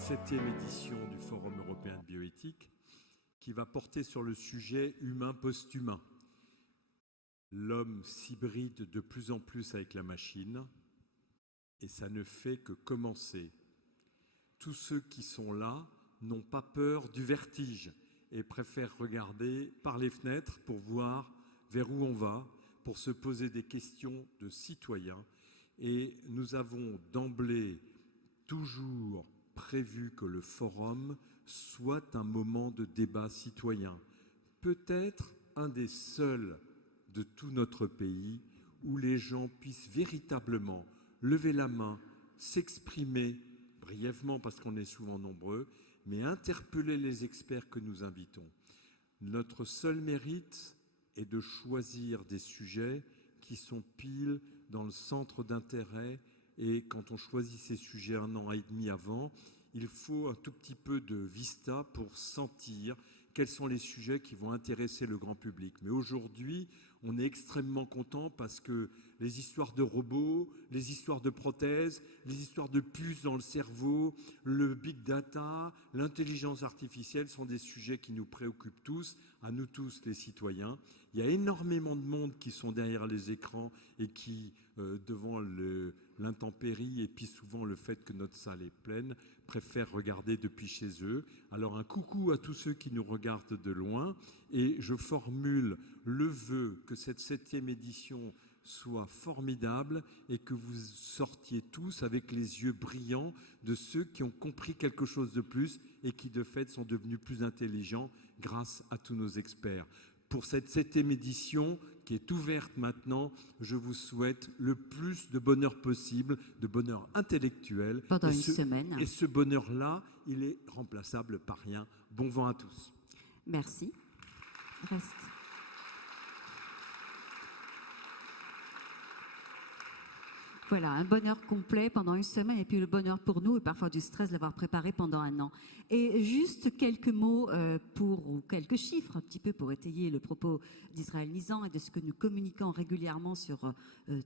7e édition du Forum européen de bioéthique qui va porter sur le sujet humain post-humain. L'homme s'hybride de plus en plus avec la machine et ça ne fait que commencer. Tous ceux qui sont là n'ont pas peur du vertige et préfèrent regarder par les fenêtres pour voir vers où on va, pour se poser des questions de citoyens. Et nous avons d'emblée toujours prévu que le forum soit un moment de débat citoyen, peut-être un des seuls de tout notre pays où les gens puissent véritablement lever la main, s'exprimer brièvement parce qu'on est souvent nombreux, mais interpeller les experts que nous invitons. Notre seul mérite est de choisir des sujets qui sont pile dans le centre d'intérêt. Et quand on choisit ces sujets 1 an et demi avant, il faut un tout petit peu de vista pour sentir quels sont les sujets qui vont intéresser le grand public. Mais aujourd'hui, on est extrêmement content parce que les histoires de robots, les histoires de prothèses, les histoires de puces dans le cerveau, le big data, l'intelligence artificielle sont des sujets qui nous préoccupent tous, à nous tous les citoyens. Il y a énormément de monde qui sont derrière les écrans et qui, devant l'intempérie et puis souvent le fait que notre salle est pleine, préfèrent regarder depuis chez eux. Alors un coucou à tous ceux qui nous regardent de loin et je formule le vœu que cette 7e édition soit formidable et que vous sortiez tous avec les yeux brillants de ceux qui ont compris quelque chose de plus et qui de fait sont devenus plus intelligents grâce à tous nos experts. Pour cette 7e édition qui est ouverte maintenant, je vous souhaite le plus de bonheur possible, de bonheur intellectuel. Pendant une semaine. Et ce bonheur-là, il est remplaçable par rien. Bon vent à tous. Merci. Reste. Voilà, un bonheur complet pendant une semaine et puis le bonheur pour nous et parfois du stress d'avoir préparé pendant 1 an. Et juste quelques mots ou quelques chiffres un petit peu pour étayer le propos d'Israël Nizan et de ce que nous communiquons régulièrement sur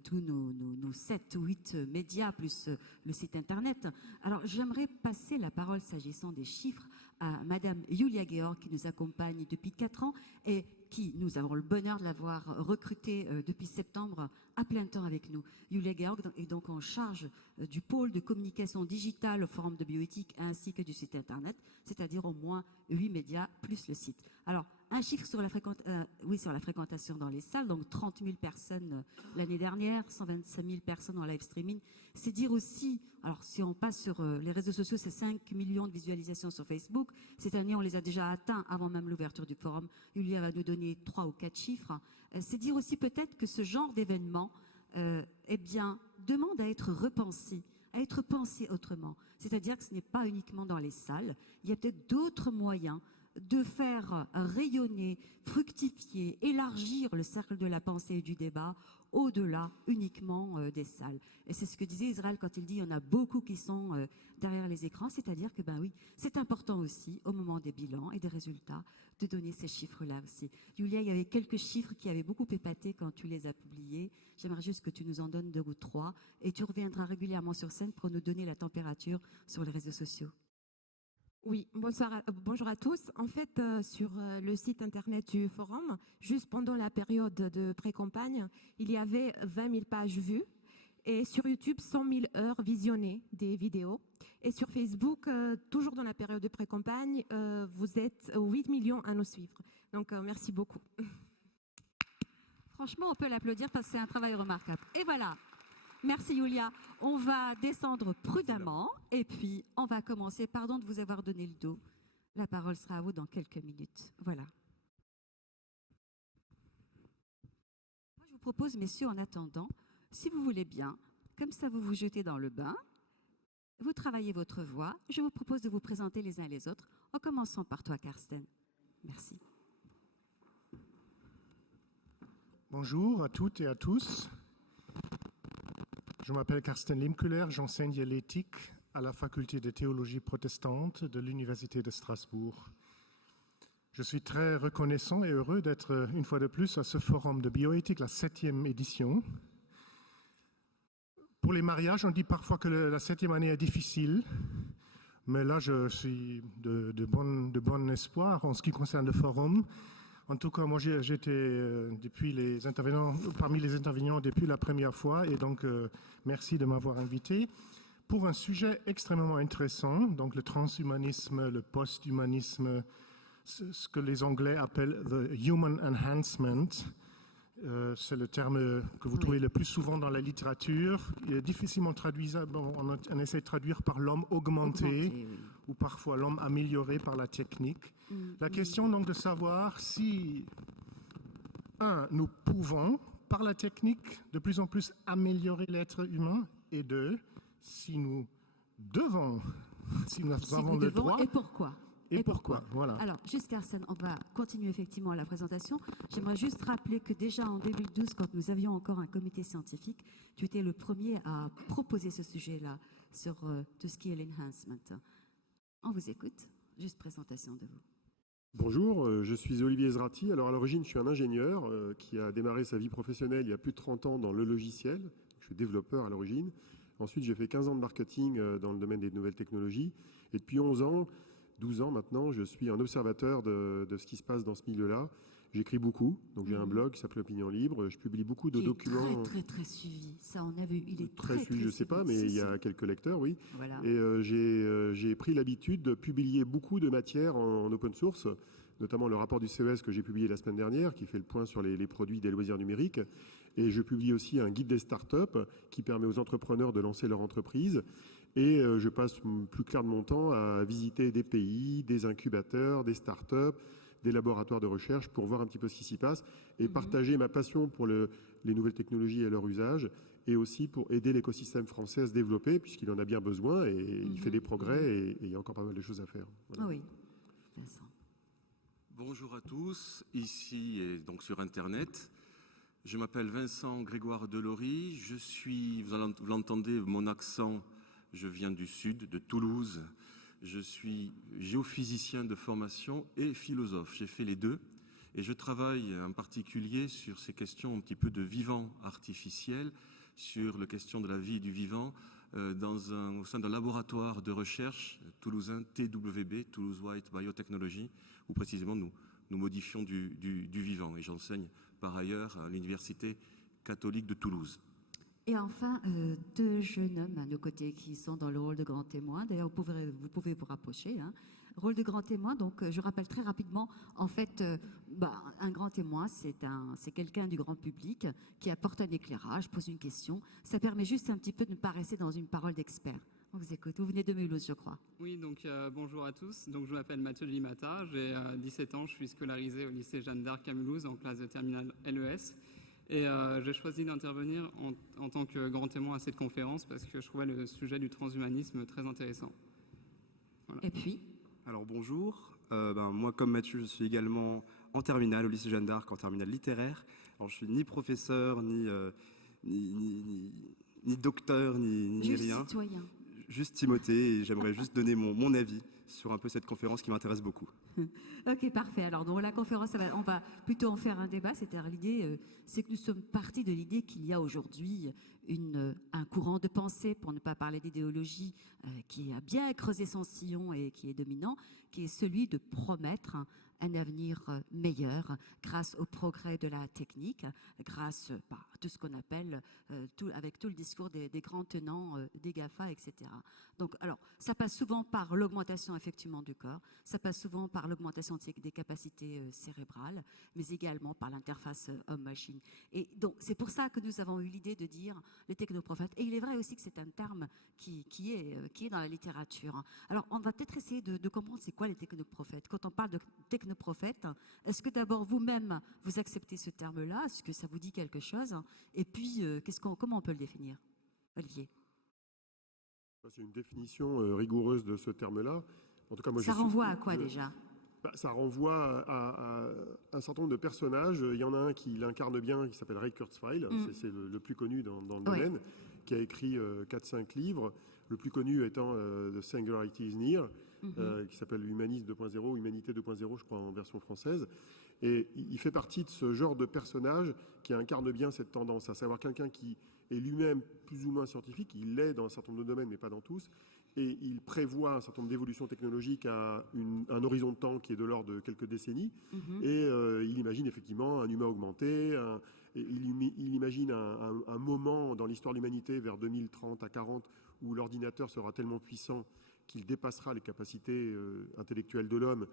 tous nos 7 ou 8 médias plus le site internet. Alors j'aimerais passer la parole s'agissant des chiffres à Madame Yulia Georg qui nous accompagne depuis 4 ans et qui, nous avons le bonheur de l'avoir recrutée depuis septembre à plein temps avec nous. Yulia Georg est donc en charge du pôle de communication digitale au Forum de bioéthique ainsi que du site internet, c'est-à-dire au moins 8 médias plus le site. Alors, un chiffre sur la fréquentation dans les salles, donc 30 000 personnes l'année dernière, 125 000 personnes en live streaming. C'est dire aussi, alors si on passe sur les réseaux sociaux, c'est 5 millions de visualisations sur Facebook. Cette année, on les a déjà atteints avant même l'ouverture du forum. Yulia va nous donner 3 ou 4 chiffres. C'est dire aussi peut-être que ce genre d'événement demande à être repensé, à être pensé autrement. C'est-à-dire que ce n'est pas uniquement dans les salles. Il y a peut-être d'autres moyens de faire rayonner, fructifier, élargir le cercle de la pensée et du débat au-delà uniquement des salles. Et c'est ce que disait Israël quand il dit il y en a beaucoup qui sont derrière les écrans, c'est-à-dire que oui, c'est important aussi au moment des bilans et des résultats de donner ces chiffres-là aussi. Yulia, il y avait quelques chiffres qui avaient beaucoup épaté quand tu les as publiés. J'aimerais juste que tu nous en donnes 2 ou 3 et tu reviendras régulièrement sur scène pour nous donner la température sur les réseaux sociaux. Oui, bonjour à tous. En fait, sur le site internet du forum, juste pendant la période de pré-campagne, il y avait 20 000 pages vues et sur YouTube, 100 000 heures visionnées des vidéos. Et sur Facebook, toujours dans la période de pré-campagne, vous êtes 8 millions à nous suivre. Donc, merci beaucoup. Franchement, on peut l'applaudir parce que c'est un travail remarquable. Et voilà. Merci Yulia. On va descendre prudemment et puis on va commencer. Pardon de vous avoir donné le dos. La parole sera à vous dans quelques minutes. Voilà. Moi, je vous propose, messieurs, en attendant, si vous voulez bien, comme ça vous vous jetez dans le bain, vous travaillez votre voix. Je vous propose de vous présenter les uns et les autres, en commençant par toi, Karsten. Merci. Bonjour à toutes et à tous. Je m'appelle Karsten Limkuler, j'enseigne l'éthique à la faculté de théologie protestante de l'Université de Strasbourg. Je suis très reconnaissant et heureux d'être une fois de plus à ce forum de bioéthique, la 7e édition. Pour les mariages, on dit parfois que la 7e année est difficile. Mais là, je suis de bon espoir en ce qui concerne le forum. En tout cas, moi, j'étais parmi les intervenants depuis la première fois, et donc merci de m'avoir invité pour un sujet extrêmement intéressant, donc le transhumanisme, le post-humanisme, ce que les Anglais appellent the human enhancement. C'est le terme que vous trouvez le plus souvent dans la littérature. Il est difficilement traduisable. On essaie de traduire par l'homme augmenté, oui, ou parfois l'homme amélioré par la technique. La question donc de savoir si, nous pouvons, par la technique, de plus en plus améliorer l'être humain, et deux, si nous devons, si nous avons le droit. Et pourquoi? Et pourquoi? Voilà. Alors, juste Carsten, on va continuer effectivement la présentation. J'aimerais juste rappeler que déjà en 2012, quand nous avions encore un comité scientifique, tu étais le premier à proposer ce sujet-là sur tout ce qui est l'enhancement. On vous écoute. Juste présentation de vous. Bonjour, je suis Olivier Zrati. Alors à l'origine, je suis un ingénieur qui a démarré sa vie professionnelle il y a plus de 30 ans dans le logiciel. Je suis développeur à l'origine. Ensuite, j'ai fait 15 ans de marketing dans le domaine des nouvelles technologies. Et depuis 12 ans maintenant, je suis un observateur de ce qui se passe dans ce milieu-là. J'écris beaucoup, donc j'ai un blog qui s'appelle Opinion Libre. Je publie beaucoup de documents. Très suivi. Ça, on a vu. Il est très suivi. Je ne sais pas, mais il y a quelques lecteurs, oui. Voilà. Et j'ai pris l'habitude de publier beaucoup de matières en open source, notamment le rapport du CES que j'ai publié la semaine dernière, qui fait le point sur les produits des loisirs numériques. Et je publie aussi un guide des startups qui permet aux entrepreneurs de lancer leur entreprise. Et je passe plus clair de mon temps à visiter des pays, des incubateurs, des startups, des laboratoires de recherche pour voir un petit peu ce qui s'y passe et partager ma passion pour les nouvelles technologies et leur usage, et aussi pour aider l'écosystème français à se développer, puisqu'il en a bien besoin et il fait des progrès et il y a encore pas mal de choses à faire. Voilà. Oh oui, Vincent. Bonjour à tous, ici et donc sur Internet. Je m'appelle Vincent Grégoire Delory. Vous l'entendez, mon accent, je viens du sud, de Toulouse. Je suis géophysicien de formation et philosophe. J'ai fait les deux et je travaille en particulier sur ces questions un petit peu de vivant artificiel, sur la question de la vie et du vivant au sein d'un laboratoire de recherche toulousain TWB, Toulouse White Biotechnology, où précisément nous modifions du vivant. Et j'enseigne par ailleurs à l'Université catholique de Toulouse. Et enfin, deux jeunes hommes à nos côtés qui sont dans le rôle de grand témoin. D'ailleurs, vous pouvez vous rapprocher. Hein. Rôle de grand témoin, donc je rappelle très rapidement, en fait, un grand témoin, c'est quelqu'un du grand public qui apporte un éclairage, pose une question. Ça permet juste un petit peu de ne pas rester dans une parole d'expert. On vous écoute. Vous venez de Mulhouse, je crois. Oui, donc bonjour à tous. Donc, je m'appelle Mathieu Limata, j'ai 17 ans, je suis scolarisé au lycée Jeanne d'Arc à Mulhouse en classe de terminale LES. Et j'ai choisi d'intervenir en tant que grand témoin à cette conférence parce que je trouvais le sujet du transhumanisme très intéressant. Voilà. Et puis Alors bonjour, moi comme Mathieu, je suis également en terminale au lycée Jeanne d'Arc, en terminale littéraire. Alors je suis ni professeur, ni docteur, ni rien. Citoyen. Juste Timothée, et j'aimerais juste donner mon avis sur un peu cette conférence qui m'intéresse beaucoup. Ok, parfait. Alors, dans la conférence, on va plutôt en faire un débat. C'est-à-dire, l'idée, c'est que nous sommes partis de l'idée qu'il y a aujourd'hui un courant de pensée, pour ne pas parler d'idéologie, qui a bien creusé son sillon et qui est dominant, qui est celui de promettre un avenir meilleur grâce au progrès de la technique, grâce à tout ce qu'on appelle, avec tout le discours des grands tenants des GAFA, etc. Donc, alors, ça passe souvent par l'augmentation effectivement du corps, ça passe souvent par l'augmentation des capacités cérébrales, mais également par l'interface homme-machine. Et donc, c'est pour ça que nous avons eu l'idée de dire les technoprophètes. Et il est vrai aussi que c'est un terme qui est dans la littérature. Alors, on va peut-être essayer de comprendre c'est quoi les technoprophètes. Quand on parle de technoprophètes, est-ce que d'abord vous-même, vous acceptez ce terme-là? Est-ce que ça vous dit quelque chose? Et puis, comment on peut le définir? Olivier? C'est une définition rigoureuse de ce terme-là. En tout cas, moi, ça renvoie à quoi déjà? Ça renvoie à un certain nombre de personnages. Il y en a un qui l'incarne bien, qui s'appelle Ray Kurzweil. C'est le plus connu dans le domaine, qui a écrit 4-5 livres. Le plus connu étant The Singularity is Near, qui s'appelle Humanisme 2.0, Humanité 2.0, je crois, en version française. Et il fait partie de ce genre de personnage qui incarne bien cette tendance, à savoir quelqu'un qui est lui-même plus ou moins scientifique, il l'est dans un certain nombre de domaines, mais pas dans tous, et il prévoit un certain nombre d'évolutions technologiques à un horizon de temps qui est de l'ordre de quelques décennies. Et il imagine effectivement un humain augmenté, il imagine un moment dans l'histoire de l'humanité vers 2030 à 40 où l'ordinateur sera tellement puissant qu'il dépassera les capacités intellectuelles de l'homme,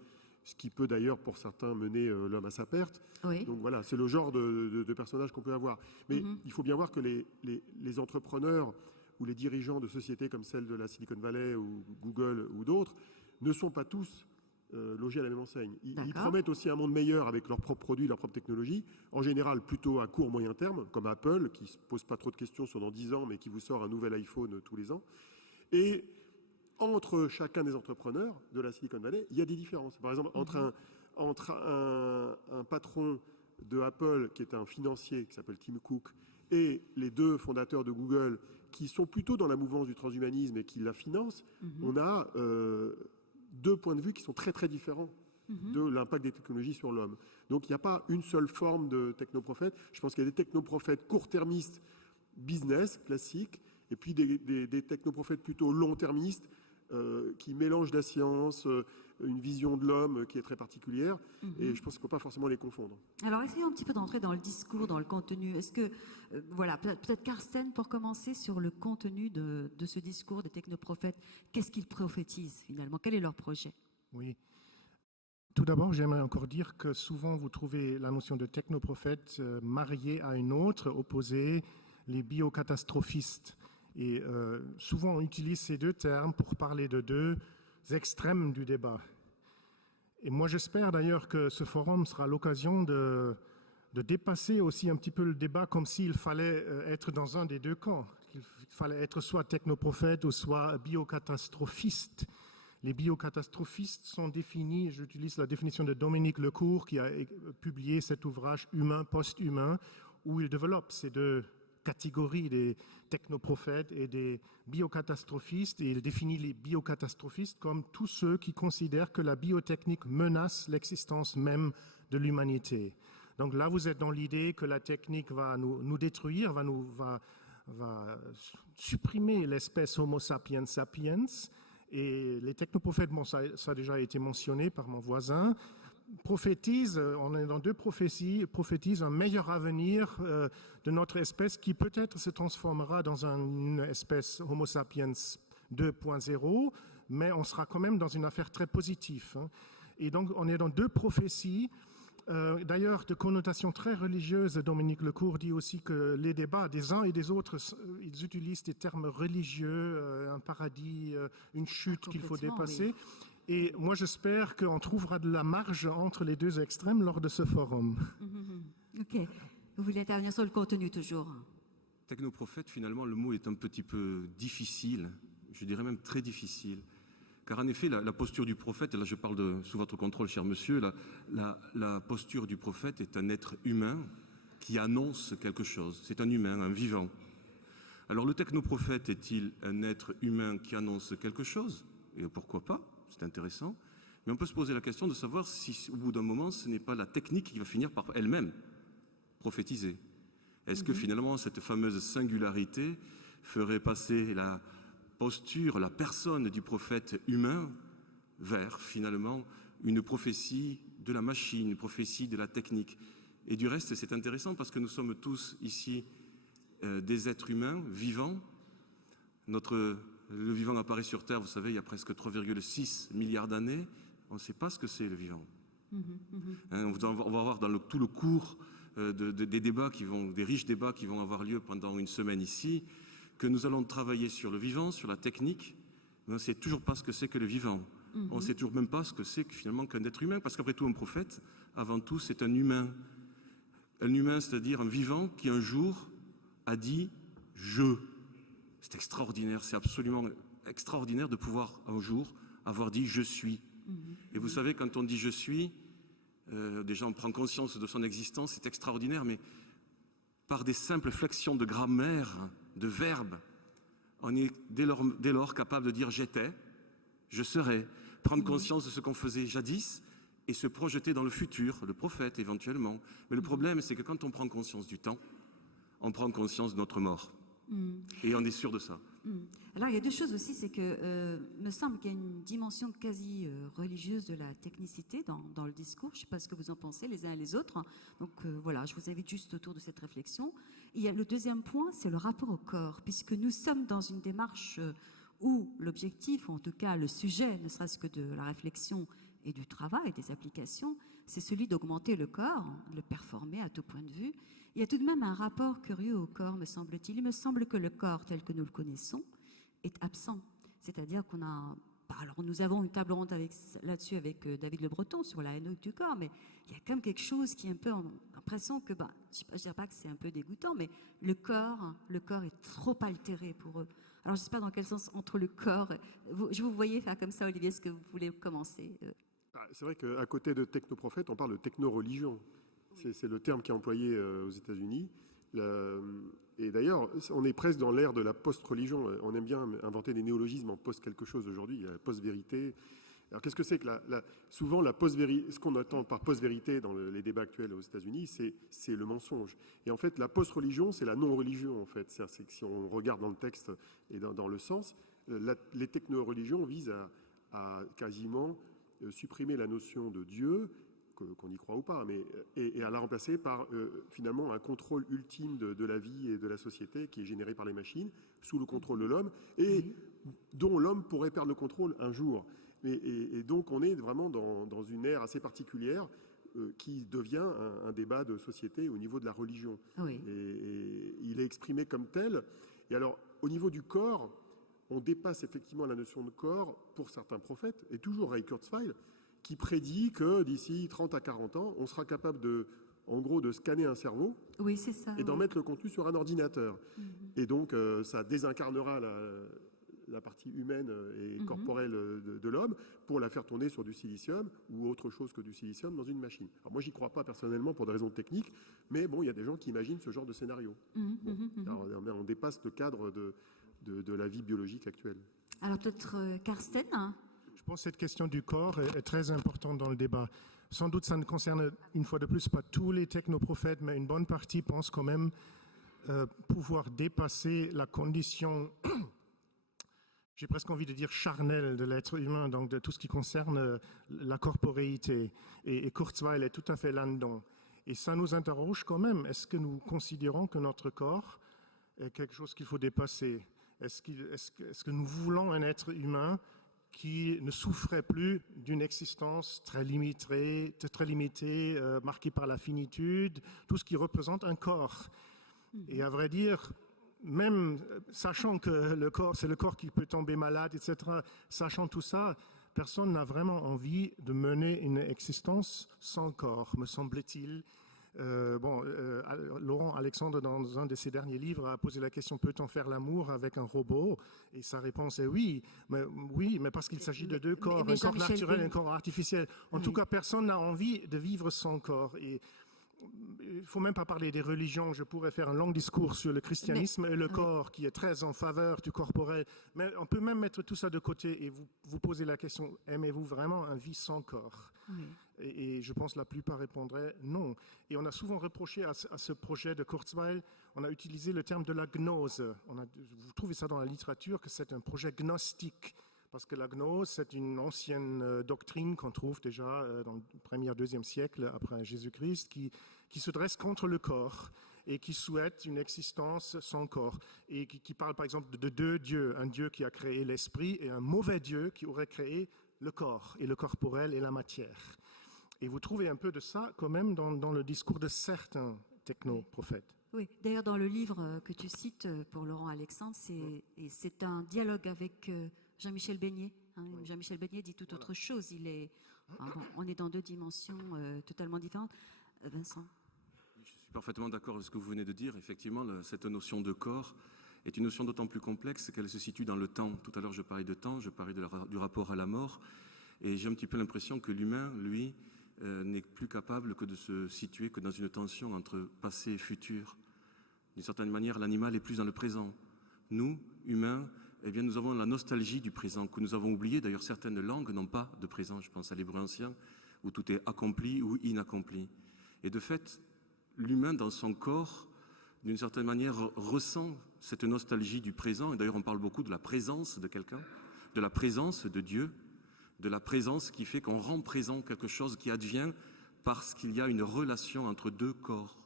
ce qui peut d'ailleurs pour certains mener l'homme à sa perte. Oui. Donc voilà, c'est le genre de personnage qu'on peut avoir. Mais il faut bien voir que les entrepreneurs ou les dirigeants de sociétés comme celle de la Silicon Valley ou Google ou d'autres ne sont pas tous logés à la même enseigne. Ils promettent aussi un monde meilleur avec leurs propres produits, leurs propres technologies, en général plutôt à court, moyen terme, comme Apple, qui ne se pose pas trop de questions sur dans 10 ans, mais qui vous sort un nouvel iPhone tous les ans. Et entre chacun des entrepreneurs de la Silicon Valley, il y a des différences. Par exemple, entre un patron de Apple, qui est un financier, qui s'appelle Tim Cook, et les deux fondateurs de Google, qui sont plutôt dans la mouvance du transhumanisme et qui la financent, on a deux points de vue qui sont très très différents de l'impact des technologies sur l'homme. Donc il n'y a pas une seule forme de technoprophète. Je pense qu'il y a des technoprophètes court-termistes, business, classiques, et puis des technoprophètes plutôt long-termistes, qui mélangent la science, une vision de l'homme qui est très particulière, et je pense qu'il ne faut pas forcément les confondre. Alors, essayons un petit peu d'entrer dans le discours, dans le contenu. Est-ce que, voilà, peut-être Carsten, pour commencer, sur le contenu de ce discours des technoprophètes, qu'est-ce qu'ils prophétisent finalement? Quel est leur projet? Oui. Tout d'abord, j'aimerais encore dire que souvent vous trouvez la notion de technoprophète mariée à une autre, opposée, les biocatastrophistes. Et souvent on utilise ces deux termes pour parler de deux extrêmes du débat. Et moi j'espère d'ailleurs que ce forum sera l'occasion de dépasser aussi un petit peu le débat comme s'il fallait être dans un des deux camps, qu'il fallait être soit technoprophète ou soit biocatastrophiste. Les biocatastrophistes sont définis, j'utilise la définition de Dominique Lecourt qui a publié cet ouvrage Humain, post-humain, où il développe ces deux catégories des technoprophètes et des biocatastrophistes, et il définit les biocatastrophistes comme tous ceux qui considèrent que la biotechnique menace l'existence même de l'humanité. Donc là, vous êtes dans l'idée que la technique va nous détruire, va supprimer l'espèce Homo sapiens sapiens, et les technoprophètes, bon, ça a déjà été mentionné par mon voisin, prophétise, on est dans deux prophéties, prophétise un meilleur avenir de notre espèce qui peut-être se transformera dans une espèce Homo sapiens 2.0, mais on sera quand même dans une affaire très positive. Et donc on est dans deux prophéties, d'ailleurs de connotation très religieuse. Dominique Lecourt dit aussi que les débats des uns et des autres, ils utilisent des termes religieux, un paradis, une chute qu'il faut dépasser. Oui. Et moi, j'espère qu'on trouvera de la marge entre les deux extrêmes lors de ce forum. Ok. Vous voulez intervenir sur le contenu toujours? Technoprophète, finalement, le mot est un petit peu difficile, je dirais même très difficile. Car en effet, la posture du prophète, et là je parle sous votre contrôle, cher monsieur, la posture du prophète est un être humain qui annonce quelque chose. C'est un humain, un vivant. Alors le technoprophète est-il un être humain qui annonce quelque chose? Et pourquoi pas? C'est intéressant. Mais on peut se poser la question de savoir si, au bout d'un moment, ce n'est pas la technique qui va finir par elle-même prophétiser. Est-ce que finalement, cette fameuse singularité ferait passer la posture, la personne du prophète humain vers, finalement, une prophétie de la machine, une prophétie de la technique? Et du reste, c'est intéressant parce que nous sommes tous ici des êtres humains vivants. Le vivant apparaît sur Terre, vous savez, il y a presque 3,6 milliards d'années. On ne sait pas ce que c'est, le vivant. On va avoir dans tout le cours des débats des riches débats qui vont avoir lieu pendant une semaine ici, que nous allons travailler sur le vivant, sur la technique. Mais on ne sait toujours pas ce que c'est que le vivant. On ne sait toujours même pas ce que c'est finalement qu'un être humain. Parce qu'après tout, un prophète, avant tout, c'est un humain. Un humain, c'est-à-dire un vivant qui un jour a dit « je ». C'est extraordinaire, c'est absolument extraordinaire de pouvoir un jour avoir dit « je suis ». Et vous savez, quand on dit « je suis », déjà on prend conscience de son existence, c'est extraordinaire, mais par des simples flexions de grammaire, de verbes, on est dès lors capable de dire « j'étais »,« je serai », prendre conscience de ce qu'on faisait jadis et se projeter dans le futur, le prophète éventuellement. Mais le problème, c'est que quand on prend conscience du temps, on prend conscience de notre mort. Et on est sûr de ça. Alors, il y a deux choses aussi, c'est que me semble qu'il y a une dimension quasi religieuse de la technicité dans le discours. Je ne sais pas ce que vous en pensez les uns et les autres. Donc voilà, je vous invite juste autour de cette réflexion. Il y a le deuxième point, c'est le rapport au corps, puisque nous sommes dans une démarche où l'objectif, ou en tout cas le sujet, ne serait-ce que de la réflexion et du travail, des applications, c'est celui d'augmenter le corps, de le performer à tout point de vue. Il y a tout de même un rapport curieux au corps, me semble-t-il. Il me semble que le corps tel que nous le connaissons est absent. C'est-à-dire qu'on a... Alors, nous avons une table ronde là-dessus avec David Le Breton sur la haine du corps, mais il y a quand même quelque chose qui est un peu l'impression que, je ne dirais pas que c'est un peu dégoûtant, mais le corps est trop altéré pour eux. Alors, je ne sais pas dans quel sens entre le corps... je vous voyais faire comme ça, Olivier, est-ce que vous voulez commencer? C'est vrai qu'à côté de technoprophète, on parle de techno-religion. C'est le terme qui est employé aux États-Unis. Et d'ailleurs, on est presque dans l'ère de la post-religion. On aime bien inventer des néologismes en post quelque chose aujourd'hui. Il y a la post-vérité. Alors qu'est-ce que c'est que souvent ce qu'on attend par post-vérité dans les débats actuels aux États-Unis, c'est le mensonge. Et en fait, la post-religion, c'est la non-religion. En fait, c'est que si on regarde dans le texte et dans le sens, les techno-religions visent à quasiment supprimer la notion de Dieu, qu'on y croit ou pas, et à la remplacer par finalement un contrôle ultime de la vie et de la société qui est généré par les machines, sous le contrôle de l'homme, et dont l'homme pourrait perdre le contrôle un jour. Et donc on est vraiment dans une ère assez particulière qui devient un débat de société au niveau de la religion. Oui. Et il est exprimé comme tel. Et alors, au niveau du corps, on dépasse effectivement la notion de corps pour certains prophètes, et toujours Ray Kurzweil, qui prédit que d'ici 30 à 40 ans, on sera capable en gros, de scanner un cerveau, oui, c'est ça, et d'en mettre le contenu sur un ordinateur. Et donc, ça désincarnera la partie humaine et corporelle de l'homme pour la faire tourner sur du silicium ou autre chose que du silicium dans une machine. Alors moi, j'y crois pas personnellement pour des raisons techniques, mais bon, il y a des gens qui imaginent ce genre de scénario. Alors, on dépasse le cadre de la vie biologique actuelle. Alors peut-être Karsten, hein? Je pense que cette question du corps est très importante dans le débat. Sans doute, ça ne concerne une fois de plus pas tous les technoprophètes, mais une bonne partie pense quand même pouvoir dépasser la condition, j'ai presque envie de dire charnelle de l'être humain, donc de tout ce qui concerne la corporéité. Et Kurzweil est tout à fait là-dedans. Et ça nous interroge quand même. Est-ce que nous considérons que notre corps est quelque chose qu'il faut dépasser? Est-ce que nous voulons un être humain qui ne souffrait plus d'une existence très limitée, marquée par la finitude, tout ce qui représente un corps. Et à vrai dire, même sachant que le corps, c'est le corps qui peut tomber malade, etc., sachant tout ça, personne n'a vraiment envie de mener une existence sans corps, me semble-t-il. Laurent Alexandre, dans un de ses derniers livres, a posé la question: peut-on faire l'amour avec un robot? Et sa réponse est oui, mais parce qu'il s'agit de deux corps, un corps naturel et un corps artificiel. En tout cas, personne n'a envie de vivre sans corps. Et il ne faut même pas parler des religions. Je pourrais faire un long discours sur le christianisme et le corps, qui est très en faveur du corporel. Mais on peut même mettre tout ça de côté et vous poser la question: aimez-vous vraiment une vie sans corps? Et je pense que la plupart répondraient non. Et on a souvent reproché à ce projet de Kurzweil, on a utilisé le terme de la gnose. Vous trouvez ça dans la littérature, que c'est un projet gnostique. Parce que la gnose, c'est une ancienne doctrine qu'on trouve déjà dans le 1er, 2e siècle après Jésus-Christ, qui se dresse contre le corps et qui souhaite une existence sans corps. Et qui parle par exemple de deux dieux, un dieu qui a créé l'esprit et un mauvais dieu qui aurait créé le corps, et le corporel et la matière. Et vous trouvez un peu de ça quand même dans le discours de certains technoprophètes. Oui, d'ailleurs dans le livre que tu cites pour Laurent Alexandre, c'est un dialogue avec Jean-Michel Beignet. Jean-Michel Beignet dit tout autre chose. On est dans deux dimensions totalement différentes. Vincent? Je suis parfaitement d'accord avec ce que vous venez de dire. Effectivement, cette notion de corps est une notion d'autant plus complexe qu'elle se situe dans le temps. Tout à l'heure, je parlais de temps, je parlais du rapport à la mort. Et j'ai un petit peu l'impression que l'humain, lui, n'est plus capable que de se situer que dans une tension entre passé et futur. D'une certaine manière, l'animal est plus dans le présent. Nous, humains, eh bien, nous avons la nostalgie du présent que nous avons oublié. D'ailleurs, certaines langues n'ont pas de présent. Je pense à l'hébreu ancien, où tout est accompli ou inaccompli. Et de fait, l'humain, dans son corps, d'une certaine manière, ressent cette nostalgie du présent. Et d'ailleurs, on parle beaucoup de la présence de quelqu'un, de la présence de Dieu, de la présence qui fait qu'on rend présent quelque chose qui advient parce qu'il y a une relation entre deux corps.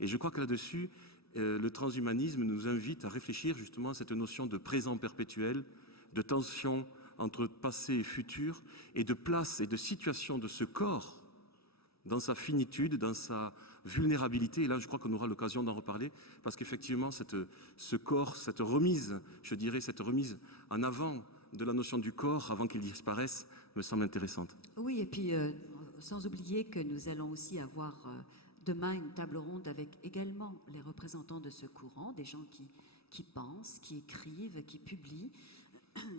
Et je crois que là-dessus, le transhumanisme nous invite à réfléchir justement à cette notion de présent perpétuel, de tension entre passé et futur, et de place et de situation de ce corps dans sa finitude, dans sa vulnérabilité. Et là, je crois qu'on aura l'occasion d'en reparler, parce qu'effectivement, ce corps, cette remise, je dirais, cette remise en avant de la notion du corps, avant qu'il disparaisse, me semble intéressante. Oui, et puis sans oublier que nous allons aussi avoir demain une table ronde avec également les représentants de ce courant, des gens qui pensent, qui écrivent, qui publient,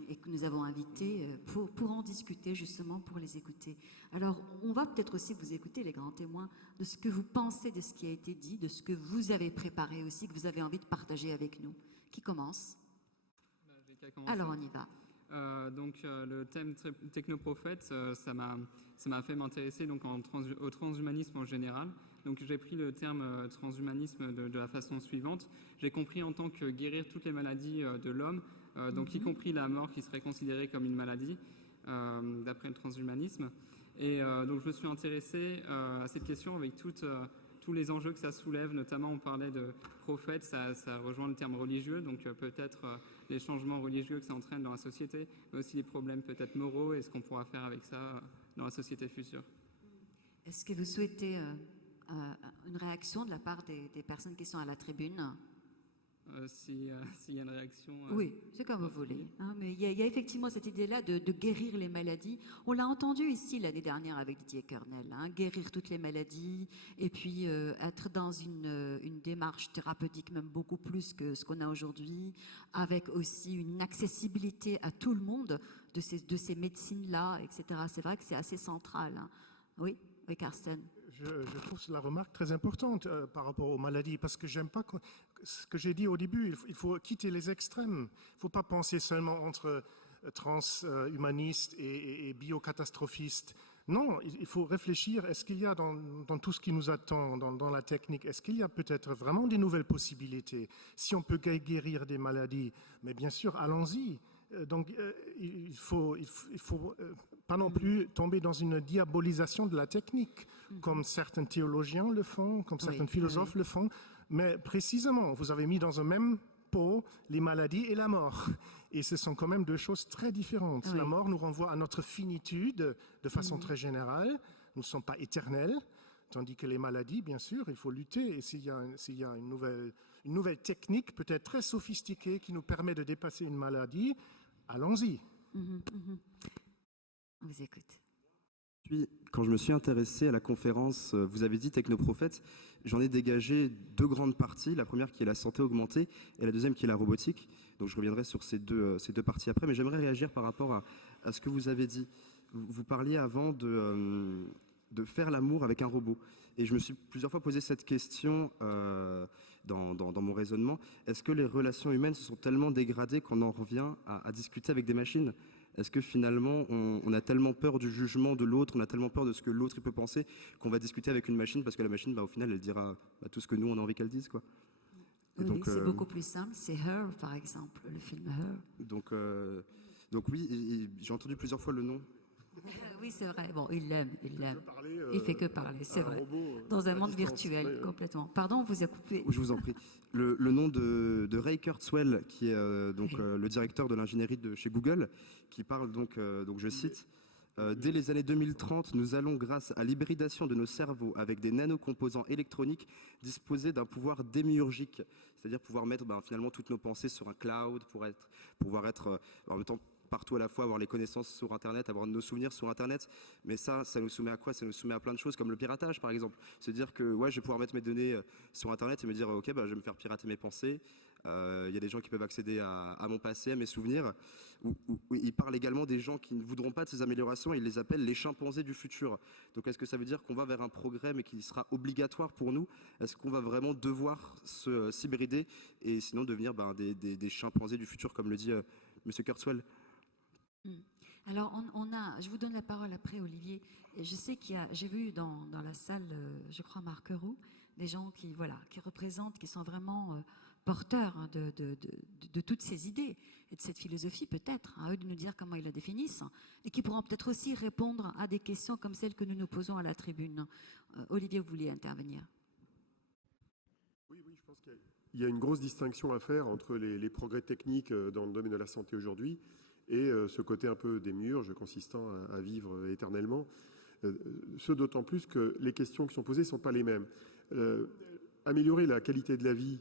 et que nous avons invités pour en discuter, justement, pour les écouter. Alors, on va peut-être aussi vous écouter, les grands témoins, de ce que vous pensez de ce qui a été dit, de ce que vous avez préparé aussi, que vous avez envie de partager avec nous. Qui commence? J'ai qu'à commencer. Alors, on y va. Le thème technoprophète, ça m'a fait m'intéresser donc au transhumanisme en général. Donc j'ai pris le terme transhumanisme de la façon suivante. J'ai compris en tant que guérir toutes les maladies de l'homme, donc y compris la mort qui serait considérée comme une maladie, d'après le transhumanisme. Et donc je me suis intéressé à cette question avec tous les enjeux que ça soulève. Notamment, on parlait de prophètes, ça rejoint le terme religieux, donc peut-être les changements religieux que ça entraîne dans la société, mais aussi les problèmes peut-être moraux et ce qu'on pourra faire avec ça dans la société future. Est-ce que vous souhaitez une réaction de la part des personnes qui sont à la tribune? S'il y a une réaction... Oui, c'est comme vous voulez. Hein, mais il y a effectivement cette idée-là de guérir les maladies. On l'a entendu ici l'année dernière avec Didier Kernel, hein, guérir toutes les maladies et puis être dans une démarche thérapeutique même beaucoup plus que ce qu'on a aujourd'hui, avec aussi une accessibilité à tout le monde de ces médecines-là, etc. C'est vrai que c'est assez central. Hein. Oui, Carsten. Je trouve la remarque très importante par rapport aux maladies, parce que j'aime pas ce que j'ai dit au début, il faut quitter les extrêmes. Il ne faut pas penser seulement entre transhumanistes et biocatastrophistes. Non, il faut réfléchir, est-ce qu'il y a dans tout ce qui nous attend, dans la technique, est-ce qu'il y a peut-être vraiment des nouvelles possibilités? Si on peut guérir des maladies, mais bien sûr, allons-y. Donc, il faut pas non plus tomber dans une diabolisation de la technique, comme certains théologiens le font, comme certains philosophes le font. Mais précisément, vous avez mis dans un même pot les maladies et la mort. Et ce sont quand même deux choses très différentes. La mort nous renvoie à notre finitude de façon très générale. Nous ne sommes pas éternels. Tandis que les maladies, bien sûr, il faut lutter. Et s'il y a une nouvelle technique, peut-être très sophistiquée, qui nous permet de dépasser une maladie, allons-y. On vous écoute. Puis, quand je me suis intéressé à la conférence, vous avez dit technoprophète, j'en ai dégagé deux grandes parties. La première qui est la santé augmentée et la deuxième qui est la robotique. Donc je reviendrai sur ces deux parties après, mais j'aimerais réagir par rapport à ce que vous avez dit. Vous parliez avant de faire l'amour avec un robot. Et je me suis plusieurs fois posé cette question dans mon raisonnement. Est-ce que les relations humaines se sont tellement dégradées qu'on en revient à discuter avec des machines ? Est-ce que finalement, on a tellement peur du jugement de l'autre, on a tellement peur de ce que l'autre peut penser, qu'on va discuter avec une machine parce que la machine, au final, elle dira tout ce que nous, on a envie qu'elle dise, quoi. Oui, donc, c'est beaucoup plus simple. C'est Her, par exemple, le film Her. Donc oui, j'ai entendu plusieurs fois le nom. Oui, c'est vrai. Bon, il l'aime. Il fait que parler, c'est vrai. Dans un monde virtuel, complètement. Pardon, on vous a coupé. Je vous en prie. Le nom de Ray Kurzweil, qui est le directeur de l'ingénierie chez Google, qui parle donc je cite, dès les années 2030, nous allons, grâce à l'hybridation de nos cerveaux avec des nanocomposants électroniques, disposer d'un pouvoir démiurgique, c'est-à-dire pouvoir mettre finalement toutes nos pensées sur un cloud, pouvoir être en même temps partout à la fois, avoir les connaissances sur Internet, avoir nos souvenirs sur Internet. Mais ça nous soumet à quoi? Ça nous soumet à plein de choses, comme le piratage, par exemple. Se dire que je vais pouvoir mettre mes données sur Internet et me dire, ok, je vais me faire pirater mes pensées. Il y a des gens qui peuvent accéder à mon passé, à mes souvenirs. Il parle également des gens qui ne voudront pas de ces améliorations. Il les appelle les chimpanzés du futur. Donc est-ce que ça veut dire qu'on va vers un progrès, mais qui sera obligatoire pour nous? Est-ce qu'on va vraiment devoir s'hybrider et sinon devenir des chimpanzés du futur, comme le dit M. Kurzweil? Alors, je vous donne la parole après, Olivier. Je sais j'ai vu dans la salle, je crois, Marc Roux, des gens qui, voilà, qui représentent, qui sont vraiment porteurs hein, de toutes ces idées et de cette philosophie peut-être, à eux de nous dire comment ils la définissent, et qui pourront peut-être aussi répondre à des questions comme celles que nous nous posons à la tribune. Olivier, vous vouliez intervenir? Oui, je pense qu'il y a une grosse distinction à faire entre les progrès techniques dans le domaine de la santé aujourd'hui et ce côté un peu démiurge consistant à vivre éternellement. Ce d'autant plus que les questions qui sont posées ne sont pas les mêmes. Améliorer la qualité de la vie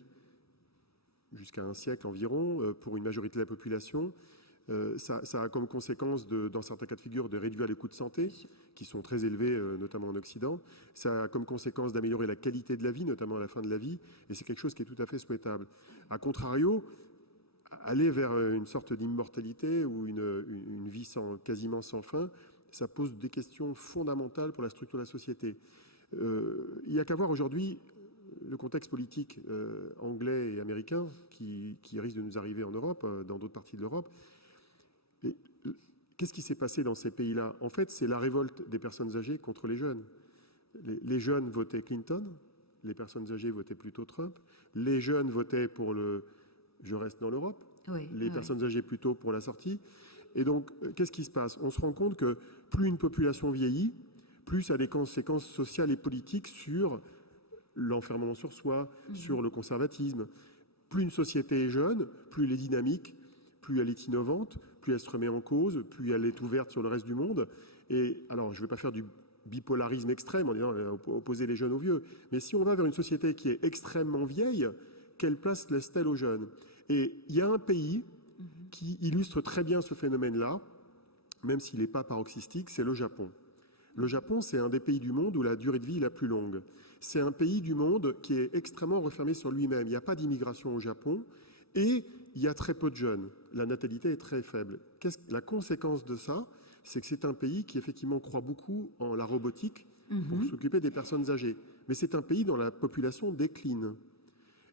jusqu'à un siècle environ pour une majorité de la population, ça a comme conséquence, dans certains cas de figure, de réduire les coûts de santé, qui sont très élevés, notamment en Occident. Ça a comme conséquence d'améliorer la qualité de la vie, notamment à la fin de la vie, et c'est quelque chose qui est tout à fait souhaitable. A contrario, aller vers une sorte d'immortalité ou une vie quasiment sans fin, ça pose des questions fondamentales pour la structure de la société. Il n'y a qu'à voir aujourd'hui le contexte politique anglais et américain qui risque de nous arriver en Europe, dans d'autres parties de l'Europe. Qu'est-ce qui s'est passé dans ces pays-là? En fait, c'est la révolte des personnes âgées contre les jeunes. Les jeunes votaient Clinton, les personnes âgées votaient plutôt Trump, les jeunes votaient pour le « je reste dans l'Europe », les personnes âgées plutôt pour la sortie. Et donc, qu'est-ce qui se passe? On se rend compte que plus une population vieillit, plus ça a des conséquences sociales et politiques sur l'enfermement sur soi, sur le conservatisme. Plus une société est jeune, plus elle est dynamique, plus elle est innovante, plus elle se remet en cause, plus elle est ouverte sur le reste du monde. Et alors, je ne vais pas faire du bipolarisme extrême en disant opposer les jeunes aux vieux, mais si on va vers une société qui est extrêmement vieille, quelle place laisse-t-elle aux jeunes? Et il y a un pays qui illustre très bien ce phénomène-là, même s'il n'est pas paroxystique, c'est le Japon. Le Japon, c'est un des pays du monde où la durée de vie est la plus longue. C'est un pays du monde qui est extrêmement refermé sur lui-même. Il n'y a pas d'immigration au Japon et il y a très peu de jeunes. La natalité est très faible. La conséquence de ça, c'est que c'est un pays qui effectivement croit beaucoup en la robotique pour s'occuper des personnes âgées. Mais c'est un pays dont la population décline.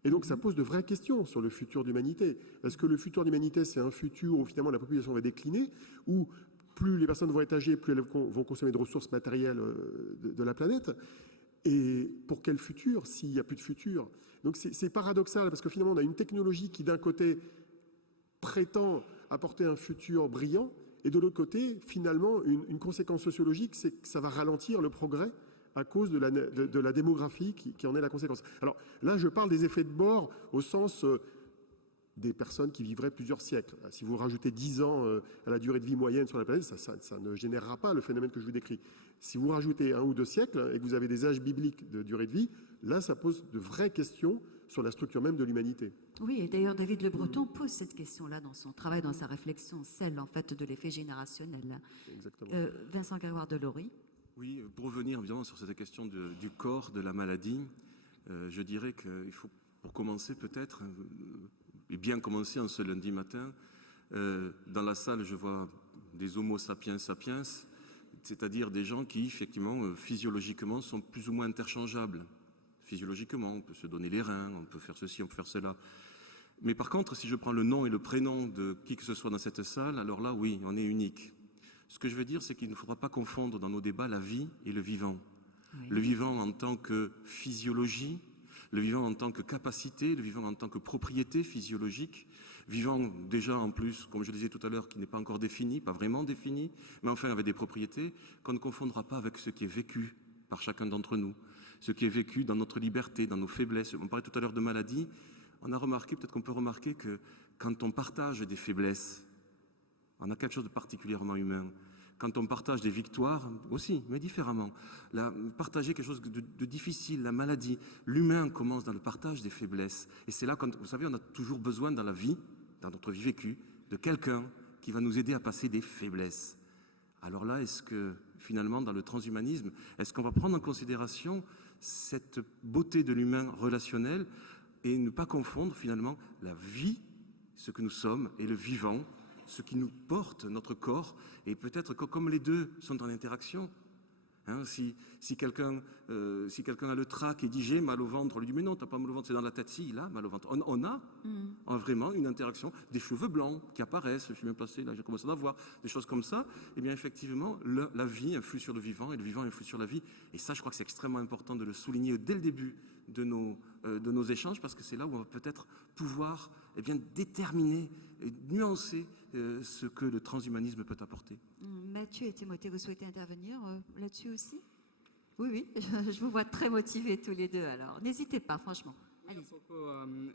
Et donc ça pose de vraies questions sur le futur de l'humanité. Est-ce que le futur de l'humanité, c'est un futur où finalement la population va décliner, ou plus les personnes vont être âgées, plus elles vont consommer de ressources matérielles de la planète? Et pour quel futur, s'il n'y a plus de futur? Donc c'est paradoxal, parce que finalement on a une technologie qui d'un côté prétend apporter un futur brillant, et de l'autre côté, finalement, une conséquence sociologique, c'est que ça va ralentir le progrès à cause de la démographie qui en est la conséquence. Alors là, je parle des effets de bord au sens des personnes qui vivraient plusieurs siècles. Si vous rajoutez 10 ans à la durée de vie moyenne sur la planète, ça ne générera pas le phénomène que je vous décris. Si vous rajoutez 1 ou 2 siècles et que vous avez des âges bibliques de durée de vie, là, ça pose de vraies questions sur la structure même de l'humanité. Oui, et d'ailleurs, David Le Breton pose cette question-là dans son travail, dans sa réflexion, celle en fait de l'effet générationnel. Exactement. Vincent Grégoire Delory. Oui, pour revenir évidemment sur cette question du corps, de la maladie, je dirais qu'il faut, pour commencer peut-être, et bien commencer en ce lundi matin, dans la salle, je vois des homo sapiens sapiens, c'est-à-dire des gens qui, effectivement, physiologiquement, sont plus ou moins interchangeables. Physiologiquement, on peut se donner les reins, on peut faire ceci, on peut faire cela. Mais par contre, si je prends le nom et le prénom de qui que ce soit dans cette salle, alors là, oui, on est unique. Ce que je veux dire, c'est qu'il ne faudra pas confondre dans nos débats la vie et le vivant. Oui. Le vivant en tant que physiologie, le vivant en tant que capacité, le vivant en tant que propriété physiologique, vivant déjà en plus, comme je le disais tout à l'heure, qui n'est pas encore défini, pas vraiment défini, mais enfin avec des propriétés qu'on ne confondra pas avec ce qui est vécu par chacun d'entre nous, ce qui est vécu dans notre liberté, dans nos faiblesses. On parlait tout à l'heure de maladie, on a remarqué, peut-être qu'on peut remarquer que quand on partage des faiblesses, on a quelque chose de particulièrement humain. Quand on partage des victoires, aussi, mais différemment. Partager quelque chose de difficile, la maladie, l'humain commence dans le partage des faiblesses. Et c'est là, vous savez, on a toujours besoin dans la vie, dans notre vie vécue, de quelqu'un qui va nous aider à passer des faiblesses. Alors là, est-ce que, finalement, dans le transhumanisme, est-ce qu'on va prendre en considération cette beauté de l'humain relationnel et ne pas confondre, finalement, la vie, ce que nous sommes, et le vivant, ce qui nous porte, notre corps, et peut-être que comme les deux sont en interaction, hein, si quelqu'un a le trac et dit j'ai mal au ventre, on lui dit mais non, t'as pas mal au ventre, c'est dans la tête, si, il a mal au ventre. On a vraiment une interaction, des cheveux blancs qui apparaissent, je suis bien placé, là j'ai commencé à voir des choses comme ça, et bien effectivement, la vie influe sur le vivant, et le vivant influe sur la vie, et ça je crois que c'est extrêmement important de le souligner dès le début de nos échanges, parce que c'est là où on va peut-être pouvoir déterminer, et nuancer ce que le transhumanisme peut apporter. Mathieu et Timothée, vous souhaitez intervenir là-dessus aussi? Oui, je vous vois très motivés tous les deux, alors n'hésitez pas, franchement. Oui,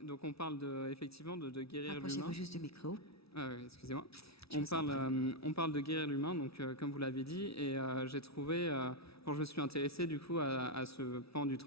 donc on parle effectivement de guérir l'humain. Rapprochez-vous juste du micro. Excusez-moi. On parle de guérir l'humain, donc comme vous l'avez dit, et j'ai trouvé, quand je me suis intéressé du coup à ce pan du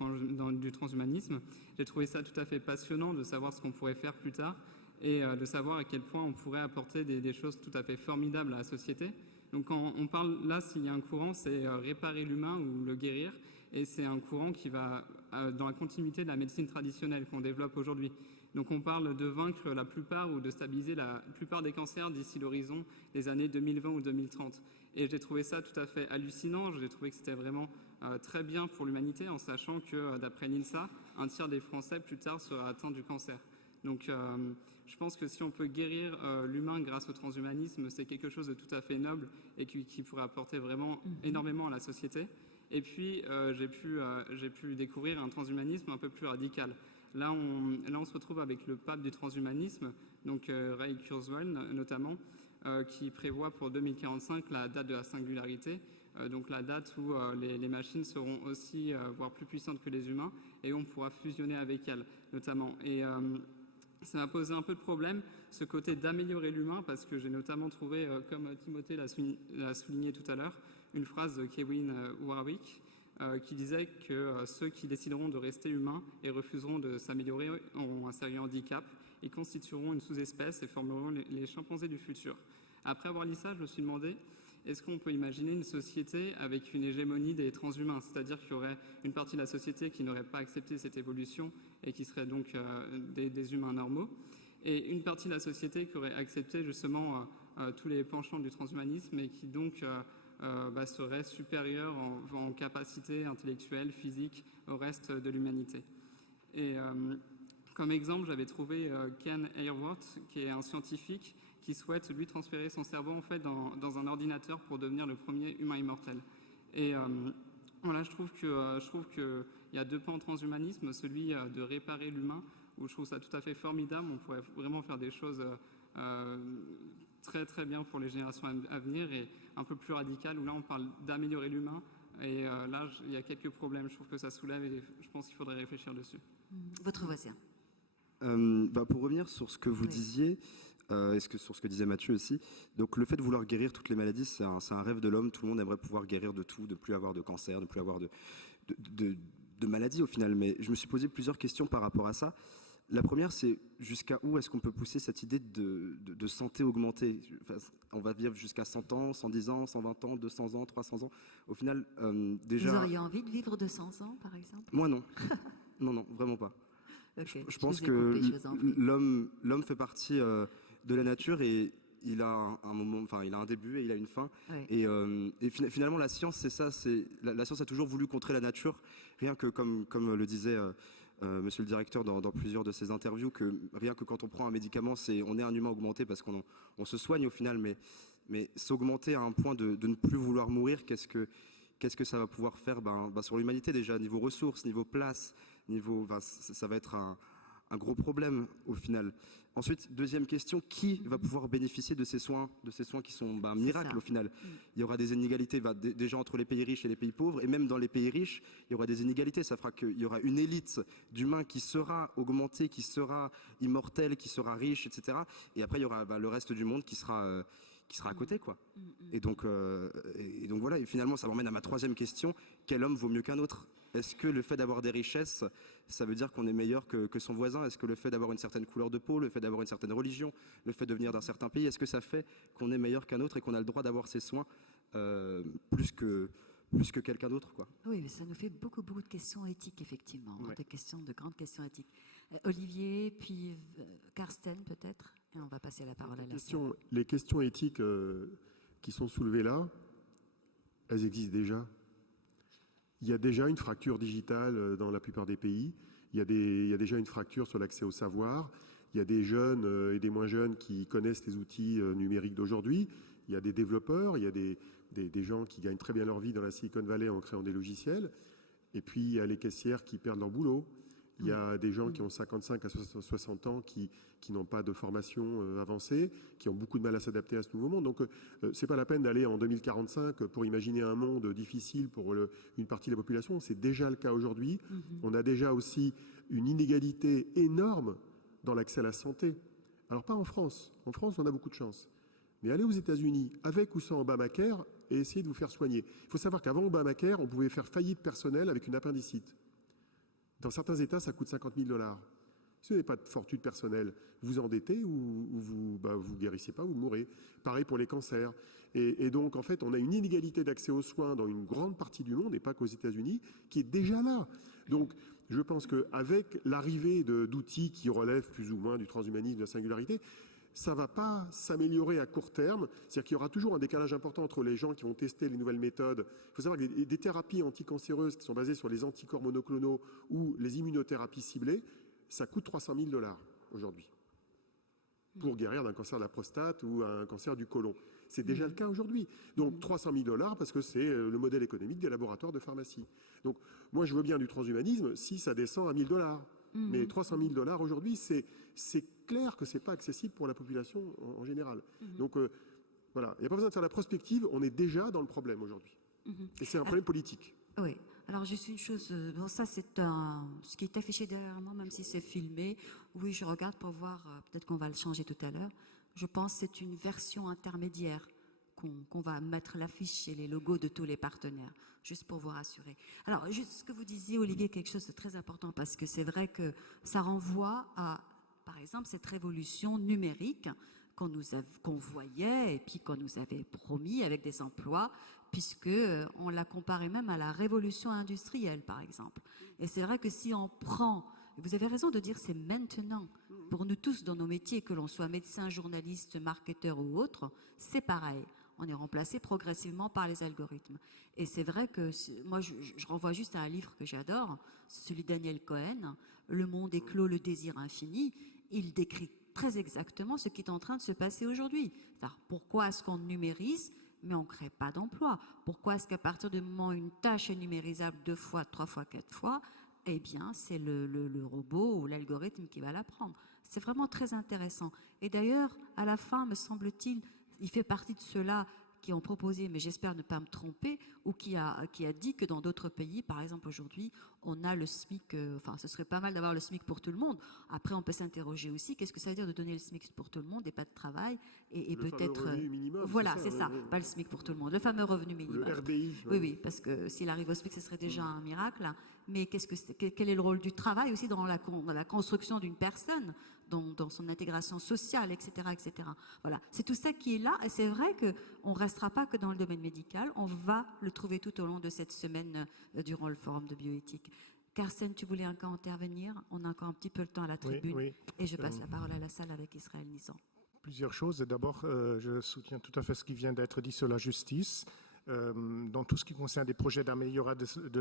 transhumanisme, j'ai trouvé ça tout à fait passionnant de savoir ce qu'on pourrait faire plus tard et de savoir à quel point on pourrait apporter des choses tout à fait formidables à la société. Donc quand on parle là, s'il y a un courant, c'est réparer l'humain ou le guérir, et c'est un courant qui va dans la continuité de la médecine traditionnelle qu'on développe aujourd'hui. Donc on parle de vaincre la plupart ou de stabiliser la plupart des cancers d'ici l'horizon des années 2020 ou 2030. Et j'ai trouvé ça tout à fait hallucinant, j'ai trouvé que c'était vraiment très bien pour l'humanité, en sachant que d'après l'INSA, un tiers des Français plus tard sera atteint du cancer. Donc je pense que si on peut guérir l'humain grâce au transhumanisme, c'est quelque chose de tout à fait noble et qui pourrait apporter vraiment énormément à la société. Et puis j'ai pu découvrir un transhumanisme un peu plus radical. Là, on se retrouve avec le pape du transhumanisme, donc Ray Kurzweil notamment, qui prévoit pour 2045 la date de la singularité, donc la date où les machines seront aussi, voire plus puissantes que les humains, et on pourra fusionner avec elles, notamment. Et ça m'a posé un peu de problème, ce côté d'améliorer l'humain, parce que j'ai notamment trouvé, comme Timothée l'a souligné tout à l'heure, une phrase de Kevin Warwick, qui disait que ceux qui décideront de rester humains et refuseront de s'améliorer ont un sérieux handicap. Ils constitueront une sous-espèce et formeront les chimpanzés du futur. Après avoir lu ça, je me suis demandé, est-ce qu'on peut imaginer une société avec une hégémonie des transhumains? C'est-à-dire qu'il y aurait une partie de la société qui n'aurait pas accepté cette évolution et qui serait donc des humains normaux, et une partie de la société qui aurait accepté justement tous les penchants du transhumanisme et qui donc serait supérieur en capacité intellectuelle, physique au reste de l'humanité. Et comme exemple, j'avais trouvé Ken Hayworth, qui est un scientifique qui souhaite lui transférer son cerveau en fait dans un ordinateur pour devenir le premier humain immortel. Et voilà, je trouve que il y a deux pans au transhumanisme, celui de réparer l'humain, où je trouve ça tout à fait formidable. On pourrait vraiment faire des choses très très bien pour les générations à venir, et un peu plus radical où là on parle d'améliorer l'humain, et là il y a quelques problèmes, je trouve que ça soulève, et je pense qu'il faudrait réfléchir dessus. Votre voisin. Pour revenir sur ce que vous disiez, sur ce que disait Mathieu aussi, donc le fait de vouloir guérir toutes les maladies, c'est un rêve de l'homme. Tout le monde aimerait pouvoir guérir de tout, de ne plus avoir de cancer, de ne plus avoir de maladies au final, mais je me suis posé plusieurs questions par rapport à ça. La première, c'est jusqu'à où est-ce qu'on peut pousser cette idée de santé augmentée? On va vivre jusqu'à 100 ans, 110 ans, 120 ans, 200 ans, 300 ans. Au final, déjà... Vous auriez envie de vivre 200 ans, par exemple? Moi, non. Non, vraiment pas. Okay. Je pense que l'homme fait partie de la nature, et il a il a un début et il a une fin. Oui. Et finalement, la science, c'est ça. La science a toujours voulu contrer la nature, rien que comme le disait... Monsieur le directeur, dans plusieurs de ses interviews, que rien que quand on prend un médicament, on est un humain augmenté parce qu'on se soigne au final, mais s'augmenter à un point de ne plus vouloir mourir, qu'est-ce que ça va pouvoir faire sur l'humanité déjà, niveau ressources, niveau place, ça va être un gros problème au final. Ensuite, deuxième question, qui va pouvoir bénéficier de ces soins qui sont miracles au final? Il y aura des inégalités déjà entre les pays riches et les pays pauvres, et même dans les pays riches, il y aura des inégalités. Ça fera qu'il y aura une élite d'humains qui sera augmentée, qui sera immortelle, qui sera riche, etc. Et après, il y aura le reste du monde qui sera à côté, quoi. Et donc voilà, et finalement, ça m'emmène à ma troisième question. Quel homme vaut mieux qu'un autre? Est-ce que le fait d'avoir des richesses, ça veut dire qu'on est meilleur que son voisin? Est-ce que le fait d'avoir une certaine couleur de peau, le fait d'avoir une certaine religion, le fait de venir d'un certain pays, est-ce que ça fait qu'on est meilleur qu'un autre et qu'on a le droit d'avoir ces soins plus que quelqu'un d'autre, quoi? Oui, mais ça nous fait beaucoup de questions éthiques, effectivement, de grandes questions éthiques. Olivier, puis Karsten, peut-être, et on va passer la parole à la Les questions éthiques qui sont soulevées là, elles existent déjà. Il y a déjà une fracture digitale dans la plupart des pays. Il y a déjà une fracture sur l'accès au savoir. Il y a des jeunes et des moins jeunes qui connaissent les outils numériques d'aujourd'hui. Il y a des développeurs, il y a des gens qui gagnent très bien leur vie dans la Silicon Valley en créant des logiciels. Et puis, il y a les caissières qui perdent leur boulot. Il y a des gens qui ont 55 à 60 ans qui n'ont pas de formation avancée, qui ont beaucoup de mal à s'adapter à ce nouveau monde. Donc, c'est pas la peine d'aller en 2045 pour imaginer un monde difficile pour une partie de la population. C'est déjà le cas aujourd'hui. On a déjà aussi une inégalité énorme dans l'accès à la santé. Alors, pas en France. En France, on a beaucoup de chance. Mais allez aux États-Unis, avec ou sans Obamacare, et essayez de vous faire soigner. Il faut savoir qu'avant Obamacare, on pouvait faire faillite personnelle avec une appendicite. Dans certains États, ça coûte 50 000 $. Si vous n'avez pas de fortune personnelle, vous endettez ou vous guérissez pas, vous mourrez. Pareil pour les cancers. Et donc, en fait, on a une inégalité d'accès aux soins dans une grande partie du monde, et pas qu'aux États-Unis, qui est déjà là. Donc, je pense qu'avec l'arrivée d'outils qui relèvent plus ou moins du transhumanisme, de la singularité, ça ne va pas s'améliorer à court terme. C'est-à-dire qu'il y aura toujours un décalage important entre les gens qui vont tester les nouvelles méthodes. Il faut savoir que des thérapies anticancéreuses qui sont basées sur les anticorps monoclonaux ou les immunothérapies ciblées, ça coûte 300 000 $ aujourd'hui pour guérir d'un cancer de la prostate ou un cancer du côlon. C'est déjà le cas aujourd'hui. Donc 300 000 $ parce que c'est le modèle économique des laboratoires de pharmacie. Donc moi je veux bien du transhumanisme si ça descend à 1 000 $. Mais 300 000 $ aujourd'hui, c'est clair que ce n'est pas accessible pour la population en général. Donc voilà, il n'y a pas besoin de faire la prospective, on est déjà dans le problème aujourd'hui. Et c'est un problème politique. Oui. Alors, juste une chose, bon, ça c'est ce qui est affiché derrière moi, même si c'est filmé. Oui, je regarde pour voir, peut-être qu'on va le changer tout à l'heure. Je pense que c'est une version intermédiaire qu'on va mettre l'affiche et les logos de tous les partenaires, juste pour vous rassurer. Alors, juste ce que vous disiez, Olivier, quelque chose de très important, parce que c'est vrai que ça renvoie à, par exemple, cette révolution numérique qu'on voyait et puis qu'on nous avait promis avec des emplois, puisque on l'a comparé même à la révolution industrielle, par exemple. Et c'est vrai que si on prend, vous avez raison de dire c'est maintenant, pour nous tous dans nos métiers, que l'on soit médecin, journaliste, marketeur ou autre, c'est pareil. On est remplacé progressivement par les algorithmes. Et c'est vrai que, moi je renvoie juste à un livre que j'adore, celui de Daniel Cohen, Le monde éclos, le désir infini. Il décrit très exactement ce qui est en train de se passer aujourd'hui. Pourquoi est-ce qu'on numérise mais on ne crée pas d'emploi? Pourquoi est-ce qu'à partir du moment où une tâche est numérisable 2 fois, 3 fois, 4 fois, eh bien, c'est le robot ou l'algorithme qui va la prendre. C'est vraiment très intéressant. Et d'ailleurs, à la fin, me semble-t-il, il fait partie de ceux-là qui ont proposé, mais j'espère ne pas me tromper, ou qui a dit que dans d'autres pays, par exemple aujourd'hui, on a le SMIC, enfin ce serait pas mal d'avoir le SMIC pour tout le monde. Après, on peut s'interroger aussi, qu'est-ce que ça veut dire de donner le SMIC pour tout le monde et pas de travail, et peut-être... Voilà, c'est ça, pas le SMIC pour tout le monde, le fameux revenu minimum. Le RBI. Oui, oui, parce que s'il arrive au SMIC, ce serait déjà un miracle. Mais quel est le rôle du travail aussi dans la construction d'une personne, dans son intégration sociale, etc., etc. Voilà, c'est tout ça qui est là, et c'est vrai qu'on ne restera pas que dans le domaine médical, on va le trouver tout au long de cette semaine durant le forum de bioéthique. Carsten, tu voulais encore intervenir? On a encore un petit peu le temps à la tribune, oui. Et je passe la parole à la salle avec Israël Nissan. Plusieurs choses. D'abord, je soutiens tout à fait ce qui vient d'être dit sur la justice. Dans tout ce qui concerne des projets d'amélioration de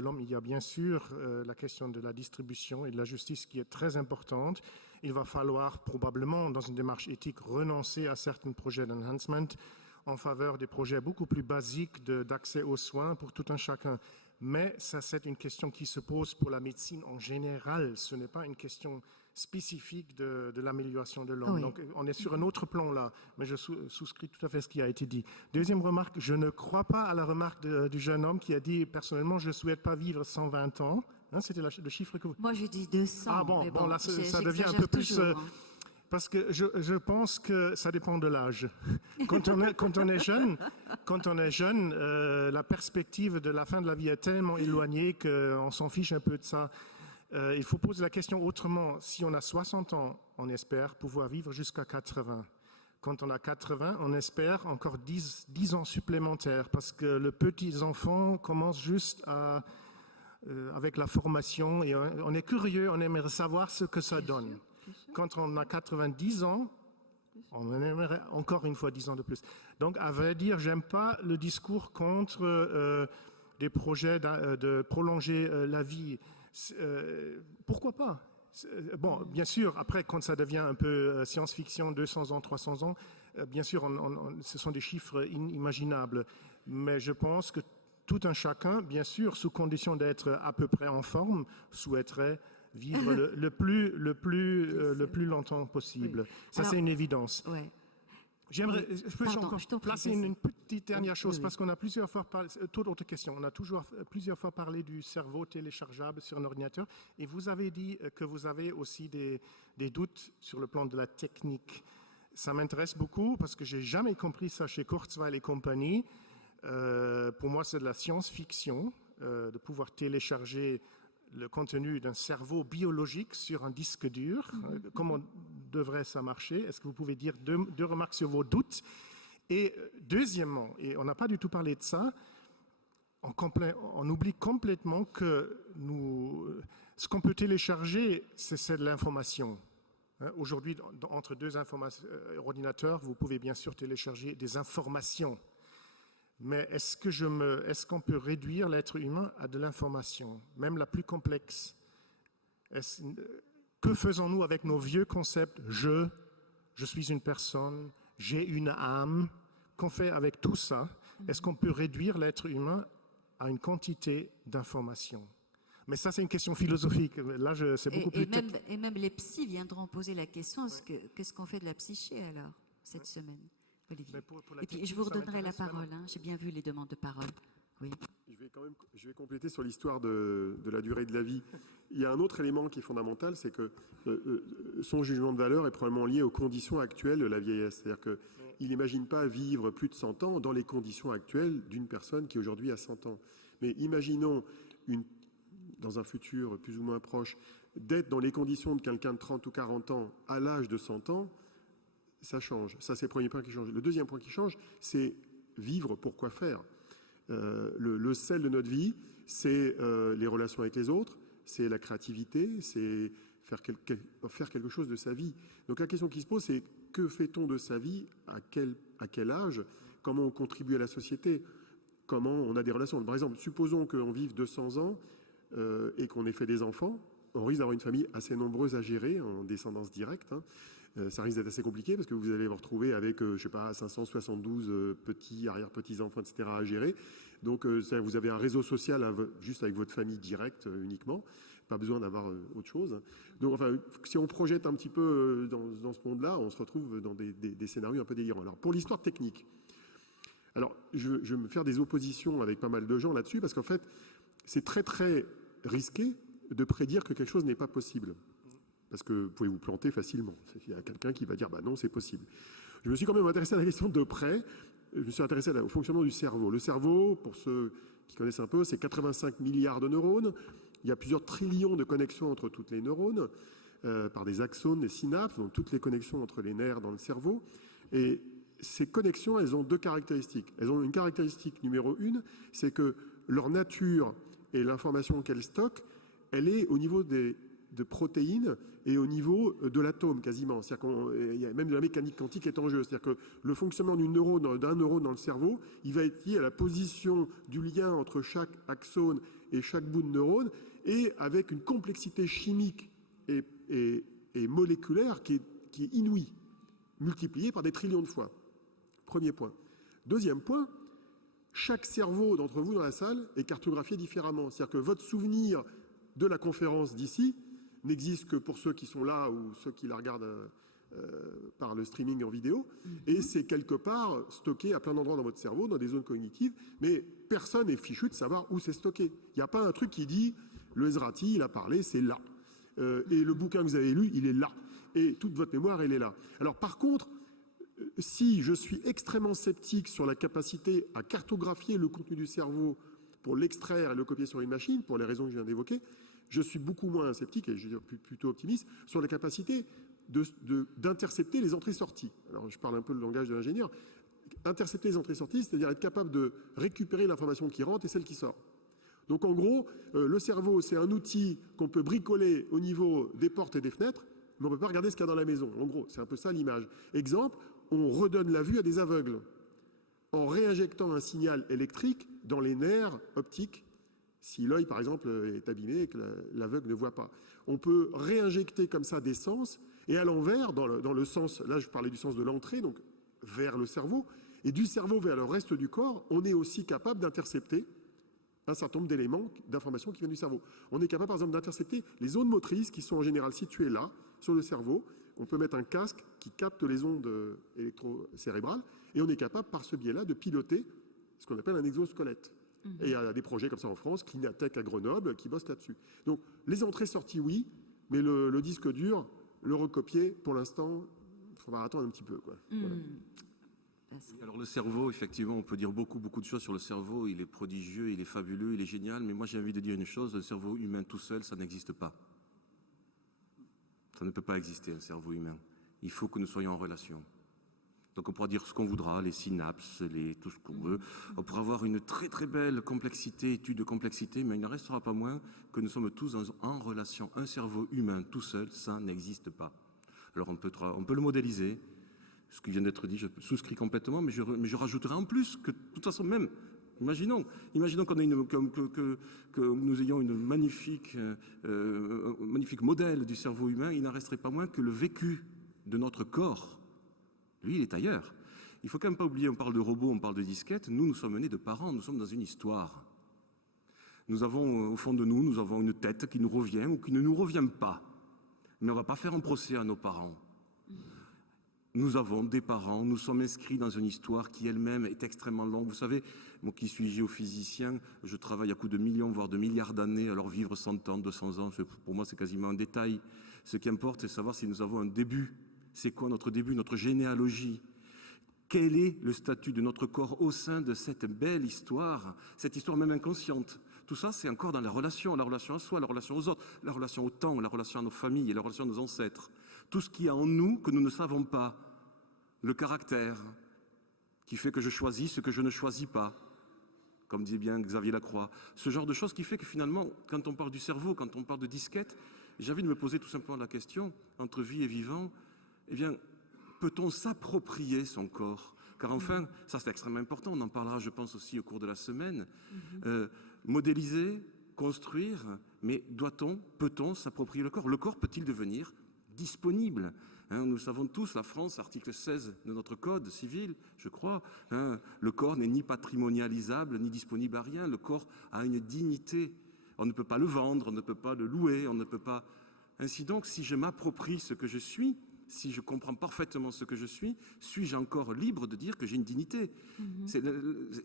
l'homme, il y a bien sûr la question de la distribution et de la justice qui est très importante. Il va falloir probablement, dans une démarche éthique, renoncer à certains projets d'enhancement en faveur des projets beaucoup plus basiques d'accès aux soins pour tout un chacun. Mais ça, c'est une question qui se pose pour la médecine en général. Ce n'est pas une question spécifique de l'amélioration de l'homme. Oui. Donc, on est sur un autre plan là, mais je souscris tout à fait à ce qui a été dit. Deuxième remarque, je ne crois pas à la remarque du jeune homme qui a dit, personnellement, je ne souhaite pas vivre 120 ans. Hein, c'était le chiffre que vous... Moi, je dis 200. Ah bon, là, ça devient un peu plus... Parce que je pense que ça dépend de l'âge. Quand on est jeune, la perspective de la fin de la vie est tellement éloignée qu'on s'en fiche un peu de ça. Il faut poser la question autrement. Si on a 60 ans, on espère pouvoir vivre jusqu'à 80. Quand on a 80, on espère encore 10 ans supplémentaires parce que le petit enfant commence juste avec la formation et on est curieux, on aimerait savoir ce que ça donne. Quand on a 90 ans, on aimerait encore une fois 10 ans de plus. Donc, à vrai dire, j'aime pas le discours contre des projets de prolonger la vie. Pourquoi pas? Bon, bien sûr, après, quand ça devient un peu science-fiction, 200 ans, 300 ans, bien sûr, ce sont des chiffres inimaginables. Mais je pense que tout un chacun, bien sûr, sous condition d'être à peu près en forme, souhaiterait vivre le plus longtemps possible. Oui. Ça, Alors, c'est une évidence. Ouais. J'aimerais, je peux Pardon, encore je t'en prie, placer vas-y. une petite dernière chose, Oui. parce qu'on a plusieurs fois parlé, toute autre question, on a toujours plusieurs fois parlé du cerveau téléchargeable sur un ordinateur, et vous avez dit que vous avez aussi des doutes sur le plan de la technique. Ça m'intéresse beaucoup, parce que j'ai jamais compris ça chez Kurzweil et compagnie. Pour moi, c'est de la science-fiction, de pouvoir télécharger le contenu d'un cerveau biologique sur un disque dur. Comment devrait ça marcher? Est-ce que vous pouvez dire deux remarques sur vos doutes? Et deuxièmement, et on n'a pas du tout parlé de ça, on oublie complètement que ce qu'on peut télécharger, c'est de l'information. Aujourd'hui, entre deux ordinateurs, vous pouvez bien sûr télécharger des informations. Mais est-ce qu'on peut réduire l'être humain à de l'information, même la plus complexe? Que faisons-nous avec nos vieux concepts? Je suis une personne, j'ai une âme. Qu'on fait avec tout ça? Est-ce qu'on peut réduire l'être humain à une quantité d'informations? Mais ça, c'est une question philosophique. Là, c'est beaucoup plus technique. Et même les psys viendront poser la question, qu'est-ce qu'on fait de la psyché alors, cette semaine, Olivier? Pour la Et puis, technique, je vous ça redonnerai la m'intéresse parole. vraiment. J'ai bien vu les demandes de parole. Oui. Je vais compléter sur l'histoire de la durée de la vie. Il y a un autre élément qui est fondamental, c'est que son jugement de valeur est probablement lié aux conditions actuelles de la vieillesse. C'est-à-dire qu'il n'imagine pas vivre plus de 100 ans dans les conditions actuelles d'une personne qui aujourd'hui a 100 ans. Mais imaginons, dans un futur plus ou moins proche, d'être dans les conditions de quelqu'un de 30 ou 40 ans à l'âge de 100 ans, ça change. Ça, c'est le premier point qui change. Le deuxième point qui change, c'est vivre pour quoi faire. Le sel de notre vie, c'est les relations avec les autres, c'est la créativité, c'est faire quelque chose de sa vie. Donc la question qui se pose, c'est que fait-on de sa vie, à quel âge, comment on contribue à la société, comment on a des relations. Par exemple, supposons qu'on vive 200 ans et qu'on ait fait des enfants, on risque d'avoir une famille assez nombreuse à gérer en descendance directe. Ça risque d'être assez compliqué parce que vous allez vous retrouver avec, 572 petits, arrière-petits-enfants, etc. à gérer. Donc, vous avez un réseau social juste avec votre famille directe uniquement. Pas besoin d'avoir autre chose. Donc, enfin, si on projette un petit peu dans ce monde-là, on se retrouve dans des scénarios un peu délirants. Alors, pour l'histoire technique, alors, je vais me faire des oppositions avec pas mal de gens là-dessus parce qu'en fait, c'est très, très risqué de prédire que quelque chose n'est pas possible. Parce que vous pouvez vous planter facilement. Il y a quelqu'un qui va dire bah non, c'est possible. Je me suis quand même intéressé à la question de près. Je me suis intéressé au fonctionnement du cerveau. Le cerveau, pour ceux qui connaissent un peu, c'est 85 milliards de neurones. Il y a plusieurs trillions de connexions entre toutes les neurones, par des axones, des synapses, donc toutes les connexions entre les nerfs dans le cerveau. Et ces connexions, elles ont deux caractéristiques. Elles ont une caractéristique numéro 1, c'est que leur nature et l'information qu'elles stockent, elle est au niveau de protéines et au niveau de l'atome quasiment. C'est-à-dire qu'il y a même de la mécanique quantique qui est en jeu. C'est-à-dire que le fonctionnement d'un neurone dans le cerveau, il va être lié à la position du lien entre chaque axone et chaque bout de neurone et avec une complexité chimique et moléculaire qui est inouïe, multipliée par des trillions de fois. Premier point. Deuxième point, chaque cerveau d'entre vous dans la salle est cartographié différemment. C'est-à-dire que votre souvenir de la conférence d'ici n'existe que pour ceux qui sont là ou ceux qui la regardent par le streaming en vidéo. Et c'est quelque part stocké à plein d'endroits dans votre cerveau, dans des zones cognitives, mais personne n'est fichu de savoir où c'est stocké. Il n'y a pas un truc qui dit le Ezrati, il a parlé, c'est là. Et le bouquin que vous avez lu, il est là. Et toute votre mémoire, elle est là. Alors par contre, si je suis extrêmement sceptique sur la capacité à cartographier le contenu du cerveau pour l'extraire et le copier sur une machine, pour les raisons que je viens d'évoquer, je suis beaucoup moins sceptique, et je veux dire plutôt optimiste, sur la capacité d'intercepter les entrées-sorties. Alors je parle un peu le langage de l'ingénieur. Intercepter les entrées-sorties, c'est-à-dire être capable de récupérer l'information qui rentre et celle qui sort. Donc en gros, le cerveau, c'est un outil qu'on peut bricoler au niveau des portes et des fenêtres, mais on ne peut pas regarder ce qu'il y a dans la maison. En gros, c'est un peu ça l'image. Exemple, on redonne la vue à des aveugles en réinjectant un signal électrique dans les nerfs optiques si l'œil, par exemple, est abîmé et que l'aveugle ne voit pas. On peut réinjecter comme ça des sens, et à l'envers, dans le sens, là je parlais du sens de l'entrée, donc vers le cerveau, et du cerveau vers le reste du corps, on est aussi capable d'intercepter un certain nombre d'éléments, d'informations qui viennent du cerveau. On est capable, par exemple, d'intercepter les zones motrices qui sont en général situées là, sur le cerveau. On peut mettre un casque qui capte les ondes électrocérébrales et on est capable, par ce biais-là, de piloter ce qu'on appelle un exosquelette. Et il y a des projets comme ça en France, Clinatech à Grenoble, qui bossent là-dessus. Donc, les entrées-sorties, oui, mais le disque dur, le recopier, pour l'instant, il faudra attendre un petit peu, quoi. Voilà. Alors le cerveau, effectivement, on peut dire beaucoup de choses sur le cerveau. Il est prodigieux, il est fabuleux, il est génial. Mais moi, j'ai envie de dire une chose, le cerveau humain tout seul, ça n'existe pas. Ça ne peut pas exister, un cerveau humain. Il faut que nous soyons en relation. Donc on pourra dire ce qu'on voudra, les synapses, tout ce qu'on veut. On pourra avoir une très très belle complexité, étude de complexité, mais il n'en restera pas moins que nous sommes tous en relation. Un cerveau humain tout seul, ça n'existe pas. Alors on peut le modéliser. Ce qui vient d'être dit, je souscris complètement, mais je rajouterai en plus que, de toute façon, même, imaginons qu'on que nous ayons un magnifique modèle du cerveau humain, il n'en resterait pas moins que le vécu de notre corps, lui, il est ailleurs. Il faut quand même pas oublier, on parle de robots, on parle de disquettes, nous sommes nés de parents, nous sommes dans une histoire. Nous avons, au fond de nous avons une tête qui nous revient ou qui ne nous revient pas. Mais on ne va pas faire un procès à nos parents. Nous avons des parents, nous sommes inscrits dans une histoire qui elle-même est extrêmement longue. Vous savez, moi qui suis géophysicien, je travaille à coups de millions, voire de milliards d'années, alors vivre 100 ans, 200 ans, pour moi c'est quasiment un détail. Ce qui importe, c'est savoir si nous avons un début. C'est quoi notre début, notre généalogie? Quel est le statut de notre corps au sein de cette belle histoire, cette histoire même inconsciente? Tout ça, c'est encore dans la relation à soi, la relation aux autres, la relation au temps, la relation à nos familles et la relation à nos ancêtres. Tout ce qu'il y a en nous que nous ne savons pas. Le caractère qui fait que je choisis ce que je ne choisis pas, comme dit bien Xavier Lacroix. Ce genre de choses qui fait que finalement, quand on parle du cerveau, quand on parle de disquette, j'ai envie de me poser tout simplement la question, entre vie et vivant, eh bien, peut-on s'approprier son corps? Car enfin, ça c'est extrêmement important, on en parlera je pense aussi au cours de la semaine. Modéliser, construire, mais peut-on s'approprier le corps? Le corps peut-il devenir disponible? Nous savons tous, la France, article 16 de notre code civil, je crois, le corps n'est ni patrimonialisable, ni disponible à rien. Le corps a une dignité. On ne peut pas le vendre, on ne peut pas le louer, on ne peut pas... Ainsi donc, si je m'approprie ce que je suis, si je comprends parfaitement ce que je suis-je encore libre de dire que j'ai une dignité?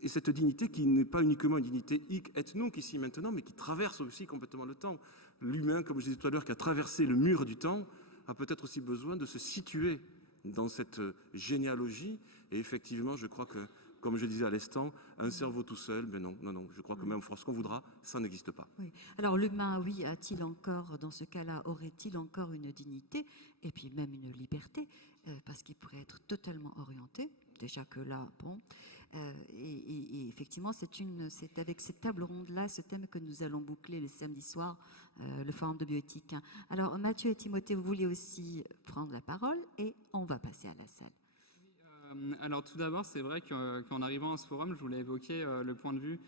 Et cette dignité qui n'est pas uniquement une dignité hic et nunc ici maintenant, mais qui traverse aussi complètement le temps. L'humain, comme je disais tout à l'heure, qui a traversé le mur du temps, a peut-être aussi besoin de se situer dans cette généalogie. Et effectivement, je crois que, comme je disais à l'instant, un cerveau tout seul, ben non. Je crois que même ce qu'on voudra, ça n'existe pas. Oui. Alors l'humain, oui, a-t-il encore, dans ce cas-là, aurait-il encore une dignité et puis même une liberté, parce qu'il pourrait être totalement orienté. Déjà que là, bon. Et effectivement, c'est avec cette table ronde-là, ce thème que nous allons boucler le samedi soir, le forum de bioéthique. Alors, Mathieu et Timothée, vous vouliez aussi prendre la parole et on va passer à la salle. Alors, tout d'abord, c'est vrai qu'en arrivant à ce forum, je voulais évoquer le point de vue,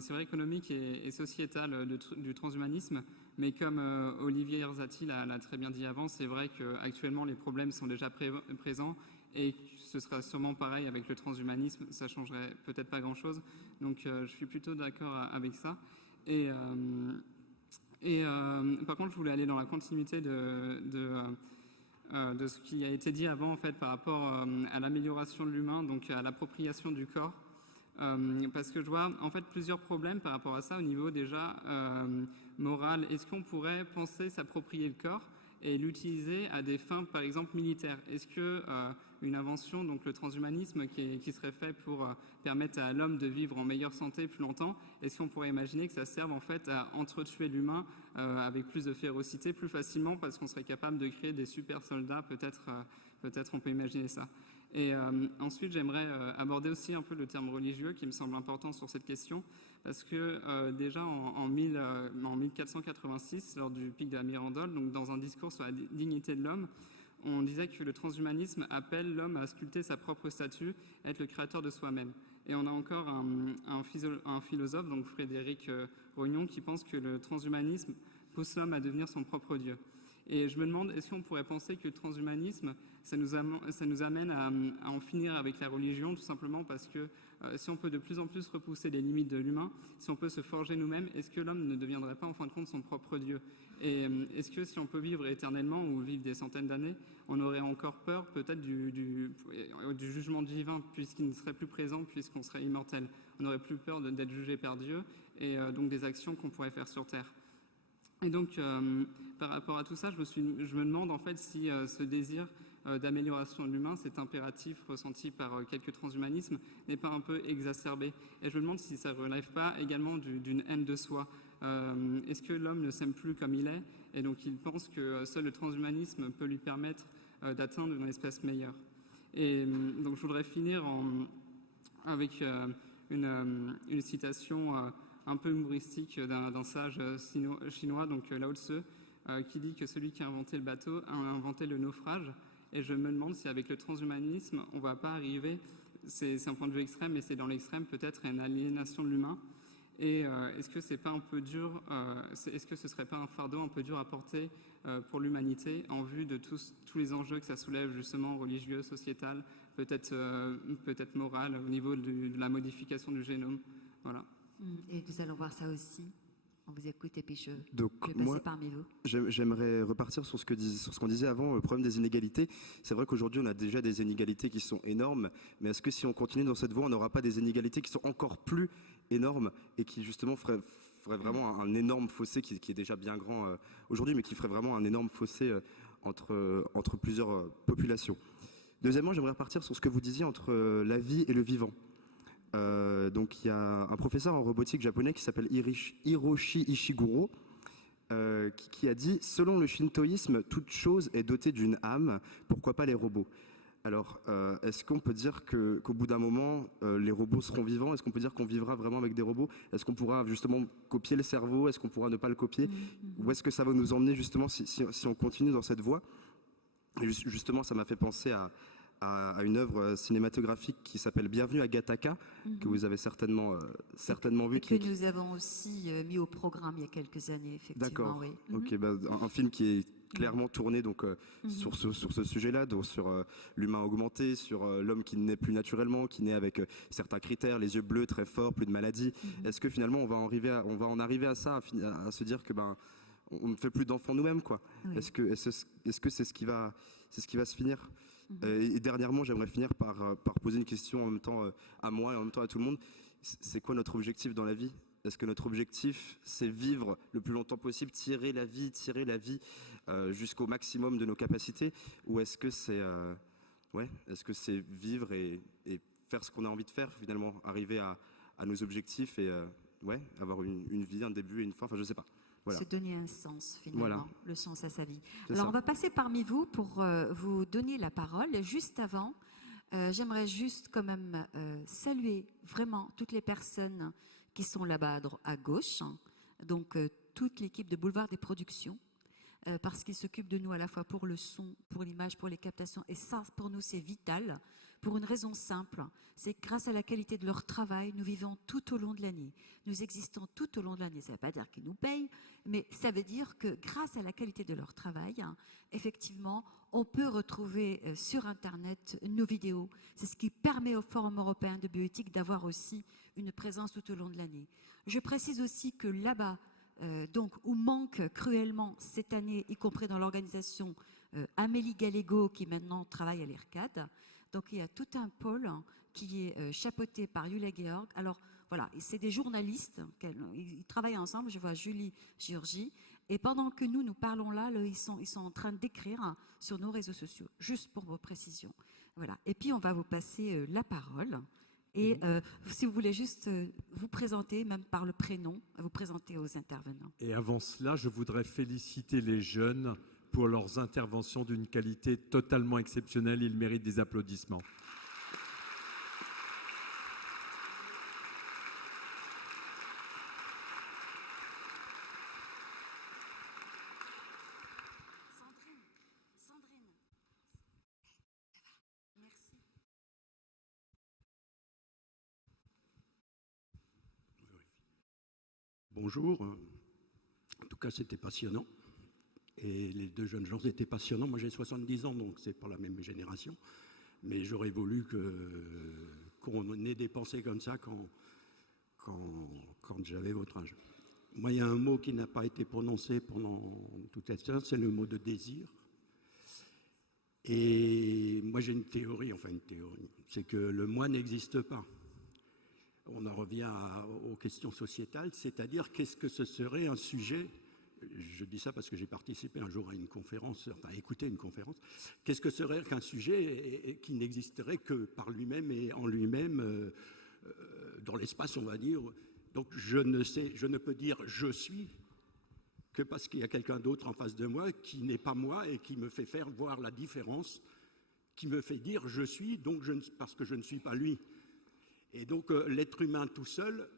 c'est vrai, économique et sociétal du transhumanisme. Mais comme Olivier Erzati l'a très bien dit avant, c'est vrai qu'actuellement, les problèmes sont déjà présents. Et ce sera sûrement pareil avec le transhumanisme, ça changerait peut-être pas grand-chose. Donc je suis plutôt d'accord avec ça. Et par contre, je voulais aller dans la continuité de ce qui a été dit avant, en fait, par rapport à l'amélioration de l'humain, donc à l'appropriation du corps. Parce que je vois en fait plusieurs problèmes par rapport à ça au niveau déjà moral. Est-ce qu'on pourrait penser s'approprier le corps et l'utiliser à des fins, par exemple, militaires? Est-ce que une invention, donc le transhumanisme, qui serait fait pour permettre à l'homme de vivre en meilleure santé plus longtemps, est-ce qu'on pourrait imaginer que ça serve en fait à entretuer l'humain avec plus de férocité, plus facilement, parce qu'on serait capable de créer des super soldats, peut-être on peut imaginer ça. Et ensuite, j'aimerais aborder aussi un peu le terme religieux qui me semble important sur cette question, parce que déjà en 1486, lors du pic de la Mirandole, donc dans un discours sur la dignité de l'homme, on disait que le transhumanisme appelle l'homme à sculpter sa propre statue, à être le créateur de soi-même. Et on a encore un philosophe, donc Frédéric Rognon, qui pense que le transhumanisme pousse l'homme à devenir son propre Dieu. Et je me demande, est-ce qu'on pourrait penser que le transhumanisme, ça nous amène à en finir avec la religion, tout simplement parce que si on peut de plus en plus repousser les limites de l'humain, si on peut se forger nous-mêmes, est-ce que l'homme ne deviendrait pas en fin de compte son propre Dieu? Et est-ce que si on peut vivre éternellement ou vivre des centaines d'années, on aurait encore peur peut-être du jugement divin puisqu'il ne serait plus présent, puisqu'on serait immortel? On aurait plus peur d'être jugé par Dieu et donc des actions qu'on pourrait faire sur Terre. Et donc, par rapport à tout ça, je me demande en fait si ce désir d'amélioration de l'humain, cet impératif ressenti par quelques transhumanismes, n'est pas un peu exacerbé. Et je me demande si ça ne relève pas également d'une haine de soi. Est-ce que l'homme ne s'aime plus comme il est, et donc il pense que seul le transhumanisme peut lui permettre d'atteindre une espèce meilleure? Et donc je voudrais finir avec une citation un peu humoristique d'un sage chinois, donc Lao Tzu, qui dit que celui qui a inventé le bateau a inventé le naufrage. Et je me demande si avec le transhumanisme, on ne va pas arriver, c'est un point de vue extrême, mais c'est dans l'extrême peut-être, à une aliénation de l'humain. Et est-ce que c'est pas un peu dur, est-ce que ce serait pas un fardeau un peu dur à porter pour l'humanité en vue de tous les enjeux que ça soulève, justement religieux, sociétal, peut-être moral, au niveau de la modification du génome? Voilà. Et nous allons voir ça aussi. On vous écoute et puis je vais passer moi, parmi vous. J'aimerais repartir sur ce qu'on disait avant, le problème des inégalités. C'est vrai qu'aujourd'hui, on a déjà des inégalités qui sont énormes, mais est-ce que si on continue dans cette voie, on n'aura pas des inégalités qui sont encore plus énormes et qui justement ferait vraiment un énorme fossé qui est déjà bien grand aujourd'hui, mais qui ferait vraiment un énorme fossé entre plusieurs populations. Deuxièmement, j'aimerais repartir sur ce que vous disiez entre la vie et le vivant. Donc il y a un professeur en robotique japonais qui s'appelle Hiroshi Ishiguro qui a dit « Selon le shintoïsme, toute chose est dotée d'une âme, pourquoi pas les robots ?» Alors, est-ce qu'on peut dire qu'au bout d'un moment, les robots seront vivants? Est-ce qu'on peut dire qu'on vivra vraiment avec des robots? Est-ce qu'on pourra justement copier le cerveau? Est-ce qu'on pourra ne pas le copier? Où est-ce que ça va nous emmener justement si on continue dans cette voie? Et justement, ça m'a fait penser à une œuvre cinématographique qui s'appelle Bienvenue à Gattaca, que vous avez certainement vu. Et que nous avons aussi mis au programme il y a quelques années, effectivement. D'accord. Oui. Ok, un film qui est clairement tourné donc, sur ce sujet-là, donc sur l'humain augmenté, sur l'homme qui naît plus naturellement, qui naît avec certains critères, les yeux bleus très forts, plus de maladies. Est-ce que finalement on va en arriver à ça, à se dire que on ne fait plus d'enfants nous-mêmes, quoi? Oui. Est-ce que c'est ce qui va se finir? Et dernièrement, j'aimerais finir par poser une question en même temps à moi et en même temps à tout le monde. C'est quoi notre objectif dans la vie? Est-ce que notre objectif, c'est vivre le plus longtemps possible, tirer la vie jusqu'au maximum de nos capacités? Ou est-ce que c'est vivre et faire ce qu'on a envie de faire, finalement, arriver à nos objectifs et avoir une vie, un début et une fin, enfin je sais pas. Voilà. Se donner un sens, finalement, le sens à sa vie. Alors, on va passer parmi vous pour vous donner la parole. Juste avant, j'aimerais juste quand même saluer vraiment toutes les personnes qui sont là-bas à gauche, donc toute l'équipe de Boulevard des Productions, parce qu'ils s'occupent de nous à la fois pour le son, pour l'image, pour les captations. Et ça, pour nous, c'est vital, pour une raison simple. C'est que grâce à la qualité de leur travail, nous vivons tout au long de l'année. Nous existons tout au long de l'année. Ça ne veut pas dire qu'ils nous payent, mais ça veut dire que grâce à la qualité de leur travail, effectivement, on peut retrouver sur Internet nos vidéos. C'est ce qui permet au Forum européen de bioéthique d'avoir aussi une présence tout au long de l'année. Je précise aussi que là-bas, donc, où manque cruellement cette année, y compris dans l'organisation Amélie Gallego, qui maintenant travaille à l'IRCAD. Donc il y a tout un pôle qui est chapeauté par Yulia Georg. Alors voilà, c'est des journalistes, ils travaillent ensemble, je vois Julie Giorgi. Et pendant que nous parlons là, ils sont en train d'écrire sur nos réseaux sociaux, juste pour vos précisions. Voilà. Et puis on va vous passer la parole. Et si vous voulez juste vous présenter, même par le prénom, vous présenter aux intervenants. Et avant cela, je voudrais féliciter les jeunes pour leurs interventions d'une qualité totalement exceptionnelle. Ils méritent des applaudissements. Sandrine. Merci. Bonjour. En tout cas, c'était passionnant. Et les deux jeunes gens étaient passionnants. Moi, j'ai 70 ans, donc c'est pas la même génération. Mais j'aurais voulu qu'on ait des pensées comme ça quand j'avais votre âge. Moi, il y a un mot qui n'a pas été prononcé pendant toute cette séance, c'est le mot de désir. Et moi, j'ai une théorie, c'est que le moi n'existe pas. On en revient aux questions sociétales, c'est-à-dire qu'est-ce que ce serait un sujet, je dis ça parce que j'ai participé un jour à une conférence, enfin écouté une conférence, qu'est-ce que serait qu'un sujet qui n'existerait que par lui-même et en lui-même, dans l'espace, on va dire. Donc je ne peux dire je suis que parce qu'il y a quelqu'un d'autre en face de moi qui n'est pas moi et qui me fait faire voir la différence, qui me fait dire je suis, donc parce que je ne suis pas lui. Et donc l'être humain tout seul,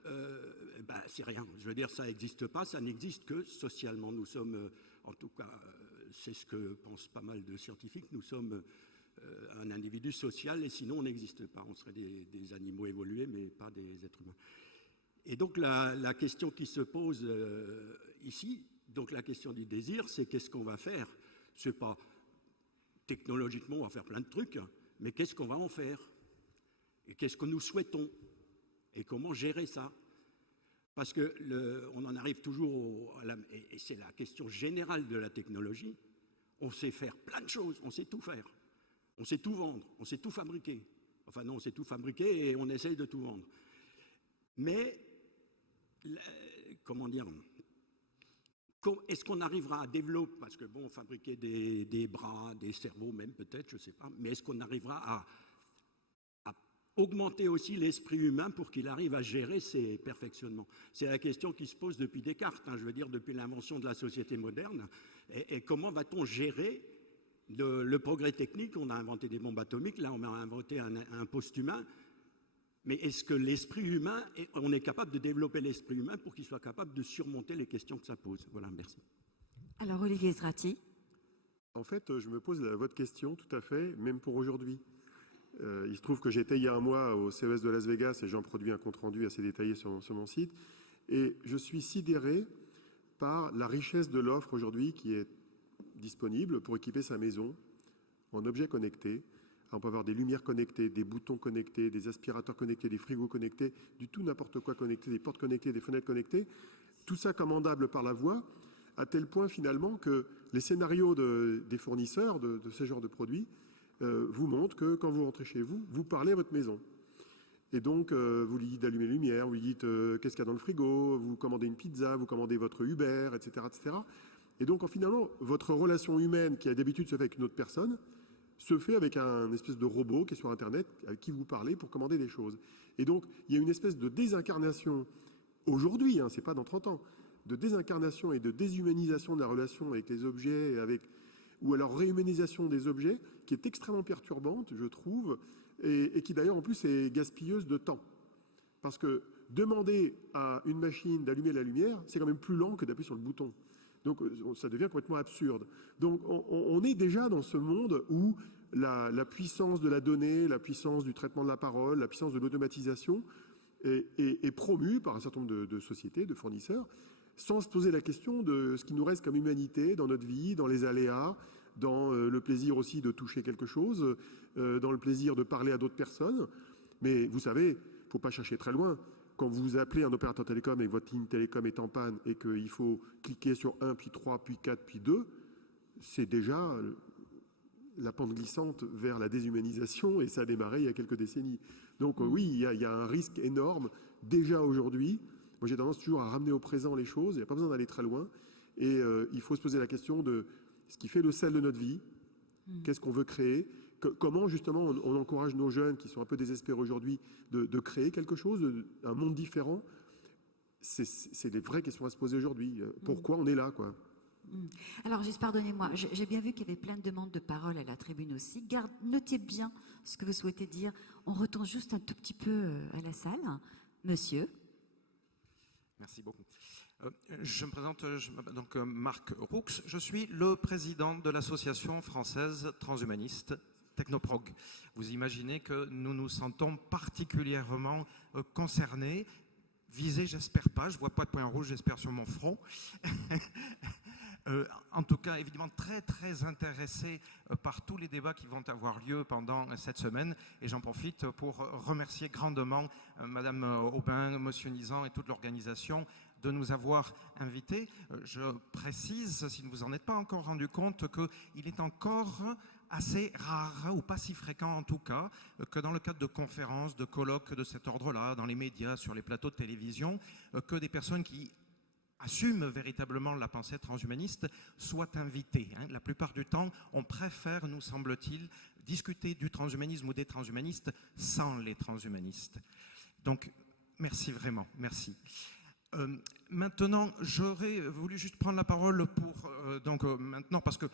c'est rien. Je veux dire, ça n'existe pas, ça n'existe que socialement. Nous sommes, en tout cas, c'est ce que pensent pas mal de scientifiques, nous sommes un individu social et sinon on n'existe pas. On serait des animaux évolués, mais pas des êtres humains. Et donc la question qui se pose ici, donc la question du désir, c'est qu'est-ce qu'on va faire? C'est pas technologiquement, on va faire plein de trucs, mais qu'est-ce qu'on va en faire? Et qu'est-ce que nous souhaitons? Et comment gérer ça? Parce que on en arrive toujours et c'est la question générale de la technologie. On sait faire plein de choses, on sait tout faire. On sait tout vendre, on sait tout fabriquer. Enfin non, on sait tout fabriquer et on essaye de tout vendre. Mais, comment dire, est-ce qu'on arrivera à développer, parce que bon, fabriquer des bras, des cerveaux même peut-être, je ne sais pas, mais est-ce qu'on arrivera à augmenter aussi l'esprit humain pour qu'il arrive à gérer ses perfectionnements? C'est la question qui se pose depuis Descartes, je veux dire depuis l'invention de la société moderne. Et comment va-t-on gérer le progrès technique? On a inventé des bombes atomiques, là on a inventé un post-humain. Mais est-ce que l'esprit humain, on est capable de développer l'esprit humain pour qu'il soit capable de surmonter les questions que ça pose? Voilà, merci. Alors Olivier Zrati. En fait, je me pose votre question tout à fait, même pour aujourd'hui. Il se trouve que j'étais il y a un mois au CES de Las Vegas et j'en produis un compte-rendu assez détaillé sur mon site. Et je suis sidéré par la richesse de l'offre aujourd'hui qui est disponible pour équiper sa maison en objets connectés. On peut avoir des lumières connectées, des boutons connectés, des aspirateurs connectés, des frigos connectés, du tout n'importe quoi connecté, des portes connectées, des fenêtres connectées. Tout ça commandable par la voix, à tel point finalement que les scénarios des fournisseurs de ce genre de produits vous montrent que quand vous rentrez chez vous, vous parlez à votre maison. Et donc, vous lui dites d'allumer les lumières, vous lui dites qu'est-ce qu'il y a dans le frigo, vous commandez une pizza, vous commandez votre Uber, etc. etc. Et donc, finalement, votre relation humaine qui a d'habitude se fait avec une autre personne, se fait avec un espèce de robot qui est sur Internet, avec qui vous parlez pour commander des choses. Et donc, il y a une espèce de désincarnation, aujourd'hui, c'est pas dans 30 ans, de désincarnation et de déshumanisation de la relation avec les objets, ou alors réhumanisation des objets, qui est extrêmement perturbante, je trouve, et qui d'ailleurs en plus est gaspilleuse de temps. Parce que demander à une machine d'allumer la lumière, c'est quand même plus lent que d'appuyer sur le bouton. Donc ça devient complètement absurde. Donc on est déjà dans ce monde où la puissance de la donnée, la puissance du traitement de la parole, la puissance de l'automatisation est promue par un certain nombre de sociétés, de fournisseurs, sans se poser la question de ce qui nous reste comme humanité dans notre vie, dans les aléas, dans le plaisir aussi de toucher quelque chose, dans le plaisir de parler à d'autres personnes. Mais vous savez, il ne faut pas chercher très loin. Quand vous appelez un opérateur télécom et que votre ligne télécom est en panne et qu'il faut cliquer sur 1, puis 3, puis 4, puis 2, c'est déjà la pente glissante vers la déshumanisation et ça a démarré il y a quelques décennies. Donc oui, il y a un risque énorme déjà aujourd'hui. Moi j'ai tendance toujours à ramener au présent les choses, il n'y a pas besoin d'aller très loin. Et il faut se poser la question de ce qui fait le sel de notre vie, qu'est-ce qu'on veut créer, comment justement on encourage nos jeunes qui sont un peu désespérés aujourd'hui de créer quelque chose, un monde différent. C'est des vraies questions à se poser aujourd'hui. Pourquoi on est là, quoi? Alors, juste pardonnez-moi, j'ai bien vu qu'il y avait plein de demandes de parole à la tribune aussi. Notez bien ce que vous souhaitez dire. On retourne juste un tout petit peu à la salle. Monsieur. Merci beaucoup. Je me présente, je m'appelle donc Marc Roux. Je suis le président de l'association française transhumaniste Technoprog. Vous imaginez que nous nous sentons particulièrement concernés, visés, j'espère pas, je vois pas de point rouge, j'espère, sur mon front, En tout cas, évidemment, très, très intéressé par tous les débats qui vont avoir lieu pendant cette semaine. Et j'en profite pour remercier grandement Madame Aubin, Monsieur Nizan et toute l'organisation de nous avoir invités. Je précise, si vous en êtes pas encore rendu compte, qu'il est encore assez rare, ou pas si fréquent en tout cas, que dans le cadre de conférences, de colloques de cet ordre-là, dans les médias, sur les plateaux de télévision, que des personnes qui assument véritablement la pensée transhumaniste soient invitées. La plupart du temps, on préfère, nous semble-t-il, discuter du transhumanisme ou des transhumanistes sans les transhumanistes. Donc, merci vraiment, merci. Maintenant, j'aurais voulu juste prendre la parole pour maintenant, parce que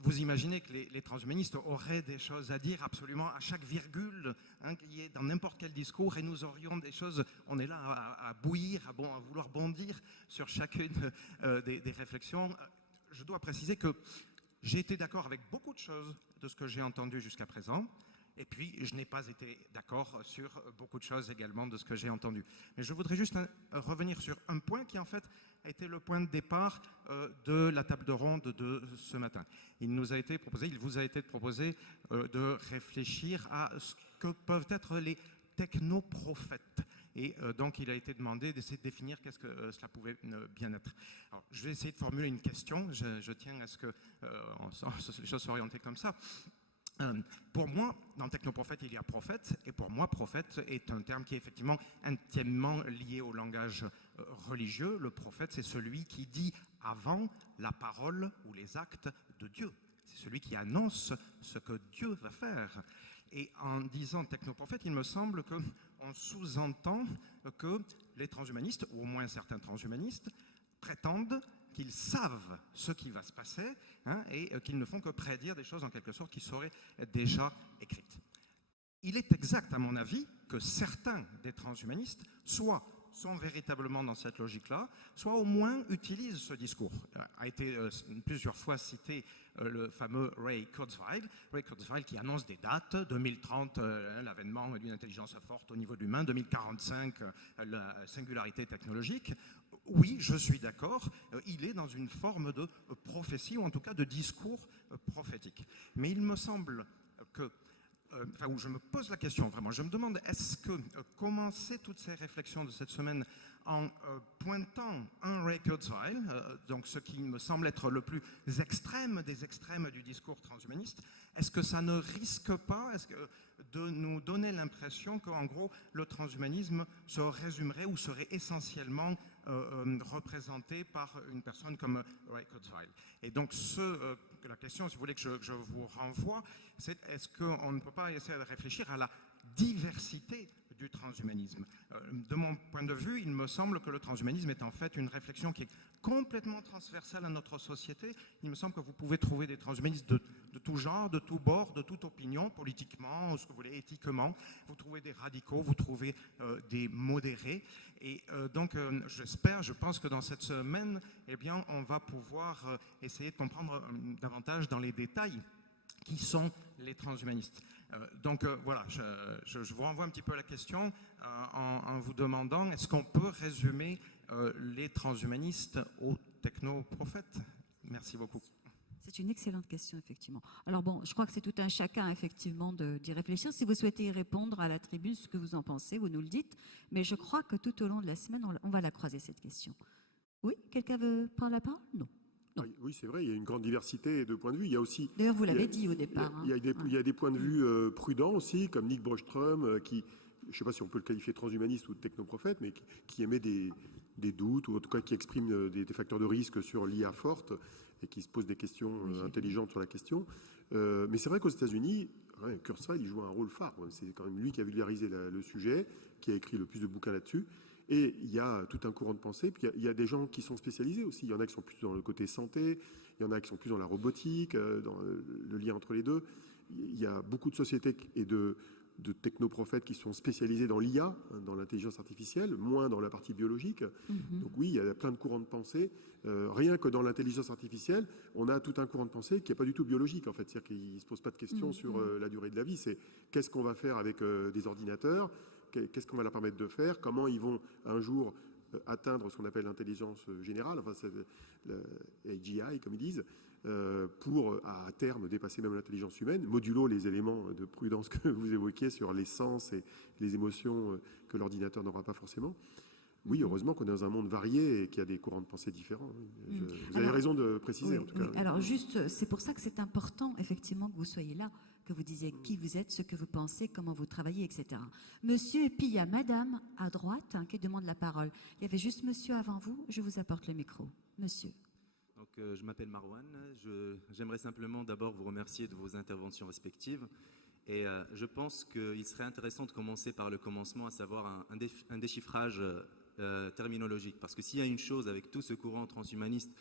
vous imaginez que les transhumanistes auraient des choses à dire absolument à chaque virgule qui est dans n'importe quel discours, et nous aurions des choses, on est là à bouillir, à vouloir bondir sur chacune des réflexions. Je dois préciser que j'ai été d'accord avec beaucoup de choses de ce que j'ai entendu jusqu'à présent. Et puis, je n'ai pas été d'accord sur beaucoup de choses également de ce que j'ai entendu. Mais je voudrais juste revenir sur un point qui, en fait, a été le point de départ de la table ronde de ce matin. Il vous a été proposé de réfléchir à ce que peuvent être les technoprophètes. Et donc, il a été demandé d'essayer de définir qu'est-ce que cela pouvait bien être. Alors, je vais essayer de formuler une question. Je tiens à ce que les choses soient orientées comme ça. Pour moi, dans technoprophète, il y a prophète, et pour moi, prophète est un terme qui est effectivement intimement lié au langage religieux. Le prophète, c'est celui qui dit avant la parole ou les actes de Dieu. C'est celui qui annonce ce que Dieu va faire. Et en disant technoprophète, il me semble qu'on sous-entend que les transhumanistes, ou au moins certains transhumanistes, prétendent qu'ils savent ce qui va se passer et qu'ils ne font que prédire des choses en quelque sorte qui seraient déjà écrites. Il est exact, à mon avis, que certains des transhumanistes soit sont véritablement dans cette logique-là, soit au moins utilisent ce discours. A été plusieurs fois cité le fameux Ray Kurzweil qui annonce des dates, 2030, l'avènement d'une intelligence forte au niveau de l'humain, 2045, la singularité technologique. Oui, je suis d'accord, il est dans une forme de prophétie, ou en tout cas de discours prophétique. Mais il me semble que où je me pose la question, vraiment, je me demande, est-ce que commencer toutes ces réflexions de cette semaine en pointant un Ray Kurzweil, donc ce qui me semble être le plus extrême des extrêmes du discours transhumaniste, est-ce que ça ne risque pas de nous donner l'impression qu'en gros, le transhumanisme se résumerait ou serait essentiellement représenté par une personne comme Ray Kurzweil? Et donc, la question, si vous voulez que je vous renvoie, c'est est-ce qu'on ne peut pas essayer de réfléchir à la diversité du transhumanisme? De mon point de vue, il me semble que le transhumanisme est en fait une réflexion qui est complètement transversale à notre société. Il me semble que vous pouvez trouver des transhumanistes de tout genre, de tout bord, de toute opinion, politiquement, ce que vous voulez, éthiquement. Vous trouvez des radicaux, vous trouvez des modérés. Et donc, je pense que dans cette semaine, eh bien, on va pouvoir essayer de comprendre davantage dans les détails qui sont les transhumanistes. Donc voilà, je vous renvoie un petit peu à la question en vous demandant, est-ce qu'on peut résumer les transhumanistes aux technoprophètes? Merci beaucoup. C'est une excellente question, effectivement. Alors bon, je crois que c'est tout un chacun, effectivement, d'y réfléchir. Si vous souhaitez y répondre à la tribune, ce que vous en pensez, vous nous le dites. Mais je crois que tout au long de la semaine, on va la croiser, cette question. Oui, quelqu'un veut prendre la parole? Non. Oui, c'est vrai, il y a une grande diversité de points de vue. Il y a aussi, d'ailleurs, vous l'avez dit au départ. Il y a des points de vue prudents aussi, comme Nick Bostrom, qui, je ne sais pas si on peut le qualifier de transhumaniste ou de technoprophète, mais qui émet des doutes, ou en tout cas qui exprime des facteurs de risque sur l'IA forte, et qui se pose des questions intelligentes sur la question. Mais c'est vrai qu'aux États-Unis, Kurzweil, il joue un rôle phare. C'est quand même lui qui a vulgarisé le sujet, qui a écrit le plus de bouquins là-dessus. Et il y a tout un courant de pensée, puis il y a des gens qui sont spécialisés aussi. Il y en a qui sont plus dans le côté santé, il y en a qui sont plus dans la robotique, dans le lien entre les deux. Il y a beaucoup de sociétés et de technoprophètes qui sont spécialisés dans l'IA, dans l'intelligence artificielle, moins dans la partie biologique. Donc oui, il y a plein de courants de pensée. Rien que dans l'intelligence artificielle, on a tout un courant de pensée qui n'est pas du tout biologique, en fait. C'est-à-dire qu'il ne se pose pas de questions sur la durée de la vie. C'est qu'est-ce qu'on va faire avec des ordinateurs ? Qu'est-ce qu'on va leur permettre de faire? Comment ils vont un jour atteindre ce qu'on appelle l'intelligence générale, enfin la AGI comme ils disent, pour à terme dépasser même l'intelligence humaine, modulo les éléments de prudence que vous évoquiez sur les sens et les émotions que l'ordinateur n'aura pas forcément. Oui, heureusement qu'on est dans un monde varié et qu'il y a des courants de pensée différents. Vous avez raison de préciser, oui, en tout cas. Oui. Alors juste, c'est pour ça que c'est important, effectivement, que vous soyez là, que vous disiez qui vous êtes, ce que vous pensez, comment vous travaillez, etc. Monsieur, et puis il y a madame à droite qui demande la parole. Il y avait juste monsieur avant vous, je vous apporte le micro. Monsieur. Donc, je m'appelle Marwan. J'aimerais simplement d'abord vous remercier de vos interventions respectives. Et je pense qu'il serait intéressant de commencer par le commencement, à savoir un déchiffrage terminologique. Parce que s'il y a une chose avec tout ce courant transhumaniste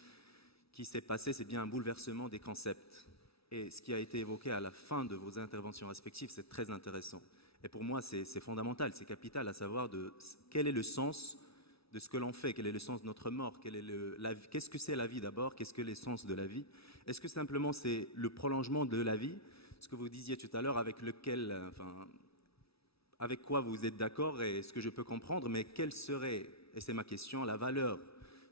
qui s'est passé, c'est bien un bouleversement des concepts. Et ce qui a été évoqué à la fin de vos interventions respectives, c'est très intéressant. Et pour moi, c'est fondamental, c'est capital, à savoir quel est le sens de ce que l'on fait, quel est le sens de notre mort, qu'est-ce que c'est la vie d'abord, qu'est-ce que l'essence de la vie. Est-ce que simplement c'est le prolongement de la vie, ce que vous disiez tout à l'heure, avec quoi vous êtes d'accord et ce que je peux comprendre, mais quelle serait, et c'est ma question, la valeur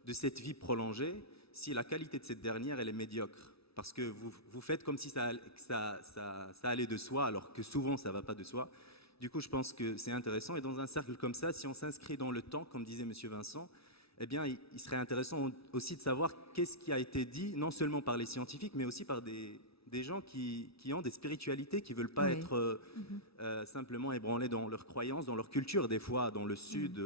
de cette vie prolongée si la qualité de cette dernière, elle est médiocre? Parce que vous faites comme si ça allait de soi, alors que souvent ça ne va pas de soi. Du coup, je pense que c'est intéressant. Et dans un cercle comme ça, si on s'inscrit dans le temps, comme disait M. Vincent, eh bien, il serait intéressant aussi de savoir qu'est-ce qui a été dit, non seulement par les scientifiques, mais aussi par des gens qui ont des spiritualités, qui ne veulent pas être simplement ébranlés dans leurs croyances, dans leur culture, des fois, dans le Sud.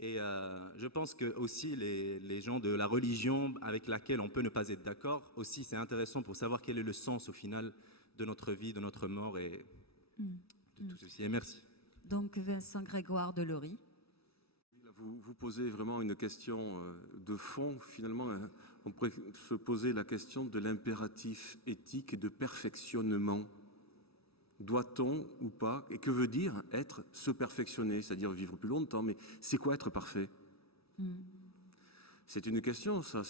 Et je pense que aussi les gens de la religion avec laquelle on peut ne pas être d'accord, aussi c'est intéressant pour savoir quel est le sens au final de notre vie, de notre mort et de tout ceci. Et merci. Donc Vincent Grégoire Delory. Vous posez vraiment une question de fond. Finalement, on pourrait se poser la question de l'impératif éthique et de perfectionnement. Doit-on ou pas, et que veut dire être se perfectionner, c'est-à-dire vivre plus longtemps, mais c'est quoi être parfait? C'est une question, ça.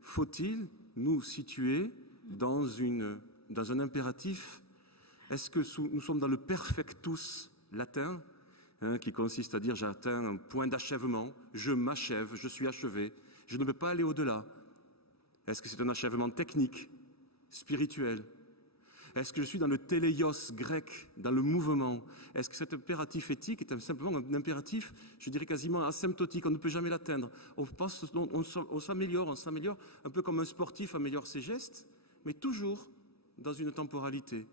Faut-il nous situer dans un impératif? Est-ce que nous sommes dans le perfectus latin, qui consiste à dire j'ai atteint un point d'achèvement, je m'achève, je suis achevé, je ne peux pas aller au-delà? Est-ce que c'est un achèvement technique, spirituel? Est-ce que je suis dans le téléios grec, dans le mouvement? Est-ce que cet impératif éthique est simplement un impératif, je dirais quasiment asymptotique, on ne peut jamais l'atteindre? On s'améliore, un peu comme un sportif améliore ses gestes, mais toujours dans une temporalité.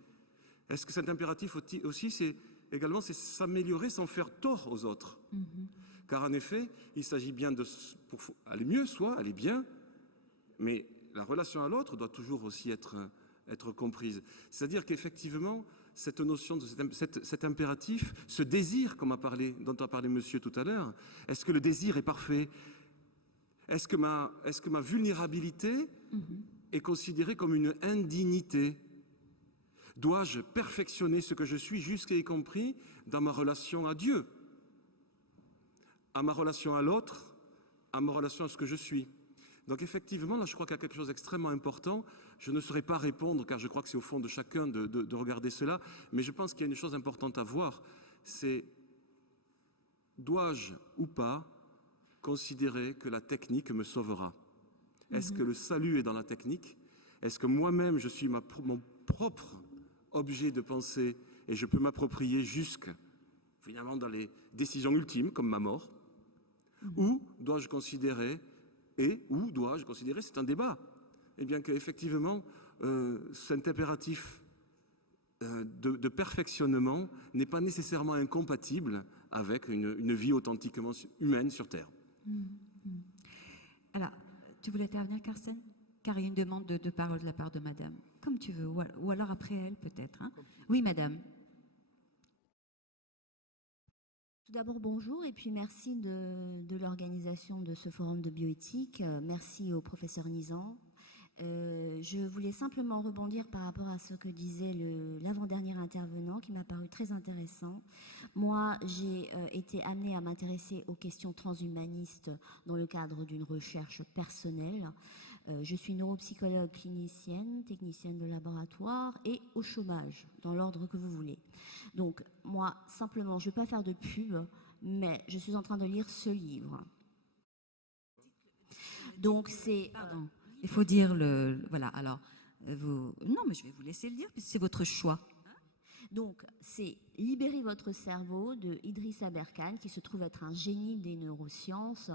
Est-ce que cet impératif aussi, c'est s'améliorer sans faire tort aux autres? Car en effet, il s'agit bien pour aller mieux, aller bien, mais la relation à l'autre doit toujours aussi être comprise. C'est-à-dire qu'effectivement, cette notion de cet impératif, ce désir dont a parlé monsieur tout à l'heure, est-ce que le désir est parfait? Est-ce que ma vulnérabilité est considérée comme une indignité? Dois-je perfectionner ce que je suis jusqu'à y compris dans ma relation à Dieu, à ma relation à l'autre, à ma relation à ce que je suis? Donc effectivement, là je crois qu'il y a quelque chose d'extrêmement important. Je ne saurais pas répondre car je crois que c'est au fond de chacun de regarder cela, mais je pense qu'il y a une chose importante à voir, c'est dois-je ou pas considérer que la technique me sauvera? Est-ce que le salut est dans la technique? Est-ce que moi-même je suis mon propre objet de pensée et je peux m'approprier finalement dans les décisions ultimes comme ma mort? Ou dois-je considérer c'est un débat, eh bien qu'effectivement, cet impératif de perfectionnement n'est pas nécessairement incompatible avec une vie authentiquement humaine sur Terre. Alors, tu voulais intervenir, Carsten? Car il y a une demande de parole de la part de madame. Comme tu veux, ou alors après elle, peut-être. Oui, madame. Tout d'abord, bonjour, et puis merci de l'organisation de ce forum de bioéthique. Merci au professeur Nizan. Je voulais simplement rebondir par rapport à ce que disait l'avant-dernier intervenant, qui m'a paru très intéressant. Moi, j'ai été amenée à m'intéresser aux questions transhumanistes dans le cadre d'une recherche personnelle. Je suis neuropsychologue clinicienne, technicienne de laboratoire et au chômage, dans l'ordre que vous voulez. Donc, moi, simplement, je ne vais pas faire de pub, mais je suis en train de lire ce livre. Donc c'est... Pardon, il faut dire voilà, alors, non, mais je vais vous laisser le dire, puisque c'est votre choix. Donc, c'est Libérer votre cerveau de Idriss Aberkane, qui se trouve être un génie des neurosciences.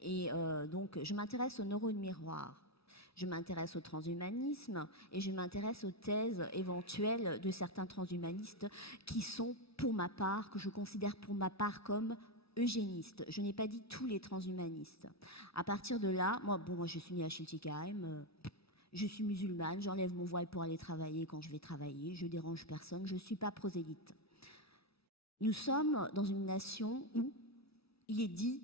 Et donc, je m'intéresse aux neurones miroirs. Je m'intéresse au transhumanisme et je m'intéresse aux thèses éventuelles de certains transhumanistes qui sont, pour ma part, que je considère pour ma part comme eugénistes. Je n'ai pas dit tous les transhumanistes. À partir de là, moi je suis née à Schiltigheim, je suis musulmane, j'enlève mon voile pour aller travailler quand je vais travailler, je dérange personne, je ne suis pas prosélyte. Nous sommes dans une nation où il est dit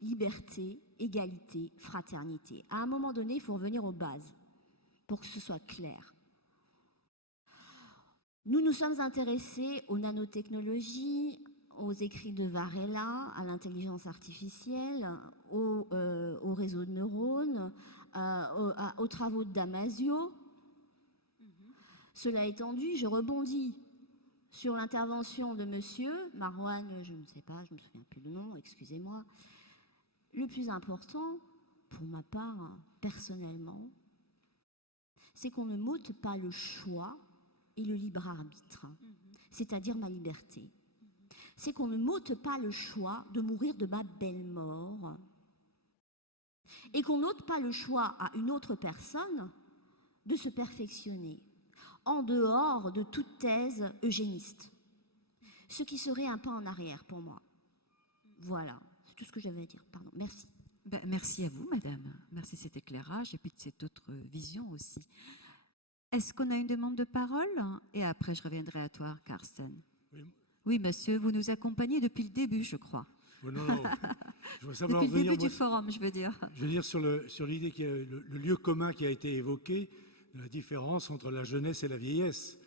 liberté, égalité, fraternité. À un moment donné, il faut revenir aux bases pour que ce soit clair. Nous nous sommes intéressés aux nanotechnologies, aux écrits de Varela, à l'intelligence artificielle, au réseau de neurones, aux travaux de Damasio. Cela étant dit, je rebondis sur l'intervention de monsieur Marouane, je ne sais pas, je ne me souviens plus du nom, excusez-moi. Le plus important, pour ma part, personnellement, c'est qu'on ne m'ôte pas le choix et le libre arbitre, c'est-à-dire ma liberté. C'est qu'on ne m'ôte pas le choix de mourir de ma belle mort et qu'on n'ôte pas le choix à une autre personne de se perfectionner en dehors de toute thèse eugéniste, ce qui serait un pas en arrière pour moi. Voilà, c'est tout ce que j'avais à dire. Pardon, merci. Merci à vous, madame. Merci de cet éclairage et puis de cette autre vision aussi. Est-ce qu'on a une demande de parole? Et après, je reviendrai à toi, Carsten. Oui, monsieur, vous nous accompagnez depuis le début, je crois. Oh, non, non. Je veux savoir depuis le début du forum, je veux dire. Je veux dire sur l'idée qu'il y a le lieu commun qui a été évoqué, la différence entre la jeunesse et la vieillesse.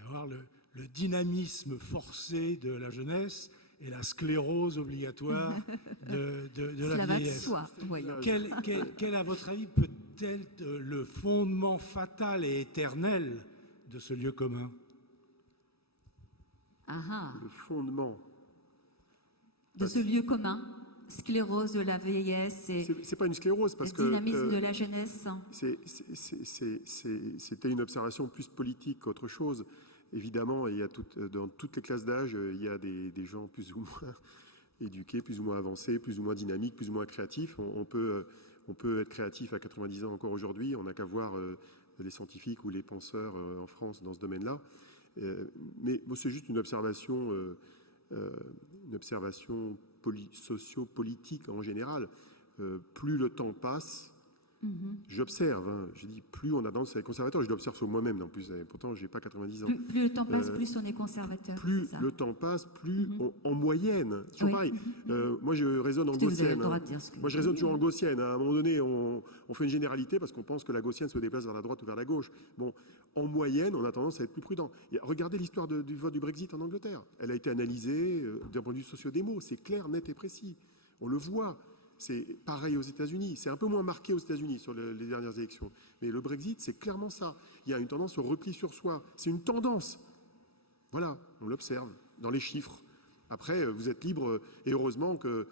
Avoir le dynamisme forcé de la jeunesse et la sclérose obligatoire de la vieillesse. Soi, Quel, à votre avis, peut être le fondement fatal et éternel de ce lieu commun? Le fondement de ce lieu commun, sclérose de la vieillesse et c'est pas une sclérose parce que dynamisme de la jeunesse. C'était une observation plus politique qu'autre chose. Évidemment, il y a dans toutes les classes d'âge, il y a des gens plus ou moins éduqués, plus ou moins avancés, plus ou moins dynamiques, plus ou moins créatifs. On peut être créatif à 90 ans encore aujourd'hui. On n'a qu'à voir les scientifiques ou les penseurs en France dans ce domaine-là. Mais bon, c'est juste une observation socio-politique en général. Plus le temps passe, j'observe, je dis plus on a tendance à être conservateur, je l'observe sur moi-même en plus, pourtant je n'ai pas 90 ans. Plus le temps passe, plus on est conservateur. Plus le temps passe, plus en moyenne, c'est toujours pareil. Moi je raisonne en gaussienne. Moi je raisonne toujours en gaussienne. À un moment donné, on fait une généralité parce qu'on pense que la gaussienne se déplace vers la droite ou vers la gauche. Bon, en moyenne, on a tendance à être plus prudent. Regardez l'histoire du vote du Brexit en Angleterre. Elle a été analysée d'un point de vue socio-démo, c'est clair, net et précis. On le voit. C'est pareil aux États-Unis. C'est un peu moins marqué aux États-Unis sur les dernières élections. Mais le Brexit, c'est clairement ça. Il y a une tendance au repli sur soi. C'est une tendance. Voilà, on l'observe dans les chiffres. Après, vous êtes libre et heureusement qu'il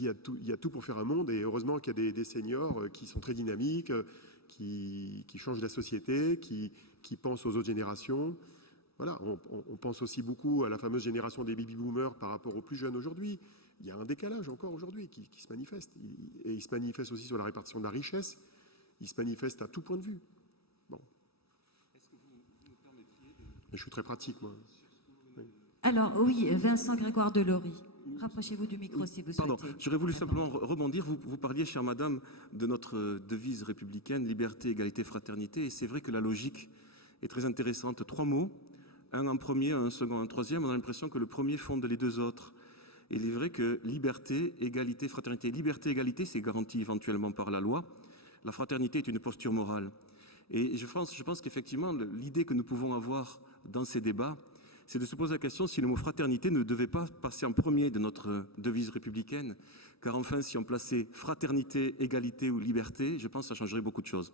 y a tout pour faire un monde et heureusement qu'il y a des seniors qui sont très dynamiques, qui changent la société, qui pensent aux autres générations. Voilà, on pense aussi beaucoup à la fameuse génération des baby-boomers par rapport aux plus jeunes aujourd'hui. Il y a un décalage encore aujourd'hui qui se manifeste. Et il se manifeste aussi sur la répartition de la richesse. Il se manifeste à tout point de vue. Bon. Est-ce que vous me permettriez de... Je suis très pratique, moi. Oui. Alors, oui, Vincent Grégoire Delory. Rapprochez-vous du micro si vous souhaitez. Pardon, j'aurais voulu simplement rebondir. Vous parliez, chère madame, de notre devise républicaine, liberté, égalité, fraternité. Et c'est vrai que la logique est très intéressante. 3 mots, un en premier, un second, un troisième. On a l'impression que le premier fonde les 2 autres. Il est vrai que liberté, égalité, fraternité. Liberté, égalité, c'est garanti éventuellement par la loi. La fraternité est une posture morale. Et je pense qu'effectivement, l'idée que nous pouvons avoir dans ces débats, c'est de se poser la question si le mot fraternité ne devait pas passer en premier de notre devise républicaine. Car enfin, si on plaçait fraternité, égalité ou liberté, je pense que ça changerait beaucoup de choses.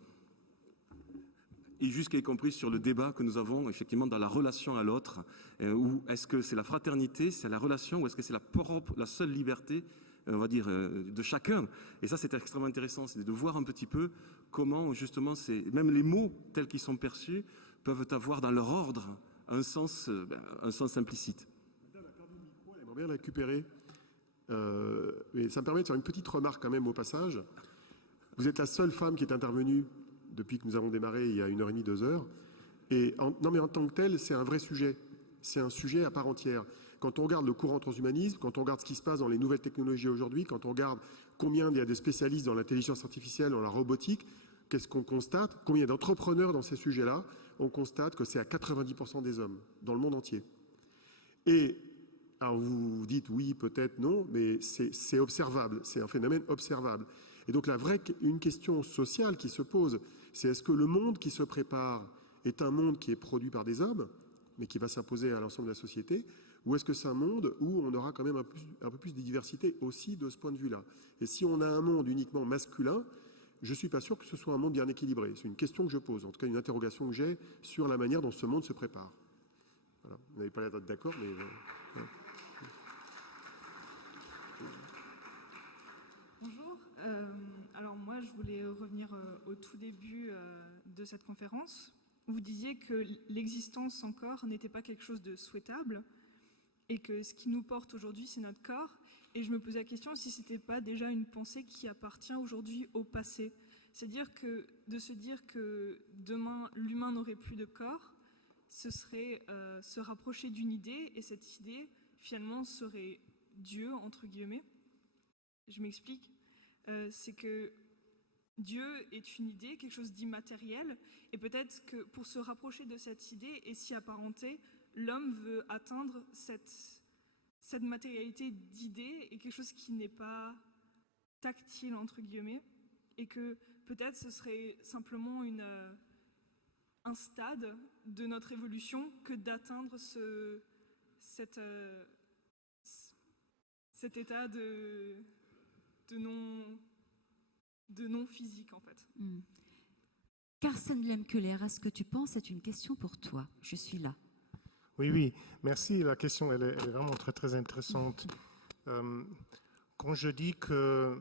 Et jusqu'à y compris sur le débat que nous avons effectivement dans la relation à l'autre, où est-ce que c'est la fraternité, c'est la relation, ou est-ce que c'est la seule liberté on va dire, de chacun. Et ça, c'est extrêmement intéressant, c'est de voir un petit peu comment, justement, même les mots tels qu'ils sont perçus peuvent avoir dans leur ordre un sens implicite. J'aimerais bien la récupérer. Mais ça me permet de faire une petite remarque quand même au passage. Vous êtes la seule femme qui est intervenue depuis que nous avons démarré il y a 1h30, 2 heures. Et non, mais en tant que tel, c'est un vrai sujet. C'est un sujet à part entière. Quand on regarde le courant transhumanisme, quand on regarde ce qui se passe dans les nouvelles technologies aujourd'hui, quand on regarde combien il y a de spécialistes dans l'intelligence artificielle, dans la robotique, qu'est-ce qu'on constate? Combien il y a d'entrepreneurs dans ces sujets-là? On constate que c'est à 90% des hommes, dans le monde entier. Et alors vous dites oui, peut-être non, mais c'est observable, c'est un phénomène observable. Et donc une question sociale qui se pose, c'est est-ce que le monde qui se prépare est un monde qui est produit par des hommes, mais qui va s'imposer à l'ensemble de la société, ou est-ce que c'est un monde où on aura quand même un peu plus de diversité aussi de ce point de vue-là? Et si on a un monde uniquement masculin, je ne suis pas sûr que ce soit un monde bien équilibré. C'est une question que je pose, en tout cas une interrogation que j'ai sur la manière dont ce monde se prépare. Voilà. Vous n'avez pas l'air d'être d'accord, mais... voilà. Bonjour. Alors moi, je voulais revenir au tout début de cette conférence. Vous disiez que l'existence sans corps n'était pas quelque chose de souhaitable et que ce qui nous porte aujourd'hui, c'est notre corps. Et je me posais la question si ce n'était pas déjà une pensée qui appartient aujourd'hui au passé. C'est-à-dire que de se dire que demain, l'humain n'aurait plus de corps, ce serait se rapprocher d'une idée, et cette idée, finalement, serait Dieu, entre guillemets. Je m'explique. C'est que Dieu est une idée, quelque chose d'immatériel, et peut-être que pour se rapprocher de cette idée et s'y apparenter, l'homme veut atteindre cette matérialité d'idée et quelque chose qui n'est pas tactile, entre guillemets, et que peut-être ce serait simplement un stade de notre évolution que d'atteindre cet état de non physique, en fait. Carsten Lemkeler, est-ce que tu penses c'est une question pour toi? Je suis là. Oui, merci. La question, elle est vraiment très, très intéressante. Quand je dis que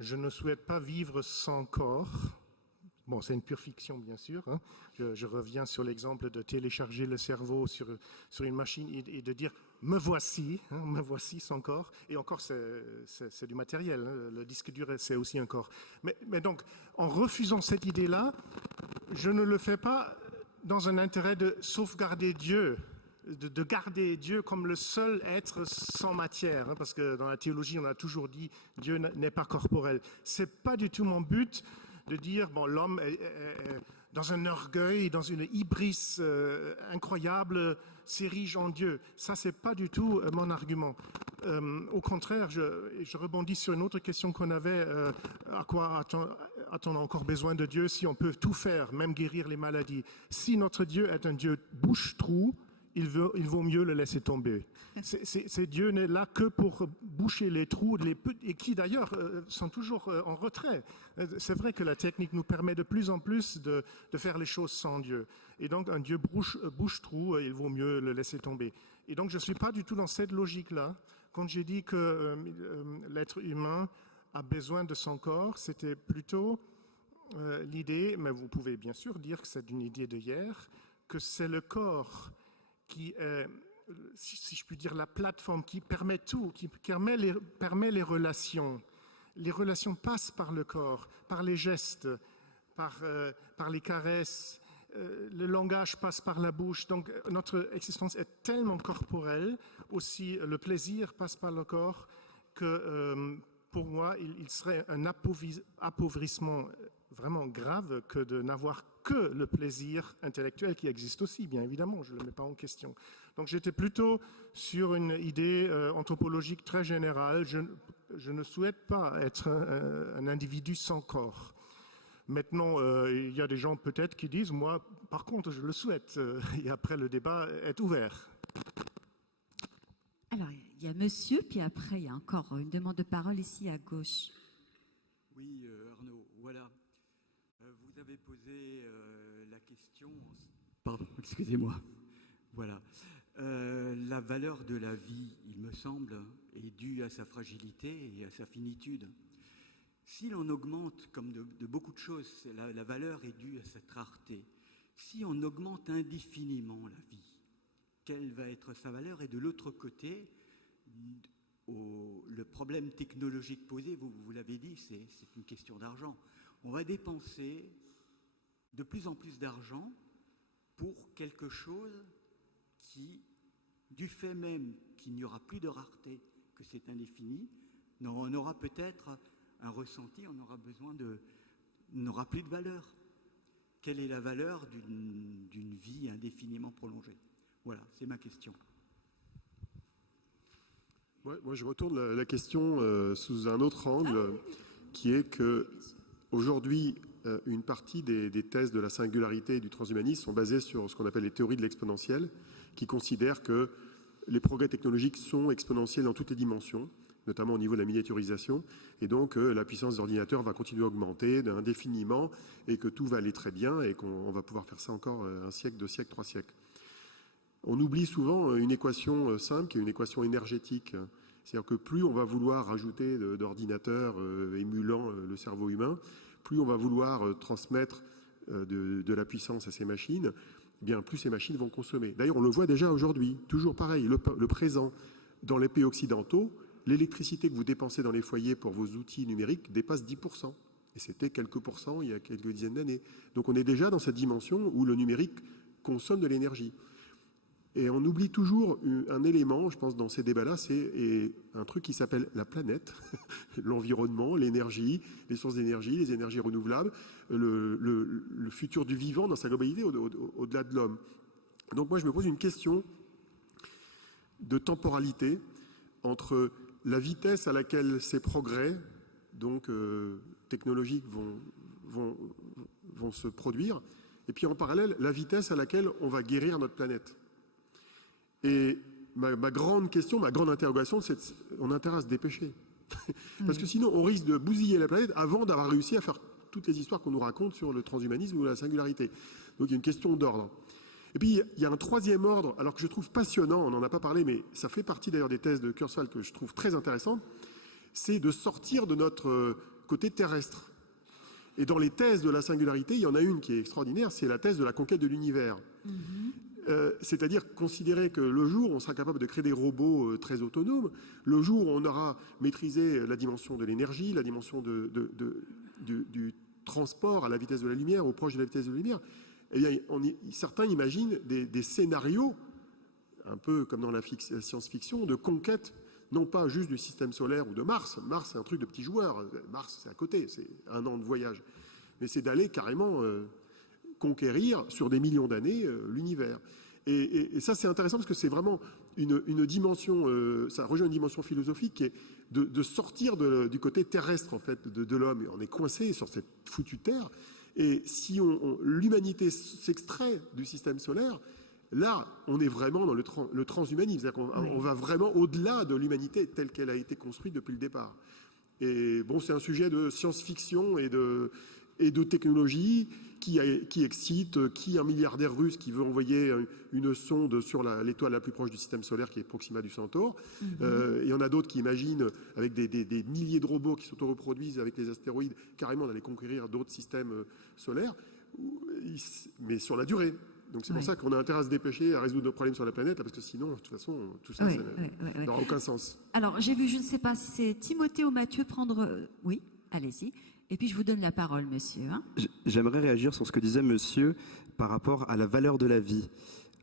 je ne souhaite pas vivre sans corps, bon, c'est une pure fiction, bien sûr. Hein. Je reviens sur l'exemple de télécharger le cerveau sur une machine et de dire « me voici sans corps ». Et encore, c'est du matériel. Hein. Le disque dur, c'est aussi un corps. Mais donc, en refusant cette idée-là, je ne le fais pas dans un intérêt de sauvegarder Dieu, de garder Dieu comme le seul être sans matière, hein, parce que dans la théologie, on a toujours dit Dieu n'est pas corporel. C'est pas du tout mon but de dire bon, l'homme est dans un orgueil, dans une hybris incroyable, s'érige en Dieu. Ça, c'est pas du tout mon argument. Au contraire, je rebondis sur une autre question qu'on avait. À quoi a-t-on encore besoin de Dieu si on peut tout faire, même guérir les maladies? Si notre Dieu est un Dieu bouche-trou, il vaut mieux le laisser tomber. Dieu n'est là que pour boucher les trous, et qui d'ailleurs sont toujours en retrait. C'est vrai que la technique nous permet de plus en plus de faire les choses sans Dieu. Et donc un Dieu bouche-trou, il vaut mieux le laisser tomber. Et donc je ne suis pas du tout dans cette logique-là. Quand j'ai dit que l'être humain a besoin de son corps, c'était plutôt l'idée, mais vous pouvez bien sûr dire que c'est une idée de hier, que c'est le corps qui est, si je puis dire, la plateforme qui permet tout, qui permet les relations. Les relations passent par le corps, par les gestes, par les caresses. Le langage passe par la bouche. Donc notre existence est tellement corporelle, aussi le plaisir passe par le corps, que pour moi, il serait un appauvrissement vraiment grave que de n'avoir que le plaisir intellectuel qui existe aussi, bien évidemment, je ne le mets pas en question. Donc j'étais plutôt sur une idée anthropologique très générale. Je ne souhaite pas être un individu sans corps. Maintenant, il y a des gens peut-être qui disent, moi, par contre, je le souhaite. Et après, le débat est ouvert. Alors, il y a monsieur, puis après, il y a encore une demande de parole ici à gauche. Oui, Arnaud, voilà. Vous avez posé la question... Pardon, excusez-moi. Voilà. La valeur de la vie, il me semble, est due à sa fragilité et à sa finitude. Si l'on augmente, comme de beaucoup de choses, la valeur est due à cette rareté. Si on augmente indéfiniment la vie, quelle va être sa valeur? Et de l'autre côté, le problème technologique posé, vous l'avez dit, c'est une question d'argent. On va dépenser de plus en plus d'argent pour quelque chose qui, du fait même qu'il n'y aura plus de rareté, que c'est indéfini, on aura peut-être un ressenti, n'aura plus de valeur. Quelle est la valeur d'une vie indéfiniment prolongée? Voilà, c'est ma question. Moi, je retourne la question sous un autre angle, qui est que aujourd'hui, une partie des thèses de la singularité et du transhumanisme sont basées sur ce qu'on appelle les théories de l'exponentielle, qui considèrent que les progrès technologiques sont exponentiels dans toutes les dimensions, notamment au niveau de la miniaturisation, et donc la puissance des ordinateurs va continuer à augmenter indéfiniment, et que tout va aller très bien, et qu'on va pouvoir faire ça encore un siècle, 2 siècles, 3 siècles. On oublie souvent une équation simple, qui est une équation énergétique. C'est-à-dire que plus on va vouloir rajouter d'ordinateurs émulant le cerveau humain, plus on va vouloir transmettre de la puissance à ces machines, eh bien plus ces machines vont consommer. D'ailleurs, on le voit déjà aujourd'hui, toujours pareil, le présent. Dans les pays occidentaux, l'électricité que vous dépensez dans les foyers pour vos outils numériques dépasse 10%. Et c'était quelques pourcents il y a quelques dizaines d'années. Donc on est déjà dans cette dimension où le numérique consomme de l'énergie. Et on oublie toujours un élément, je pense, dans ces débats-là, c'est un truc qui s'appelle la planète, l'environnement, l'énergie, les sources d'énergie, les énergies renouvelables, le futur du vivant dans sa globalité au-delà de l'homme. Donc moi, je me pose une question de temporalité entre la vitesse à laquelle ces progrès donc, technologiques vont se produire, et puis en parallèle, la vitesse à laquelle on va guérir notre planète. Et ma grande question, ma grande interrogation, c'est on a intérêt à se dépêcher. Parce que sinon, on risque de bousiller la planète avant d'avoir réussi à faire toutes les histoires qu'on nous raconte sur le transhumanisme ou la singularité. Donc il y a une question d'ordre. Et puis il y a un troisième ordre, alors que je trouve passionnant, on n'en a pas parlé, mais ça fait partie d'ailleurs des thèses de Kurzweil que je trouve très intéressantes, c'est de sortir de notre côté terrestre. Et dans les thèses de la singularité, il y en a une qui est extraordinaire, c'est la thèse de la conquête de l'univers. C'est-à-dire considérer que le jour où on sera capable de créer des robots très autonomes, le jour où on aura maîtrisé la dimension de l'énergie, la dimension du transport à la vitesse de la lumière, ou proche de la vitesse de la lumière, eh bien, certains imaginent des scénarios, un peu comme dans la science-fiction, de conquête, non pas juste du système solaire ou de Mars. Mars, c'est un truc de petit joueur. Mars, c'est à côté, c'est 1 an de voyage. Mais c'est d'aller carrément conquérir sur des millions d'années l'univers. Et ça, c'est intéressant parce que c'est vraiment une dimension, ça rejoint une dimension philosophique qui est de sortir du côté terrestre en fait, de l'homme. On est coincé sur cette foutue terre. Et si l'humanité s'extrait du système solaire, là, on est vraiment dans le transhumanisme. C'est-à-dire qu'on va vraiment au-delà de l'humanité telle qu'elle a été construite depuis le départ. Et bon, c'est un sujet de science-fiction et de technologie qui excite, un milliardaire russe qui veut envoyer une sonde sur l'étoile la plus proche du système solaire qui est Proxima du Centaure. Il y en a d'autres qui imaginent, avec des milliers de robots qui s'auto-reproduisent avec les astéroïdes, carrément d'aller conquérir d'autres systèmes solaires, mais sur la durée. Donc c'est pour ça qu'on a intérêt à se dépêcher à résoudre nos problèmes sur la planète, parce que sinon, de toute façon, tout ça n'aura aucun sens. Alors, j'ai vu, je ne sais pas si c'est Timothée ou Mathieu prendre... Oui, allez-y. Et puis, je vous donne la parole, monsieur. J'aimerais réagir sur ce que disait monsieur par rapport à la valeur de la vie.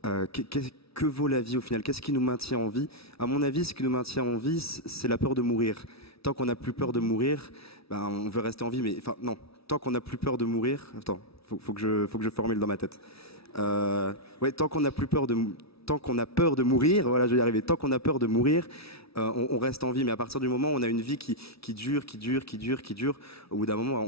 Que vaut la vie au final? Qu'est-ce qui nous maintient en vie? À mon avis, ce qui nous maintient en vie, c'est la peur de mourir. Tant qu'on n'a plus peur de mourir, on veut rester en vie, mais enfin, non. Tant qu'on n'a plus peur de mourir... Attends, faut que je formule dans ma tête. Tant qu'on n'a plus peur tant qu'on a peur de mourir, voilà, je vais y arriver. Tant qu'on a peur de mourir, on reste en vie. Mais à partir du moment où on a une vie qui dure, au bout d'un moment,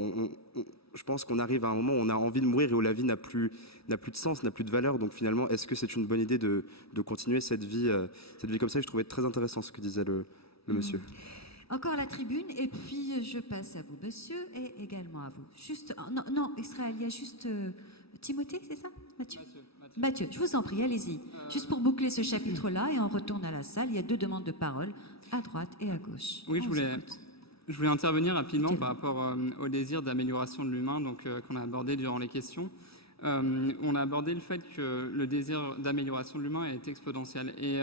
je pense qu'on arrive à un moment où on a envie de mourir et où la vie n'a plus de sens, n'a plus de valeur. Donc finalement, est-ce que c'est une bonne idée de continuer cette vie comme ça? Je trouvais très intéressant ce que disait le monsieur. Encore à la tribune, et puis je passe à vous, monsieur, et également à vous. Juste, non, Israël, il y a juste Timothée, c'est ça, Mathieu? Mathieu, je vous en prie, allez-y. Juste pour boucler ce chapitre-là et on retourne à la salle. Il y a 2 demandes de parole, à droite et à gauche. Oui, je voulais intervenir rapidement par rapport au désir d'amélioration de l'humain qu'on a abordé durant les questions. On a abordé le fait que le désir d'amélioration de l'humain est exponentiel. Et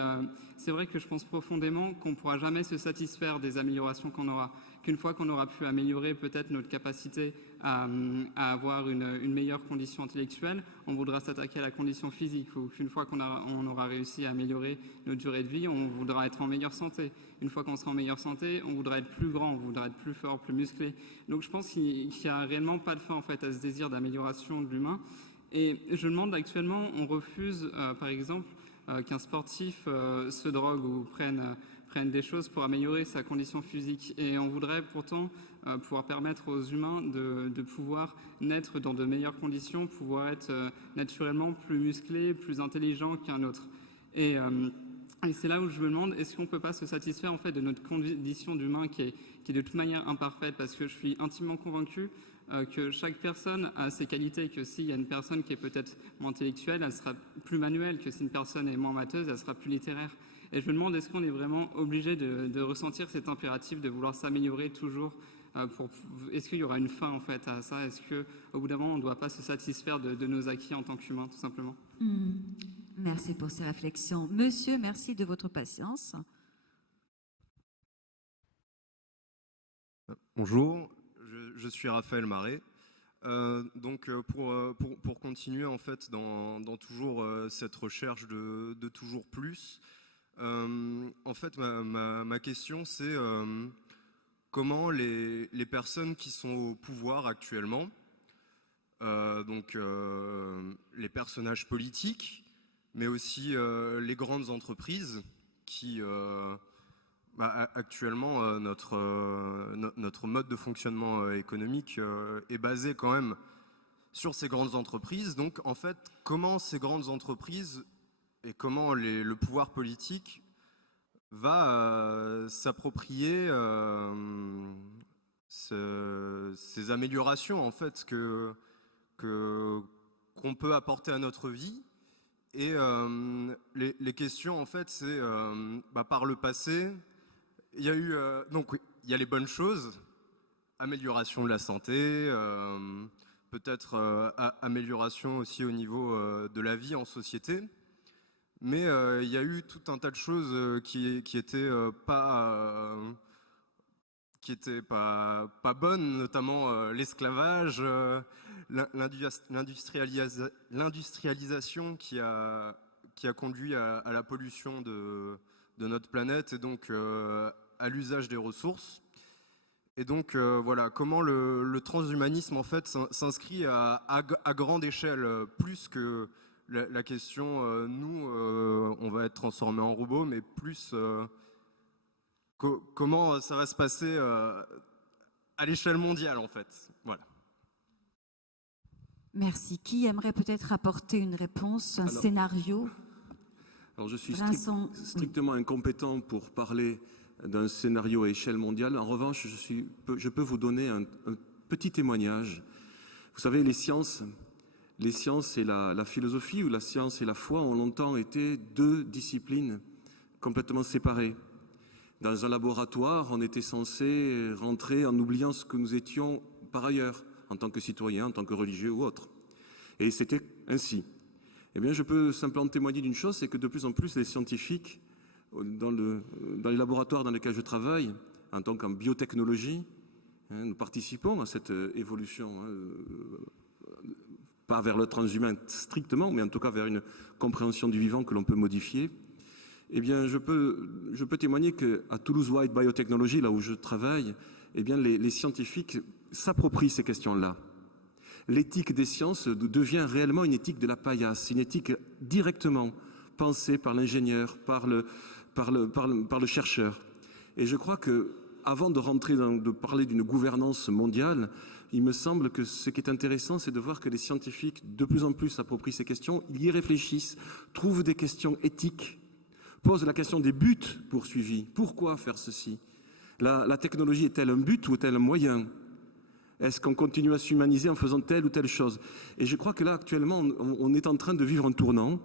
c'est vrai que je pense profondément qu'on ne pourra jamais se satisfaire des améliorations qu'on aura. Qu'une fois qu'on aura pu améliorer peut-être notre capacité à avoir une meilleure condition intellectuelle, on voudra s'attaquer à la condition physique. Ou qu'une fois qu'on aura réussi à améliorer notre durée de vie, on voudra être en meilleure santé. Une fois qu'on sera en meilleure santé, on voudra être plus grand, on voudra être plus fort, plus musclé. Donc je pense qu'il n'y a réellement pas de fin en fait, à ce désir d'amélioration de l'humain. Et je me demande actuellement, on refuse par exemple qu'un sportif se drogue ou prenne des choses pour améliorer sa condition physique. Et on voudrait pourtant pouvoir permettre aux humains de pouvoir naître dans de meilleures conditions, pouvoir être naturellement plus musclés, plus intelligents qu'un autre. Et c'est là où je me demande, est-ce qu'on ne peut pas se satisfaire en fait, de notre condition d'humain qui est de toute manière imparfaite, parce que je suis intimement convaincu que chaque personne a ses qualités, que s'il y a une personne qui est peut-être moins intellectuelle, elle sera plus manuelle, que si une personne est moins matheuse, elle sera plus littéraire. Et je me demande, est-ce qu'on est vraiment obligé de ressentir cet impératif de vouloir s'améliorer toujours est-ce qu'il y aura une fin en fait à ça? Est-ce qu'au bout d'un moment, on ne doit pas se satisfaire de nos acquis en tant qu'humain, tout simplement? Merci pour ces réflexions. Monsieur, merci de votre patience. Bonjour, je suis Raphaël Marais. Pour continuer en fait dans toujours cette recherche de toujours plus, en fait ma question c'est comment les personnes qui sont au pouvoir actuellement, les personnages politiques, mais aussi les grandes entreprises qui actuellement notre mode de fonctionnement économique est basé quand même sur ces grandes entreprises. Donc en fait, comment ces grandes entreprises et comment le pouvoir politique va s'approprier ces améliorations en fait qu'on peut apporter à notre vie. Et les questions en fait c'est par le passé il y a eu il y a les bonnes choses, amélioration de la santé, peut-être amélioration aussi au niveau de la vie en société. Mais il y a eu tout un tas de choses qui étaient pas bonnes, notamment l'esclavage, l'industrialisation qui a conduit à la pollution de notre planète et donc à l'usage des ressources. Et donc voilà, comment le transhumanisme en fait s'inscrit à grande échelle, plus que la question, on va être transformé en robot, mais plus comment ça va se passer à l'échelle mondiale, en fait. Voilà. Merci. Qui aimerait peut-être apporter une réponse, un scénario? Alors, je suis strictement incompétent pour parler d'un scénario à échelle mondiale. En revanche, je peux vous donner un petit témoignage. Vous savez, les sciences et la philosophie, ou la science et la foi ont longtemps été deux disciplines complètement séparées. Dans un laboratoire, on était censé rentrer en oubliant ce que nous étions par ailleurs, en tant que citoyens, en tant que religieux ou autres. Et c'était ainsi. Eh bien, je peux simplement témoigner d'une chose, c'est que de plus en plus, les scientifiques, dans les laboratoires dans lesquels je travaille, en tant qu'en biotechnologie, nous participons à cette évolution, pas vers le transhumain strictement, mais en tout cas vers une compréhension du vivant que l'on peut modifier. Eh bien, je peux témoigner qu'à Toulouse White Biotechnology, là où je travaille, eh bien, les scientifiques s'approprient ces questions-là. L'éthique des sciences devient réellement une éthique de la paillasse, une éthique directement pensée par l'ingénieur, par le chercheur. Et je crois que, avant de parler d'une gouvernance mondiale, il me semble que ce qui est intéressant, c'est de voir que les scientifiques de plus en plus s'approprient ces questions, ils y réfléchissent, trouvent des questions éthiques, posent la question des buts poursuivis. Pourquoi faire ceci? La technologie est-elle un but ou est-elle un moyen? Est-ce qu'on continue à s'humaniser en faisant telle ou telle chose? Et je crois que là, actuellement, on est en train de vivre un tournant.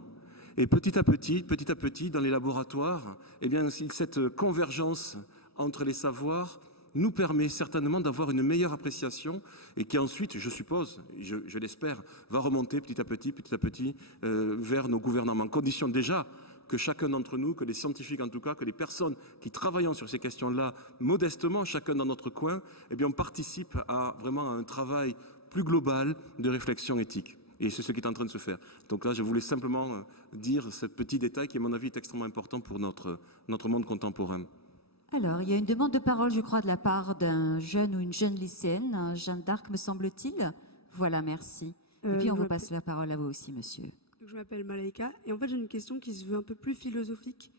Et petit à petit, dans les laboratoires, eh bien, cette convergence entre les savoirs nous permet certainement d'avoir une meilleure appréciation et qui ensuite, je suppose, je l'espère, va remonter petit à petit vers nos gouvernements. Condition déjà que chacun d'entre nous, que les scientifiques en tout cas, que les personnes qui travaillent sur ces questions-là, modestement, chacun dans notre coin, eh bien, on participe vraiment à un travail plus global de réflexion éthique. Et c'est ce qui est en train de se faire. Donc là, je voulais simplement dire ce petit détail qui, à mon avis, est extrêmement important pour notre monde contemporain. Alors, il y a une demande de parole, je crois, de la part d'un jeune ou une jeune lycéenne, Jeanne d'Arc, me semble-t-il. Voilà, merci. Et puis, on vous passe la parole à vous aussi, monsieur. Je m'appelle Malaika et en fait j'ai une question qui se veut un peu plus philosophique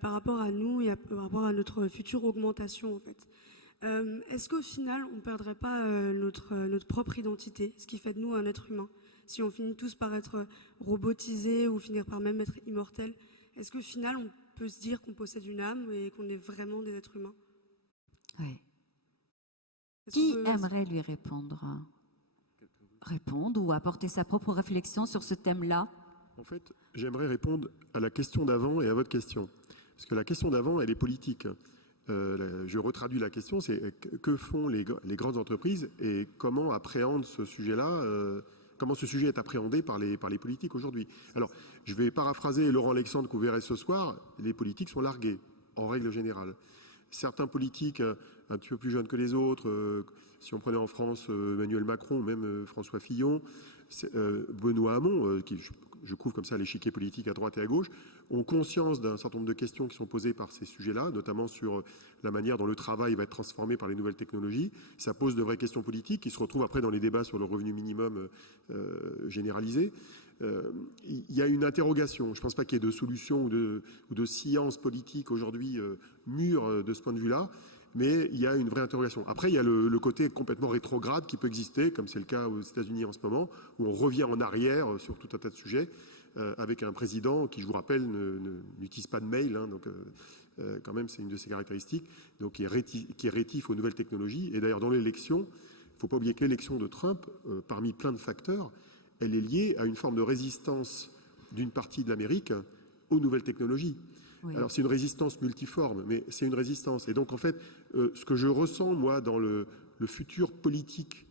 par rapport à nous et par rapport à notre future augmentation en fait. Est-ce qu'au final on ne perdrait pas notre propre identité, ce qui fait de nous un être humain? Si on finit tous par être robotisés ou finir par même être immortels, est-ce qu'au final on peut se dire qu'on possède une âme et qu'on est vraiment des êtres humains? Oui. Qui aimerait lui répondre ou apporter sa propre réflexion sur ce thème-là? En fait, j'aimerais répondre à la question d'avant et à votre question. Parce que la question d'avant, elle est politique. Je retraduis la question, c'est que font les grandes entreprises et comment appréhendent ce sujet-là, comment ce sujet est appréhendé par les politiques aujourd'hui. Alors, je vais paraphraser Laurent Alexandre que vous verrez ce soir, les politiques sont largués, en règle générale. Certains politiques un petit peu plus jeunes que les autres, si on prenait en France Emmanuel Macron, même François Fillon, Benoît Hamon, qui je couvre comme ça l'échiquier politique à droite et à gauche, ont conscience d'un certain nombre de questions qui sont posées par ces sujets-là, notamment sur la manière dont le travail va être transformé par les nouvelles technologies. Ça pose de vraies questions politiques qui se retrouvent après dans les débats sur le revenu minimum généralisé. Il y a une interrogation. Je ne pense pas qu'il y ait de solution ou de science politique aujourd'hui mûre de ce point de vue-là. Mais il y a une vraie interrogation. Après, il y a le côté complètement rétrograde qui peut exister, comme c'est le cas aux États-Unis en ce moment, où on revient en arrière sur tout un tas de sujets, avec un président qui, je vous rappelle, n'utilise pas de mail, hein, donc quand même c'est une de ses caractéristiques, donc qui est rétif aux nouvelles technologies. Et d'ailleurs, dans l'élection, il ne faut pas oublier que l'élection de Trump, parmi plein de facteurs, elle est liée à une forme de résistance d'une partie de l'Amérique aux nouvelles technologies. Oui. Alors c'est une résistance multiforme, mais c'est une résistance. Et donc en fait, ce que je ressens moi dans le futur politique,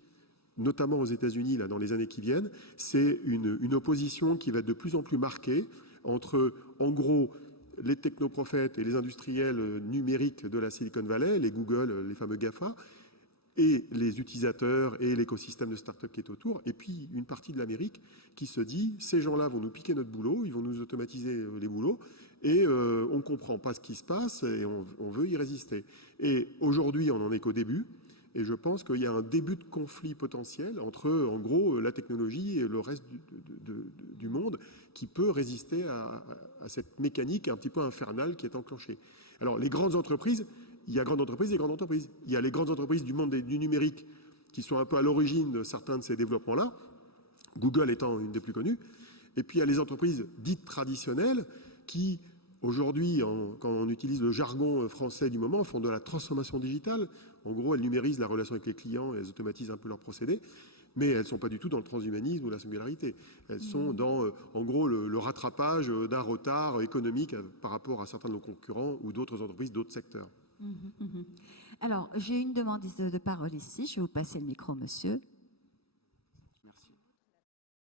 notamment aux États-Unis là dans les années qui viennent, c'est une opposition qui va être de plus en plus marquée entre, en gros, les technoprophètes et les industriels numériques de la Silicon Valley, les Google, les fameux GAFA, et les utilisateurs et l'écosystème de start-up qui est autour, et puis une partie de l'Amérique qui se dit ces gens-là vont nous piquer notre boulot, ils vont nous automatiser les boulots, et on ne comprend pas ce qui se passe et on veut y résister. Et aujourd'hui, on n'en est qu'au début, et je pense qu'il y a un début de conflit potentiel entre, en gros, la technologie et le reste du monde qui peut résister à cette mécanique un petit peu infernale qui est enclenchée. Alors, les grandes entreprises, il y a grandes entreprises et grandes entreprises. Il y a les grandes entreprises du monde du numérique qui sont un peu à l'origine de certains de ces développements-là, Google étant une des plus connues. Et puis il y a les entreprises dites traditionnelles qui, aujourd'hui, quand on utilise le jargon français du moment, font de la transformation digitale. En gros, elles numérisent la relation avec les clients, elles automatisent un peu leurs procédés, mais elles ne sont pas du tout dans le transhumanisme ou la singularité. Elles sont dans, en gros, le rattrapage d'un retard économique par rapport à certains de nos concurrents ou d'autres entreprises, d'autres secteurs. Alors, j'ai une demande de parole ici. Je vais vous passer le micro, monsieur. Merci.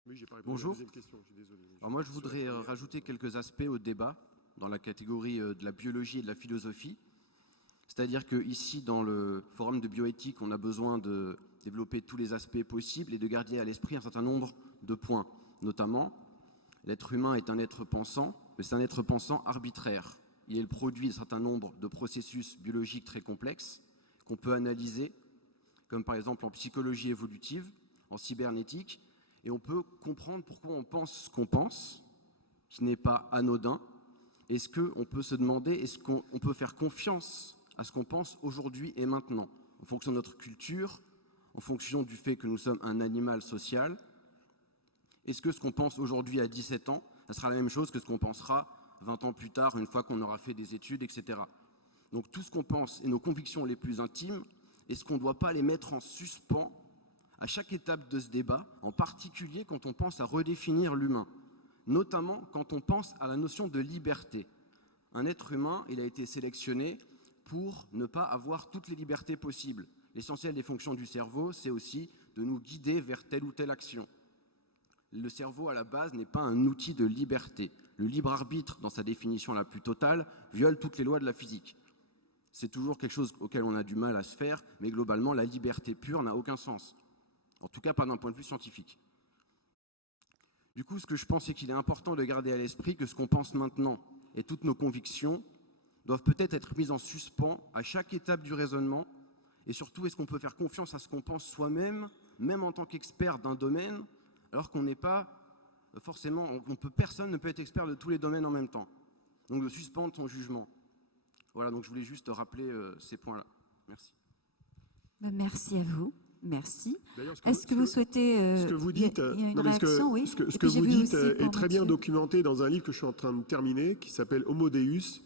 Oui, j'ai pas répondu Bonjour. à la deuxième question, je suis désolé. Alors moi, je voudrais rajouter quelques aspects au débat dans la catégorie de la biologie et de la philosophie. C'est-à-dire qu'ici, dans le forum de bioéthique, on a besoin de développer tous les aspects possibles et de garder à l'esprit un certain nombre de points. Notamment, l'être humain est un être pensant, mais c'est un être pensant arbitraire. Il est le produit d'un certain nombre de processus biologiques très complexes qu'on peut analyser, comme par exemple en psychologie évolutive, en cybernétique, et on peut comprendre pourquoi on pense ce qu'on pense, qui n'est pas anodin. Est-ce qu'on peut se demander, est-ce qu'on peut faire confiance à ce qu'on pense aujourd'hui et maintenant, en fonction de notre culture, en fonction du fait que nous sommes un animal social? Est-ce que ce qu'on pense aujourd'hui à 17 ans, ça sera la même chose que ce qu'on pensera 20 ans plus tard, une fois qu'on aura fait des études, etc. Donc tout ce qu'on pense et nos convictions les plus intimes est-ce qu'on ne doit pas les mettre en suspens à chaque étape de ce débat, en particulier quand on pense à redéfinir l'humain, notamment quand on pense à la notion de liberté. Un être humain, il a été sélectionné pour ne pas avoir toutes les libertés possibles. L'essentiel des fonctions du cerveau, c'est aussi de nous guider vers telle ou telle action. Le cerveau, à la base, n'est pas un outil de liberté. Le libre arbitre, dans sa définition la plus totale, viole toutes les lois de la physique. C'est toujours quelque chose auquel on a du mal à se faire, mais globalement, la liberté pure n'a aucun sens. En tout cas, pas d'un point de vue scientifique. Du coup, ce que je pense, c'est qu'il est important de garder à l'esprit que ce qu'on pense maintenant et toutes nos convictions doivent peut-être être mises en suspens à chaque étape du raisonnement. Et surtout, est-ce qu'on peut faire confiance à ce qu'on pense soi-même, même en tant qu'expert d'un domaine, alors qu'on n'est pas forcément, personne ne peut être expert de tous les domaines en même temps. Donc de suspendre son jugement. Voilà, donc je voulais juste rappeler ces points-là. Merci. Merci à vous. Merci. Est-ce que vous souhaitez ce que vous dites, il y a une réaction, oui. Ce que vous dites est très bien documenté dans un livre que je suis en train de terminer, qui s'appelle Homo Deus,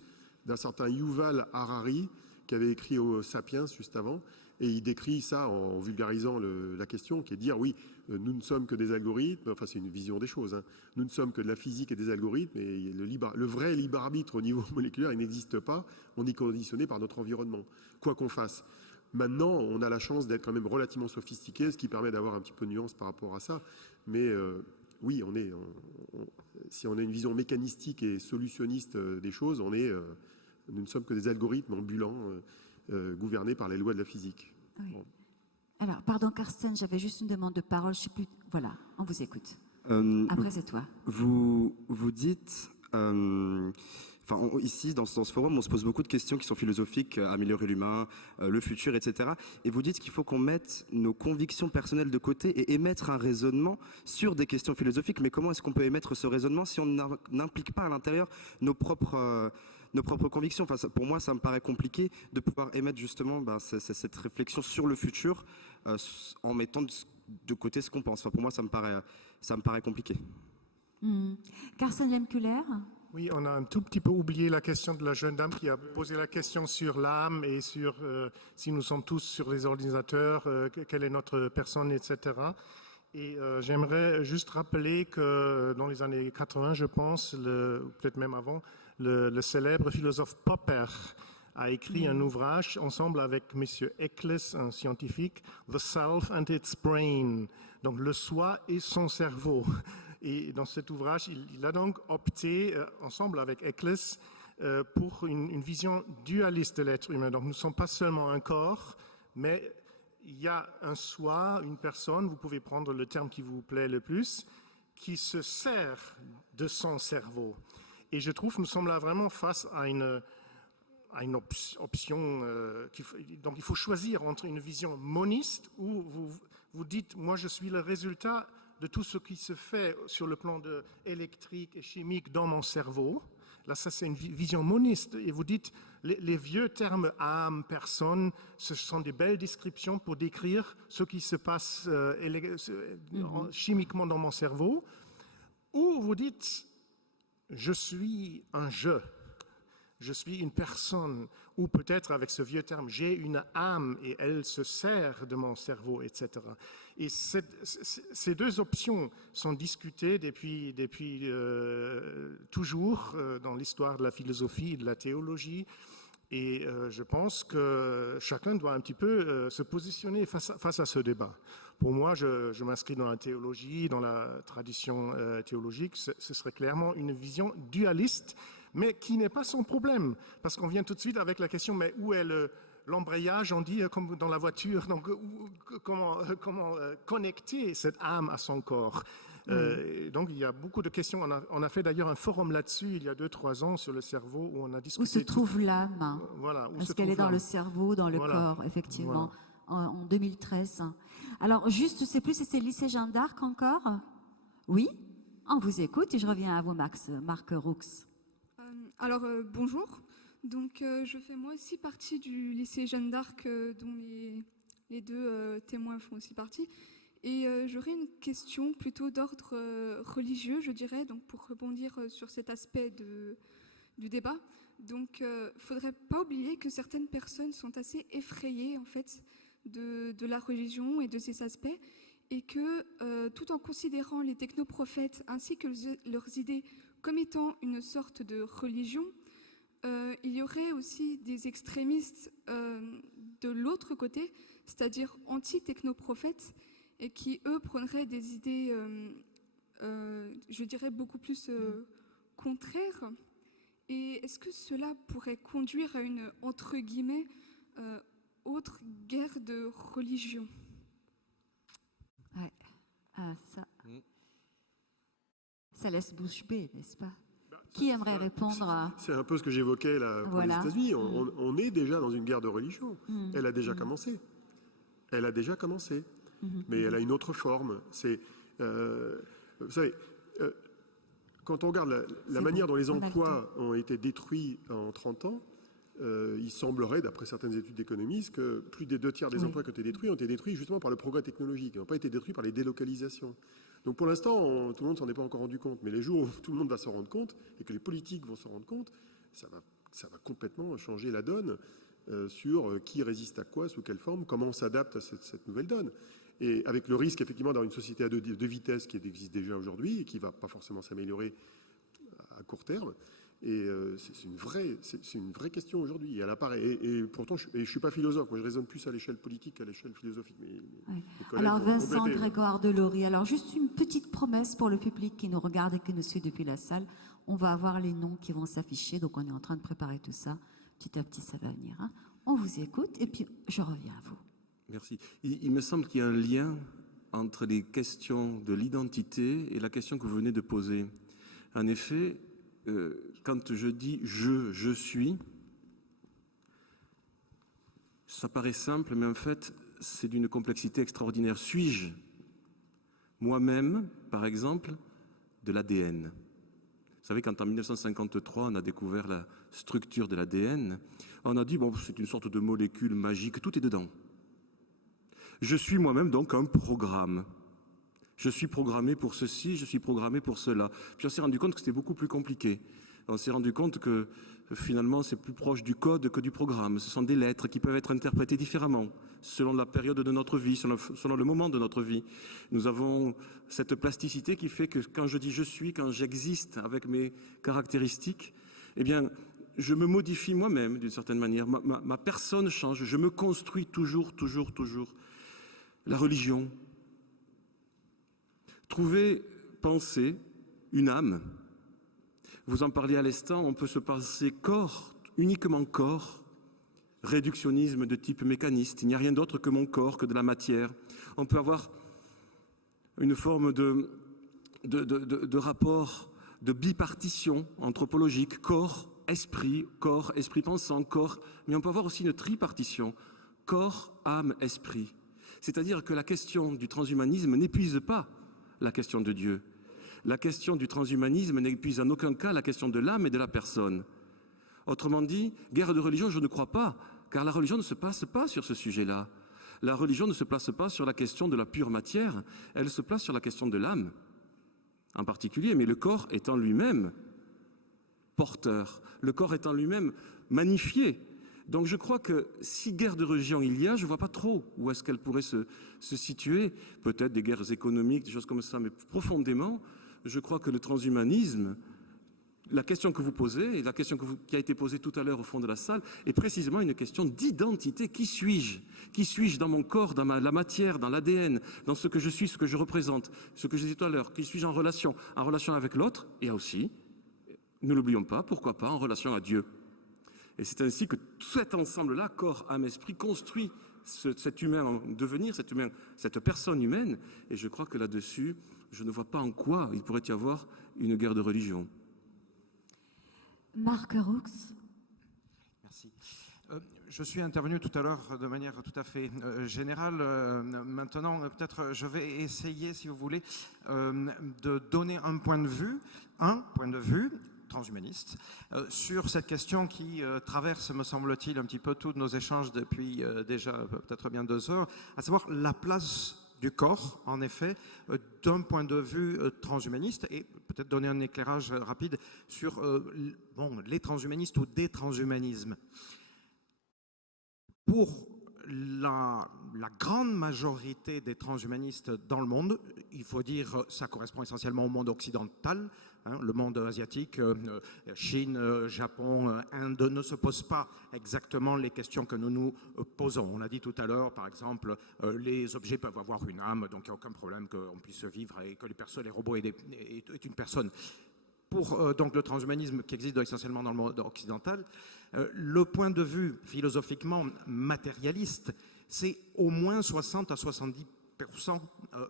d'un certain Yuval Harari, qui avait écrit Homo Sapiens juste avant, et il décrit ça en vulgarisant la question, qui est de dire oui, nous ne sommes que des algorithmes, enfin c'est une vision des choses, hein. Nous ne sommes que de la physique et des algorithmes, et le vrai libre arbitre au niveau moléculaire, il n'existe pas, on est conditionné par notre environnement, quoi qu'on fasse. Maintenant, on a la chance d'être quand même relativement sophistiqué, ce qui permet d'avoir un petit peu de nuance par rapport à ça. Mais oui, si on a une vision mécanistique et solutionniste des choses, nous ne sommes que des algorithmes ambulants gouvernés par les lois de la physique. Oui. Bon. Alors, pardon, Carsten, j'avais juste une demande de parole. Je sais plus. Voilà, on vous écoute. Après, c'est toi. Vous dites. Ici, dans ce forum, on se pose beaucoup de questions qui sont philosophiques, améliorer l'humain, le futur, etc. Et vous dites qu'il faut qu'on mette nos convictions personnelles de côté et émettre un raisonnement sur des questions philosophiques. Mais comment est-ce qu'on peut émettre ce raisonnement si on n'implique pas à l'intérieur nos propres convictions? Enfin, pour moi, ça me paraît compliqué de pouvoir émettre justement cette réflexion sur le futur en mettant de côté ce qu'on pense. Enfin, pour moi, ça me paraît compliqué. Carsten Lemkuler. Oui, on a un tout petit peu oublié la question de la jeune dame qui a posé la question sur l'âme et sur si nous sommes tous sur les ordinateurs, quelle est notre personne, etc. Et j'aimerais juste rappeler que dans les années 80, je pense, peut-être même avant, le célèbre philosophe Popper a écrit un ouvrage ensemble avec M. Eccles, un scientifique, The Self and its Brain, donc le soi et son cerveau. Et dans cet ouvrage, il a donc opté, ensemble avec Eccles, pour une vision dualiste de l'être humain. Donc nous ne sommes pas seulement un corps, mais il y a un soi, une personne, vous pouvez prendre le terme qui vous plaît le plus, qui se sert de son cerveau. Et je trouve que nous sommes là vraiment face à une option. Donc il faut choisir entre une vision moniste où vous dites « moi je suis le résultat » de tout ce qui se fait sur le plan électrique et chimique dans mon cerveau. Là, ça, c'est une vision moniste. Et vous dites, les vieux termes âme, personne, ce sont des belles descriptions pour décrire ce qui se passe chimiquement dans mon cerveau. Ou vous dites, je suis un je suis une personne. Ou peut-être avec ce vieux terme, j'ai une âme et elle se sert de mon cerveau, etc. Et ces deux options sont discutées depuis toujours dans l'histoire de la philosophie et de la théologie. Et je pense que chacun doit un petit peu se positionner face à ce débat. Pour moi, je m'inscris dans la théologie, dans la tradition théologique. Ce serait clairement une vision dualiste, mais qui n'est pas son problème. Parce qu'on vient tout de suite avec la question, mais où est l'embrayage, on dit, comme dans la voiture, donc comment connecter cette âme à son corps. Donc il y a beaucoup de questions. On a fait d'ailleurs un forum là-dessus il y a 2-3 ans sur le cerveau où on a discuté. Où se trouve l'âme? Voilà. Est-ce qu'elle est dans le cerveau, dans le corps, effectivement, en 2013. Alors juste, je ne sais plus si c'est le lycée Jeanne d'Arc encore. Oui, on vous écoute et je reviens à vous, Marc Roux. Alors bonjour. Donc je fais moi aussi partie du lycée Jeanne d'Arc dont les deux témoins font aussi partie. Et j'aurais une question plutôt d'ordre religieux, je dirais, donc pour rebondir sur cet aspect du débat. Donc, faudrait pas oublier que certaines personnes sont assez effrayées, en fait, de la religion et de ses aspects, et que tout en considérant les technoprophètes ainsi que leurs idées comme étant une sorte de religion, il y aurait aussi des extrémistes de l'autre côté, c'est-à-dire anti-technoprophètes, et qui, eux, prôneraient des idées, je dirais, beaucoup plus contraires. Et est-ce que cela pourrait conduire à une, entre guillemets, autre guerre de religion? Ouais. Ah, ça laisse bouche bée, n'est-ce pas? Qui aimerait répondre à... C'est un peu ce que j'évoquais là pour Voilà. les États-Unis. On est déjà dans une guerre de religion. Elle a déjà commencé. Elle a déjà commencé. Mais elle a une autre forme. C'est, vous savez, quand on regarde la manière dont les emplois ont été détruits en 30 ans, il semblerait, d'après certaines études d'économistes, que plus des 2/3 des emplois qui ont été détruits justement par le progrès technologique. Ils n'ont pas été détruits par les délocalisations. Donc pour l'instant, tout le monde ne s'en est pas encore rendu compte. Mais les jours où tout le monde va s'en rendre compte et que les politiques vont s'en rendre compte, ça va complètement changer la donne sur qui résiste à quoi, sous quelle forme, comment on s'adapte à cette nouvelle donne. Et avec le risque effectivement d'avoir une société à deux vitesses qui existe déjà aujourd'hui et qui ne va pas forcément s'améliorer à court terme. Et c'est une vraie question aujourd'hui. Elle apparaît. Et pourtant, je ne suis pas philosophe. Moi, je raisonne plus à l'échelle politique qu'à l'échelle philosophique. Mais Alors, Vincent Grégoire Delory, alors juste une petite promesse pour le public qui nous regarde et qui nous suit depuis la salle. On va avoir les noms qui vont s'afficher. Donc, on est en train de préparer tout ça. Petit à petit, ça va venir. Hein. On vous écoute et puis je reviens à vous. Merci. Il me semble qu'il y a un lien entre les questions de l'identité et la question que vous venez de poser. En effet, quand je dis je suis, ça paraît simple, mais en fait, c'est d'une complexité extraordinaire. Suis-je moi-même, par exemple, de l'ADN? Vous savez, quand en 1953, on a découvert la structure de l'ADN, on a dit, bon, c'est une sorte de molécule magique, tout est dedans. Je suis moi-même donc un programme. Je suis programmé pour ceci, je suis programmé pour cela. Puis on s'est rendu compte que c'était beaucoup plus compliqué. On s'est rendu compte que finalement c'est plus proche du code que du programme. Ce sont des lettres qui peuvent être interprétées différemment selon la période de notre vie, selon le moment de notre vie. Nous avons cette plasticité qui fait que quand je dis je suis, quand j'existe avec mes caractéristiques, eh bien je me modifie moi-même d'une certaine manière. Ma personne change, je me construis toujours. La religion. Trouver, penser, une âme. Vous en parliez à l'instant, on peut se penser corps, uniquement corps, réductionnisme de type mécaniste. Il n'y a rien d'autre que mon corps, que de la matière. On peut avoir une forme de rapport, de bipartition anthropologique, corps, esprit pensant, corps. Mais on peut avoir aussi une tripartition, corps, âme, esprit. C'est-à-dire que la question du transhumanisme n'épuise pas la question de Dieu. La question du transhumanisme n'épuise en aucun cas la question de l'âme et de la personne. Autrement dit, guerre de religion, je ne crois pas, car la religion ne se place pas sur ce sujet-là. La religion ne se place pas sur la question de la pure matière, elle se place sur la question de l'âme, en particulier, mais le corps étant lui-même porteur, le corps étant lui-même magnifié. Donc je crois que si guerre de religion il y a, je ne vois pas trop où est-ce qu'elle pourrait se situer. Peut-être des guerres économiques, des choses comme ça, mais profondément, je crois que le transhumanisme, la question que vous posez, et la question qui a été posée tout à l'heure au fond de la salle, est précisément une question d'identité. Qui suis-je? Qui suis-je dans mon corps, dans la matière, dans l'ADN, dans ce que je suis, ce que je représente, ce que je disais tout à l'heure? Qui suis-je en relation avec l'autre? Et aussi, ne l'oublions pas, pourquoi pas, en relation à Dieu. Et c'est ainsi que tout cet ensemble-là, corps, âme, esprit, construit cet humain en devenir, cette personne humaine. Et je crois que là-dessus, je ne vois pas en quoi il pourrait y avoir une guerre de religion. Marc Roux. Merci. Je suis intervenu tout à l'heure de manière tout à fait générale. Maintenant, peut-être, je vais essayer, si vous voulez, de donner un point de vue transhumaniste, sur cette question qui traverse, me semble-t-il, un petit peu tous nos échanges depuis déjà peut-être bien 2 heures, à savoir la place du corps, en effet, d'un point de vue transhumaniste, et peut-être donner un éclairage rapide sur les transhumanistes ou des transhumanismes. Pour la grande majorité des transhumanistes dans le monde, il faut dire ça correspond essentiellement au monde occidental, hein, le monde asiatique, Chine, Japon, Inde, ne se posent pas exactement les questions que nous nous posons. On a dit tout à l'heure, par exemple, les objets peuvent avoir une âme, donc il n'y a aucun problème qu'on puisse vivre et que les robots aient une personne. Pour donc le transhumanisme qui existe essentiellement dans le monde occidental, le point de vue philosophiquement matérialiste, c'est au moins 60 à 70%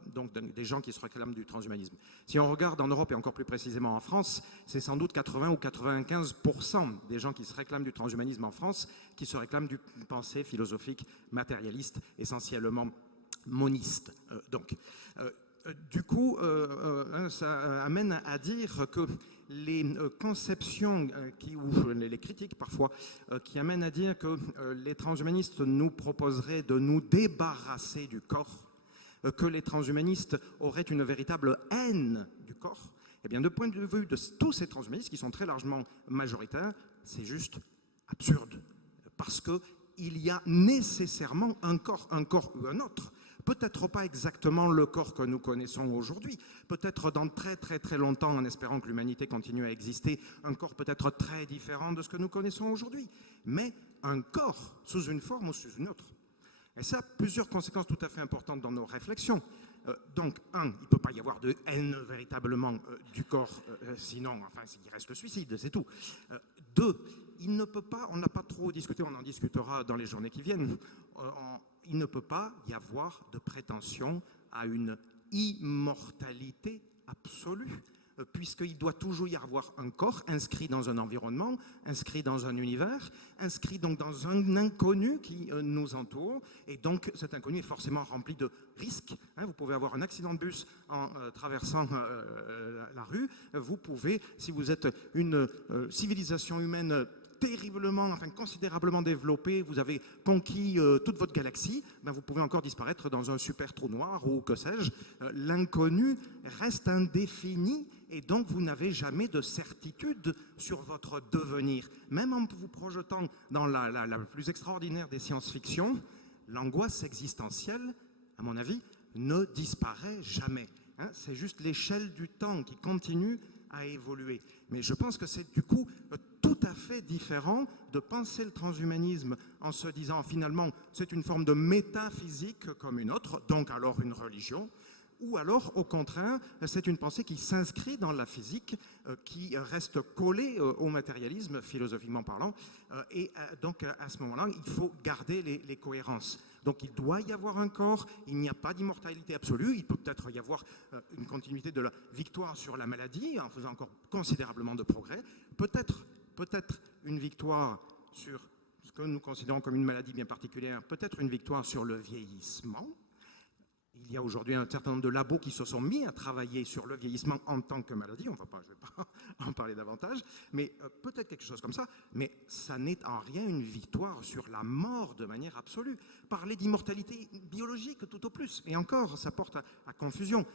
donc des gens qui se réclament du transhumanisme. Si on regarde en Europe et encore plus précisément en France, c'est sans doute 80 ou 95% des gens qui se réclament du transhumanisme en France qui se réclament d'une pensée philosophique matérialiste, essentiellement moniste. Du coup, ça amène à dire que les conceptions ou les critiques parfois qui amènent à dire que les transhumanistes nous proposeraient de nous débarrasser du corps, que les transhumanistes auraient une véritable haine du corps, eh bien, de point de vue de tous ces transhumanistes qui sont très largement majoritaires, c'est juste absurde. Parce qu'il y a nécessairement un corps ou un autre. Peut-être pas exactement le corps que nous connaissons aujourd'hui, peut-être dans très très très longtemps, en espérant que l'humanité continue à exister, un corps peut-être très différent de ce que nous connaissons aujourd'hui, mais un corps sous une forme ou sous une autre. Et ça a plusieurs conséquences tout à fait importantes dans nos réflexions. Donc, un, il ne peut pas y avoir de haine véritablement du corps, sinon, enfin, il reste le suicide, c'est tout. Deux, il ne peut pas, on n'a pas trop discuté, on en discutera dans les journées qui viennent, il ne peut pas y avoir de prétention à une immortalité absolue, puisqu'il doit toujours y avoir un corps inscrit dans un environnement, inscrit dans un univers, inscrit donc dans un inconnu qui nous entoure, et donc cet inconnu est forcément rempli de risques. Vous pouvez avoir un accident de bus en traversant la rue, vous pouvez, si vous êtes une civilisation humaine terriblement, enfin considérablement développé, vous avez conquis toute votre galaxie, ben vous pouvez encore disparaître dans un super trou noir ou que sais-je. L'inconnu reste indéfini et donc vous n'avez jamais de certitude sur votre devenir. Même en vous projetant dans la plus extraordinaire des science-fiction, l'angoisse existentielle, à mon avis, ne disparaît jamais. C'est juste l'échelle du temps qui continue à évoluer. Mais je pense que c'est du coup tout à fait différent de penser le transhumanisme en se disant finalement c'est une forme de métaphysique comme une autre, donc alors une religion, ou alors au contraire c'est une pensée qui s'inscrit dans la physique, qui reste collée au matérialisme philosophiquement parlant, et donc à ce moment-là il faut garder les cohérences. Donc il doit y avoir un corps, il n'y a pas d'immortalité absolue, il peut peut-être y avoir une continuité de la victoire sur la maladie en faisant encore considérablement de progrès, peut-être une victoire sur ce que nous considérons comme une maladie bien particulière, peut-être une victoire sur le vieillissement. Il y a aujourd'hui un certain nombre de labos qui se sont mis à travailler sur le vieillissement en tant que maladie. Je ne vais pas en parler davantage, mais peut-être quelque chose comme ça. Mais ça n'est en rien une victoire sur la mort de manière absolue. Parler d'immortalité biologique tout au plus. Et encore, ça porte à confusion.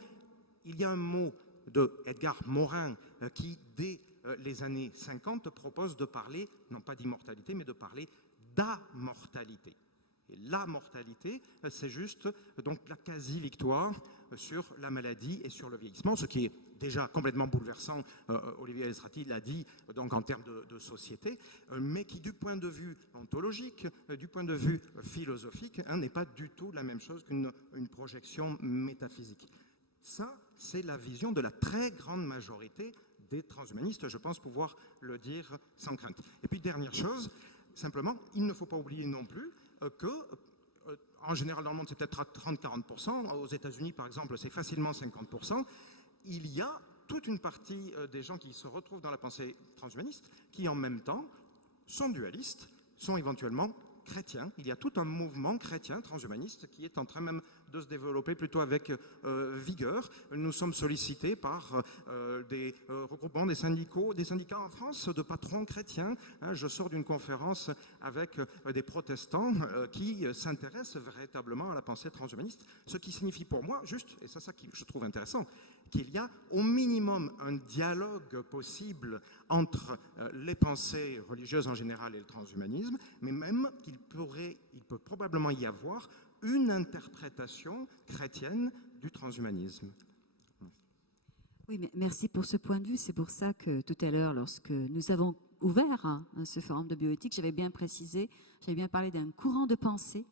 Il y a un mot de Edgar Morin qui, dès les années 50, propose de parler, non pas d'immortalité, mais de parler d'amortalité. Et la mortalité, c'est juste donc la quasi-victoire sur la maladie et sur le vieillissement, ce qui est déjà complètement bouleversant, Olivier Alstrati l'a dit, donc en termes de société, mais qui du point de vue ontologique, du point de vue philosophique, n'est pas du tout la même chose qu'une projection métaphysique. Ça, c'est la vision de la très grande majorité des transhumanistes, je pense pouvoir le dire sans crainte. Et puis dernière chose, simplement, il ne faut pas oublier non plus que, en général dans le monde, c'est peut-être à 30-40%, aux États-Unis par exemple, c'est facilement 50%, il y a toute une partie des gens qui se retrouvent dans la pensée transhumaniste qui en même temps sont dualistes, sont éventuellement chrétiens. Il y a tout un mouvement chrétien transhumaniste qui est en train même de se développer plutôt avec vigueur. Nous sommes sollicités par des regroupements, des syndicats en France de patrons chrétiens. Je sors d'une conférence avec des protestants qui s'intéressent véritablement à la pensée transhumaniste, ce qui signifie pour moi, juste, et c'est ça que je trouve intéressant, qu'il y a au minimum un dialogue possible entre les pensées religieuses en général et le transhumanisme, mais même qu'il qu'il peut probablement y avoir une interprétation chrétienne du transhumanisme. Oui, mais merci pour ce point de vue. C'est pour ça que tout à l'heure, lorsque nous avons ouvert ce forum de bioéthique, j'avais bien précisé, j'avais bien parlé d'un courant de pensée,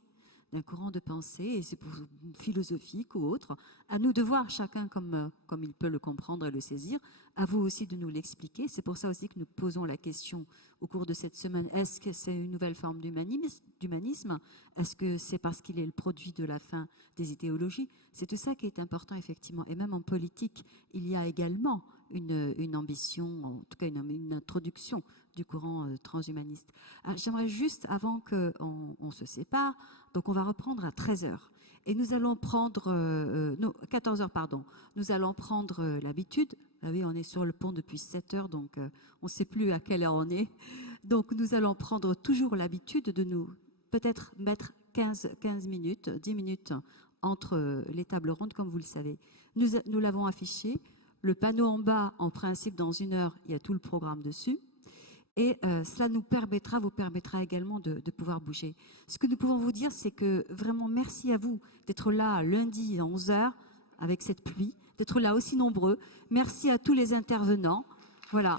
et c'est pour philosophique ou autre. À nous de voir chacun comme il peut le comprendre et le saisir. À vous aussi de nous l'expliquer. C'est pour ça aussi que nous posons la question au cours de cette semaine. Est-ce que c'est une nouvelle forme d'humanisme? Est-ce que c'est parce qu'il est le produit de la fin des idéologies? C'est tout ça qui est important, effectivement. Et même en politique, il y a également une ambition, en tout cas une introduction du courant transhumaniste. J'aimerais juste, avant qu'on se sépare, donc on va reprendre à 13h. Et nous allons prendre, 14h, pardon, nous allons prendre l'habitude, ah oui, on est sur le pont depuis 7h, donc on ne sait plus à quelle heure on est. Donc nous allons prendre toujours l'habitude de nous peut-être mettre 15 minutes, 10 minutes entre les tables rondes, comme vous le savez. Nous l'avons affiché. Le panneau en bas, en principe, dans 1 heure, il y a tout le programme dessus. Et cela vous permettra également de pouvoir bouger. Ce que nous pouvons vous dire, c'est que vraiment merci à vous d'être là lundi à 11h avec cette pluie, d'être là aussi nombreux. Merci à tous les intervenants. Voilà.